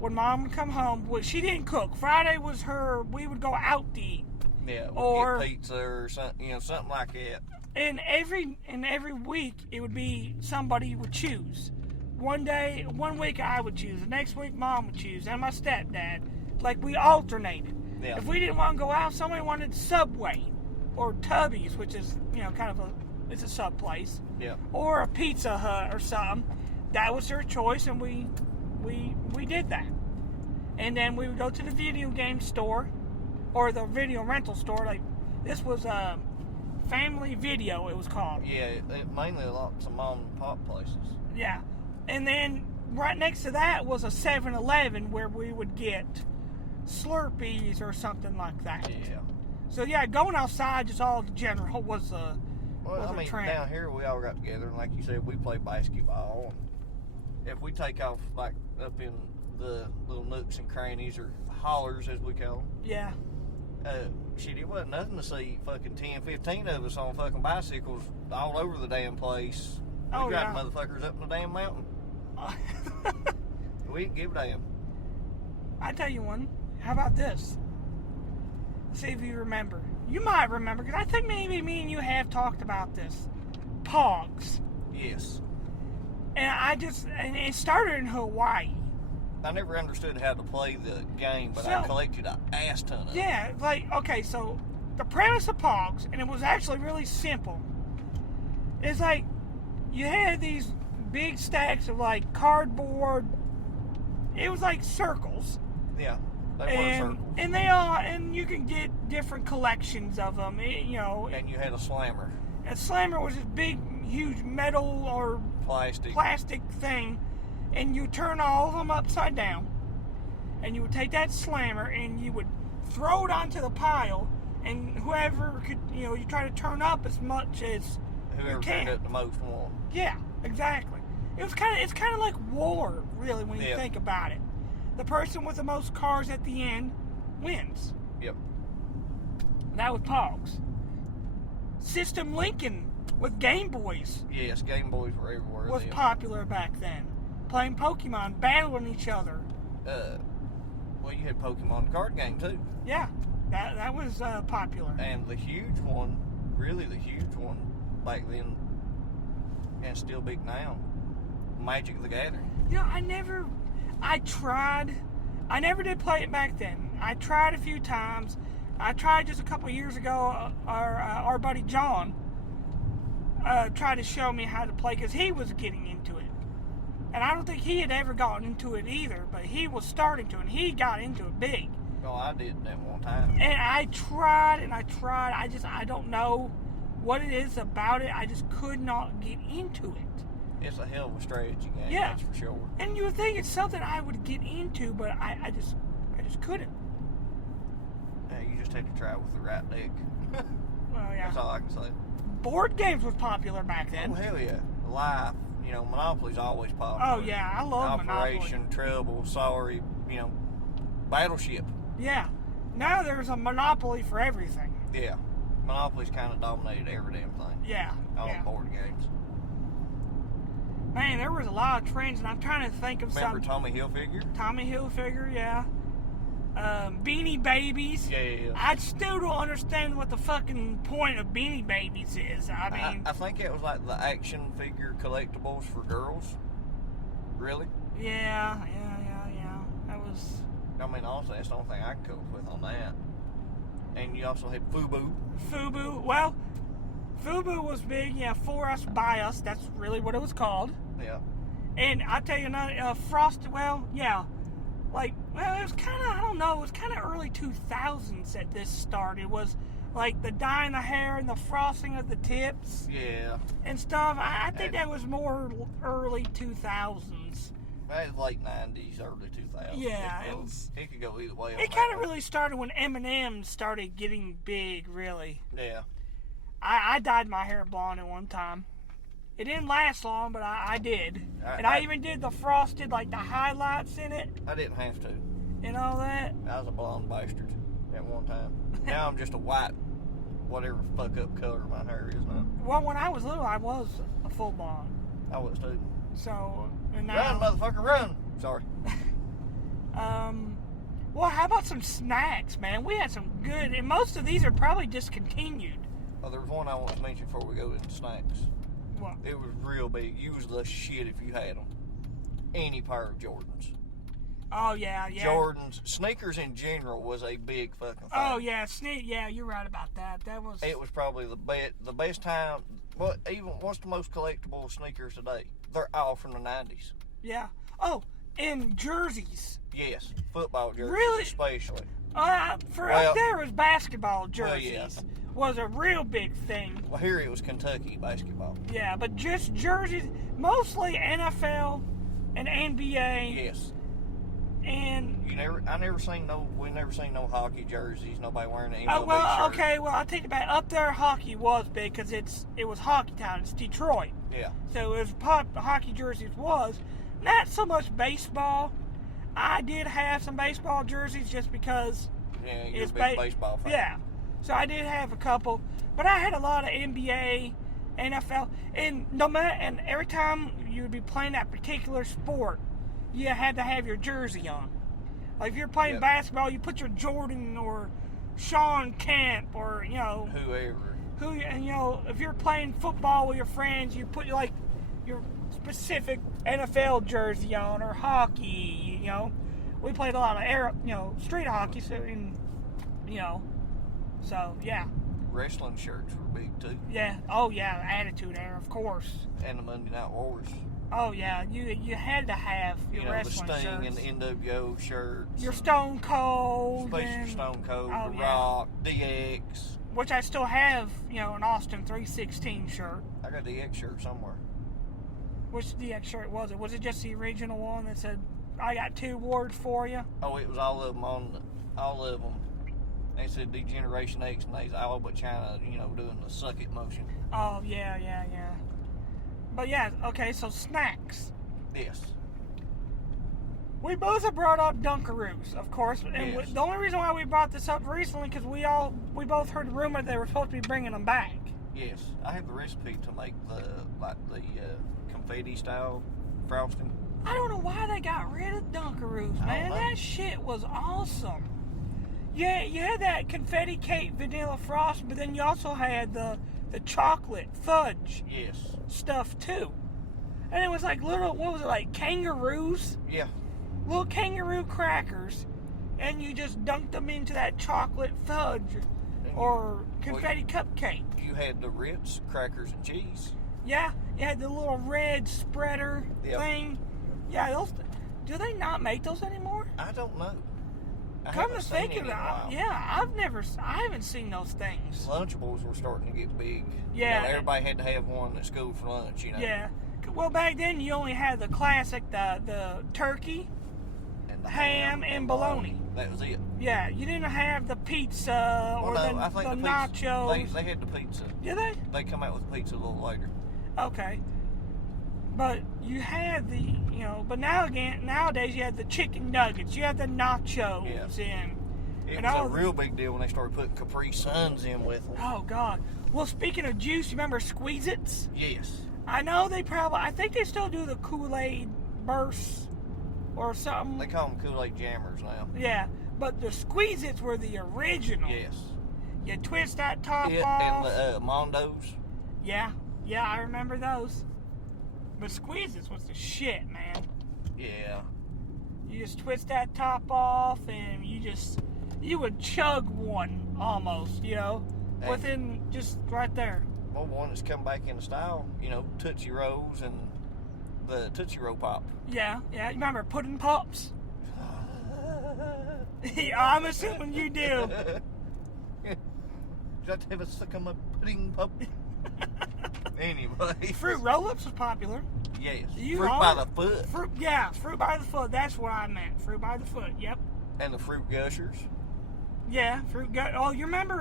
when Mom would come home, she didn't cook. Friday was we would go out to eat. Yeah, we'd get pizza or something, something like that. And every week, it would be somebody would choose. One week I would choose. The next week, Mom would choose. And my stepdad. Like, we alternated. Yeah. If we didn't want to go out, somebody wanted Subway. Or Tubby's, which is, kind of it's a sub place. Yeah. Or a Pizza Hut or something. That was their choice, and we did that. And then we would go to the video game store. Or the video rental store. Like, this was Family Video, it was called. Yeah, mainly lots of mom and pop places. Yeah. And then right next to that was a 7-Eleven where we would get Slurpees or something like that. Yeah. So yeah, going outside just all general was a trend. Down here we all got together, and like you said, we play basketball. If we take off like up in the little nooks and crannies or hollers as we call them, Yeah. Shit, it wasn't nothing to see fucking 10, 15 of us on fucking bicycles all over the damn place. We Oh, got yeah. motherfuckers up in the damn mountain. We didn't give a damn. I tell you one. How about this? See if you remember. You might remember, because I think maybe me and you have talked about this. Pogs. Yes. And it started in Hawaii. I never understood how to play the game, but So- I collected an ass ton of them. Yeah, like, okay, so the premise of Pogs, and it was actually really simple, is like you had these big stacks of like cardboard. It was like circles. Yeah. They were circles. And you can get different collections of them, And you had a slammer. And Slammer was this big, huge metal or plastic thing, and you turn all of them upside down, and you would take that Slammer and you would throw it onto the pile, and whoever could, you try to turn up as much as Whoever you can. turned up the most won. Yeah, exactly. It's kind of like war, really, when you Yeah. think about it. The person with the most cars at the end wins. Yep. That was Pogs. System Lincoln with Game Boys Yes, Game Boys were everywhere. was then. popular back then. Playing Pokemon, battling each other. Well, you had Pokemon card game too. Yeah, that was popular. And the huge one, really the huge one back then, and still big now, Magic the Gathering. I never did play it back then. I tried a few times. I tried just a couple of years ago. Our buddy John tried to show me how to play because he was getting into it. And I don't think he had ever gotten into it either, but he was starting to, and he got into it big. Oh, I did that one time. And I tried and I tried. I don't know what it is about it. I just could not get into it. It's a hell of a strategy game, Yeah. that's for sure. And you would think it's something I would get into, but I just couldn't. You just have to try it with the right deck. Well, yeah. That's all I can say. Board games was popular back then. Oh, hell yeah. Life, Monopoly's always popular. Oh, yeah, I love Monopoly. Operation, Trouble, Sorry, Battleship. Yeah. Now there's a Monopoly for everything. Yeah. Monopoly's kind of dominated every damn thing. Yeah. All yeah. the board games. Man, there was a lot of trends, and I'm trying to think of Remember some. Tommy Hilfiger? Tommy Hilfiger, yeah. Beanie Babies. Yeah. I still don't understand what the fucking point of Beanie Babies is. I mean, I think it was like the action figure collectibles for girls. Really? yeah. That was. Honestly, that's the only thing I can cope with on that. And you also had FUBU. FUBU. Well, FUBU was big. Yeah, for us, by us. That's really what it was called. Yeah. And I tell you another, Frosted. Well, yeah. It was kind of, I don't know, it was kind of early 2000s that this started. It was like the dyeing the hair and the frosting of the tips Yeah. and stuff. I think that was more early 2000s. That was late 90s, early 2000s. Yeah, It could go either way. It kind of really started when Eminem started getting big, really. Yeah. I dyed my hair blonde at one time. It didn't last long, but I did. And I even did the frosted, like the highlights in it I didn't have to. and all that. I was a blonde bastard at one time. Now I'm just a white, whatever fuck up color my hair is now. Well, when I was little, I was a full blonde. I was too. So, and Run, now, motherfucker, run! Sorry. well, how about some snacks, man? We had some good, and most of these are probably discontinued. Oh, there was one I want to mention before we go into snacks. What? It was real big. You was the shit if you had them. Any pair of Jordans. Oh, yeah. Jordans, sneakers in general was a big fucking thing. Oh, yeah, yeah, you're right about that. That was... It was probably the best time. What's the most collectible sneakers today? They're all from the 90s. Yeah. Oh, and jerseys. Yes, football jerseys Really? especially. Up there was basketball jerseys. yeah. Was a real big thing. Well, here it was Kentucky basketball. Yeah, but just jerseys, mostly NFL, and NBA. Yes. And We never seen no hockey jerseys. Nobody wearing an MLB oh well, shirt. okay. Well, I take it back. Up there, hockey was big because it was hockey town. It's Detroit, Yeah. so it was hockey jerseys was not so much baseball. I did have some baseball jerseys just because. Yeah, you're It's a big baseball fan. Yeah, so I did have a couple, but I had a lot of NBA, NFL, and and every time you would be playing that particular sport, you had to have your jersey on. Like if you're playing Yep. basketball, you put your Jordan or Sean Kemp or Whoever. if you're playing football with your friends, you put your specific NFL jersey on or hockey. We played a lot of street hockey, so yeah. Wrestling shirts were big too. Yeah. Oh yeah, Attitude Era, of course. And the Monday Night Wars. Oh yeah, you had to have your The wrestling Sting shirts. and the NWO shirts. Your and Stone Cold. Special and- Stone Cold, Oh, The yeah. Rock, DX. Which I still have, an Austin 316 shirt. I got the X shirt somewhere. Which DX shirt was it? Was it just the original one that said, "I got 2 awards for you"? Oh, it was all of them. They said Degeneration X, and they all but China, doing the suck it motion. Oh yeah. But yeah, okay. So snacks. Yes. We both have brought up Dunkaroos, of course, and Yes. the only reason why we brought this up recently because we both heard the rumor they were supposed to be bringing them back. Yes. I have the recipe to make the confetti style frosting. I don't know why they got rid of Dunkaroos, I don't man. know. That shit was awesome. Yeah, you had that confetti cake vanilla frost, but then you also had the chocolate fudge Yes. stuff too. And it was like kangaroos? Yeah. Little kangaroo crackers, and you just dunked them into that chocolate fudge or confetti cupcake. You had the Ritz crackers and cheese. Yeah, you had the little red spreader Yep. thing. Yeah, those. Do they not make those anymore? I don't know. I Come haven't to seen think any of in it, a while. I haven't seen those things. Lunchables were starting to get big. Yeah. Everybody had to have one at school for lunch, Yeah. Well, back then you only had the classic, the turkey. And the Ham and bologna. That was it. Yeah, you didn't have the pizza or Well, no, the I think the nachos. pizza, they had the pizza. Did they? They come out with pizza a little later. Okay. But you had but nowadays you had the chicken nuggets, you had the nachos, Yeah. and It And was all a the- real big deal when they started putting Capri Suns in with them. oh god. Well, speaking of juice, you remember Squeeze-Its? Yes. I know I think they still do the Kool-Aid bursts or something. They call them Kool-Aid Jammers now. Yeah, but the Squeeze-Its were the original. Yes. You twist that top It off. and the Mondos. Yeah, I remember those. But Squeeze-Its was the shit, man. Yeah. You just twist that top off, and you would chug one almost, Hey. within just right there. Well, one that's come back into style, Tootsie Rolls and the Tootsie Roll Pop. Yeah. You remember Pudding Pops? I'm assuming you do. Did I have a suck on my pudding pop? Anyway. Fruit Roll-Ups was popular. Yes. You Fruit are- by the foot. Fruit by the foot. That's what I meant. Fruit by the foot. Yep. And the Fruit Gushers. Yeah, Oh, you remember?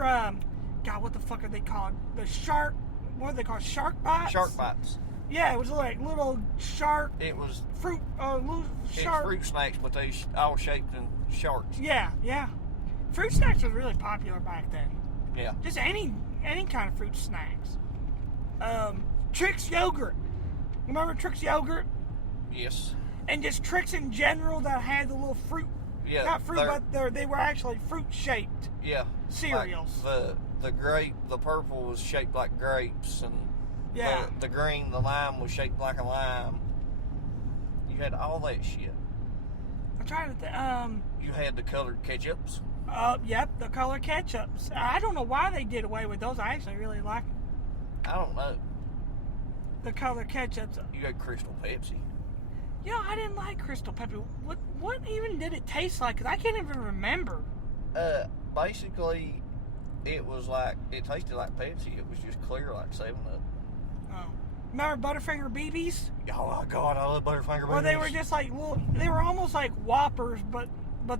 God, what the fuck are they called? The shark. What are they called? Shark bites. Shark Bites. Yeah, it was like little shark It was fruit. Little it's shark. fruit snacks, but they all shaped in sharks. Yeah. Fruit snacks was really popular back then. Yeah. Just any kind of fruit snacks. Trix yogurt. Remember Trix yogurt? Yes. And just Trix in general that had the little fruit. Yeah. Not fruit, they're- but they were actually fruit shaped yeah. cereals. Like the purple was shaped like grapes, and Yeah. the green, the lime was shaped like a lime. You had all that shit. I'm trying to think. You had the colored ketchups. Yep, the color ketchups. I don't know why they did away with those. I actually really like I don't know. the color ketchups. You had Crystal Pepsi. I didn't like Crystal Pepsi. What even did it taste like? Because I can't even remember. Basically, it tasted like Pepsi. It was just clear like 7-Up. Oh. Remember Butterfinger BBs? Oh my God, I love Butterfinger Well, they BBs. were just like they were almost like Whoppers, but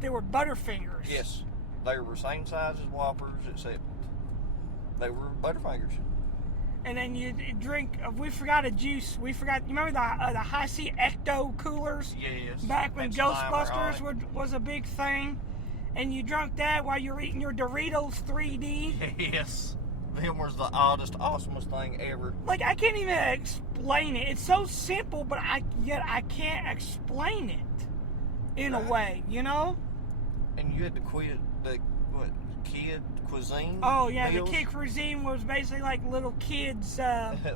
they were Butterfingers. Yes, they were the same size as Whoppers, except they were Butterfingers. And then you drink. We forgot a juice. We forgot. You remember the High C Ecto coolers? Yes. Back when And Slimer Ghostbusters on was a big thing, and you drunk that while you're eating your Doritos 3D. it. Yes. Them was the oddest, awesomest thing ever. Like, I can't even explain it. It's so simple, but I can't explain it in a way, you know? And you had to quit the kid cuisine. Oh yeah, meals? the kid cuisine was basically like little kids'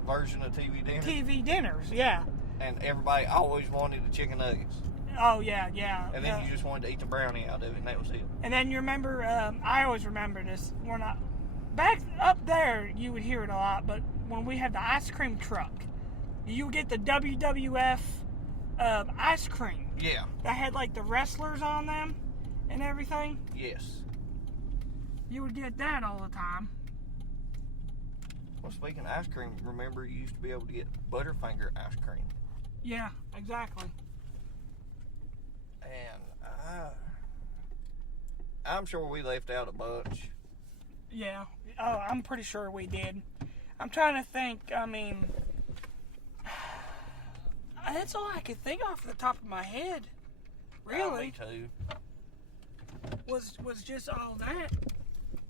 version of TV dinner. TV dinners. Yeah. And everybody always wanted the chicken nuggets. Oh yeah, yeah. And then you just wanted to eat the brownie out of it, and that was it. And then you remember, I always remember this. We're not back up there. You would hear it a lot, but when we had the ice cream truck, you would get the WWF ice cream. Yeah. That had like the wrestlers on them and everything. Yes. You would get that all the time. Well, speaking of ice cream, remember you used to be able to get Butterfinger ice cream. Yeah, exactly. And I'm sure we left out a bunch. Yeah. Oh, I'm pretty sure we did. I'm trying to think. I mean, that's all I could think off the top of my head. Really, Me too. was just all that.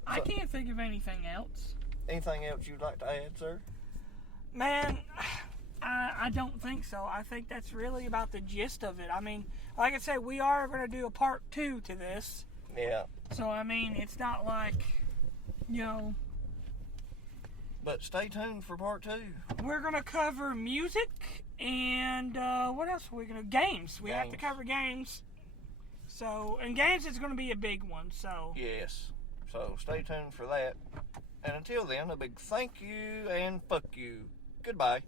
I can't think of anything else. Anything else you'd like to add, sir? Man, I don't think so. I think that's really about the gist of it. I mean, like I said, we are going to do a part 2 to this. Yeah. So, I mean, it's not like, you know, But stay tuned for part 2. we're going to cover music and what else are we going to... Games. We have to Games. cover games. So, and games is going to be a big one, so... Yes. So stay tuned for that. And until then, a big thank you and fuck you. Goodbye.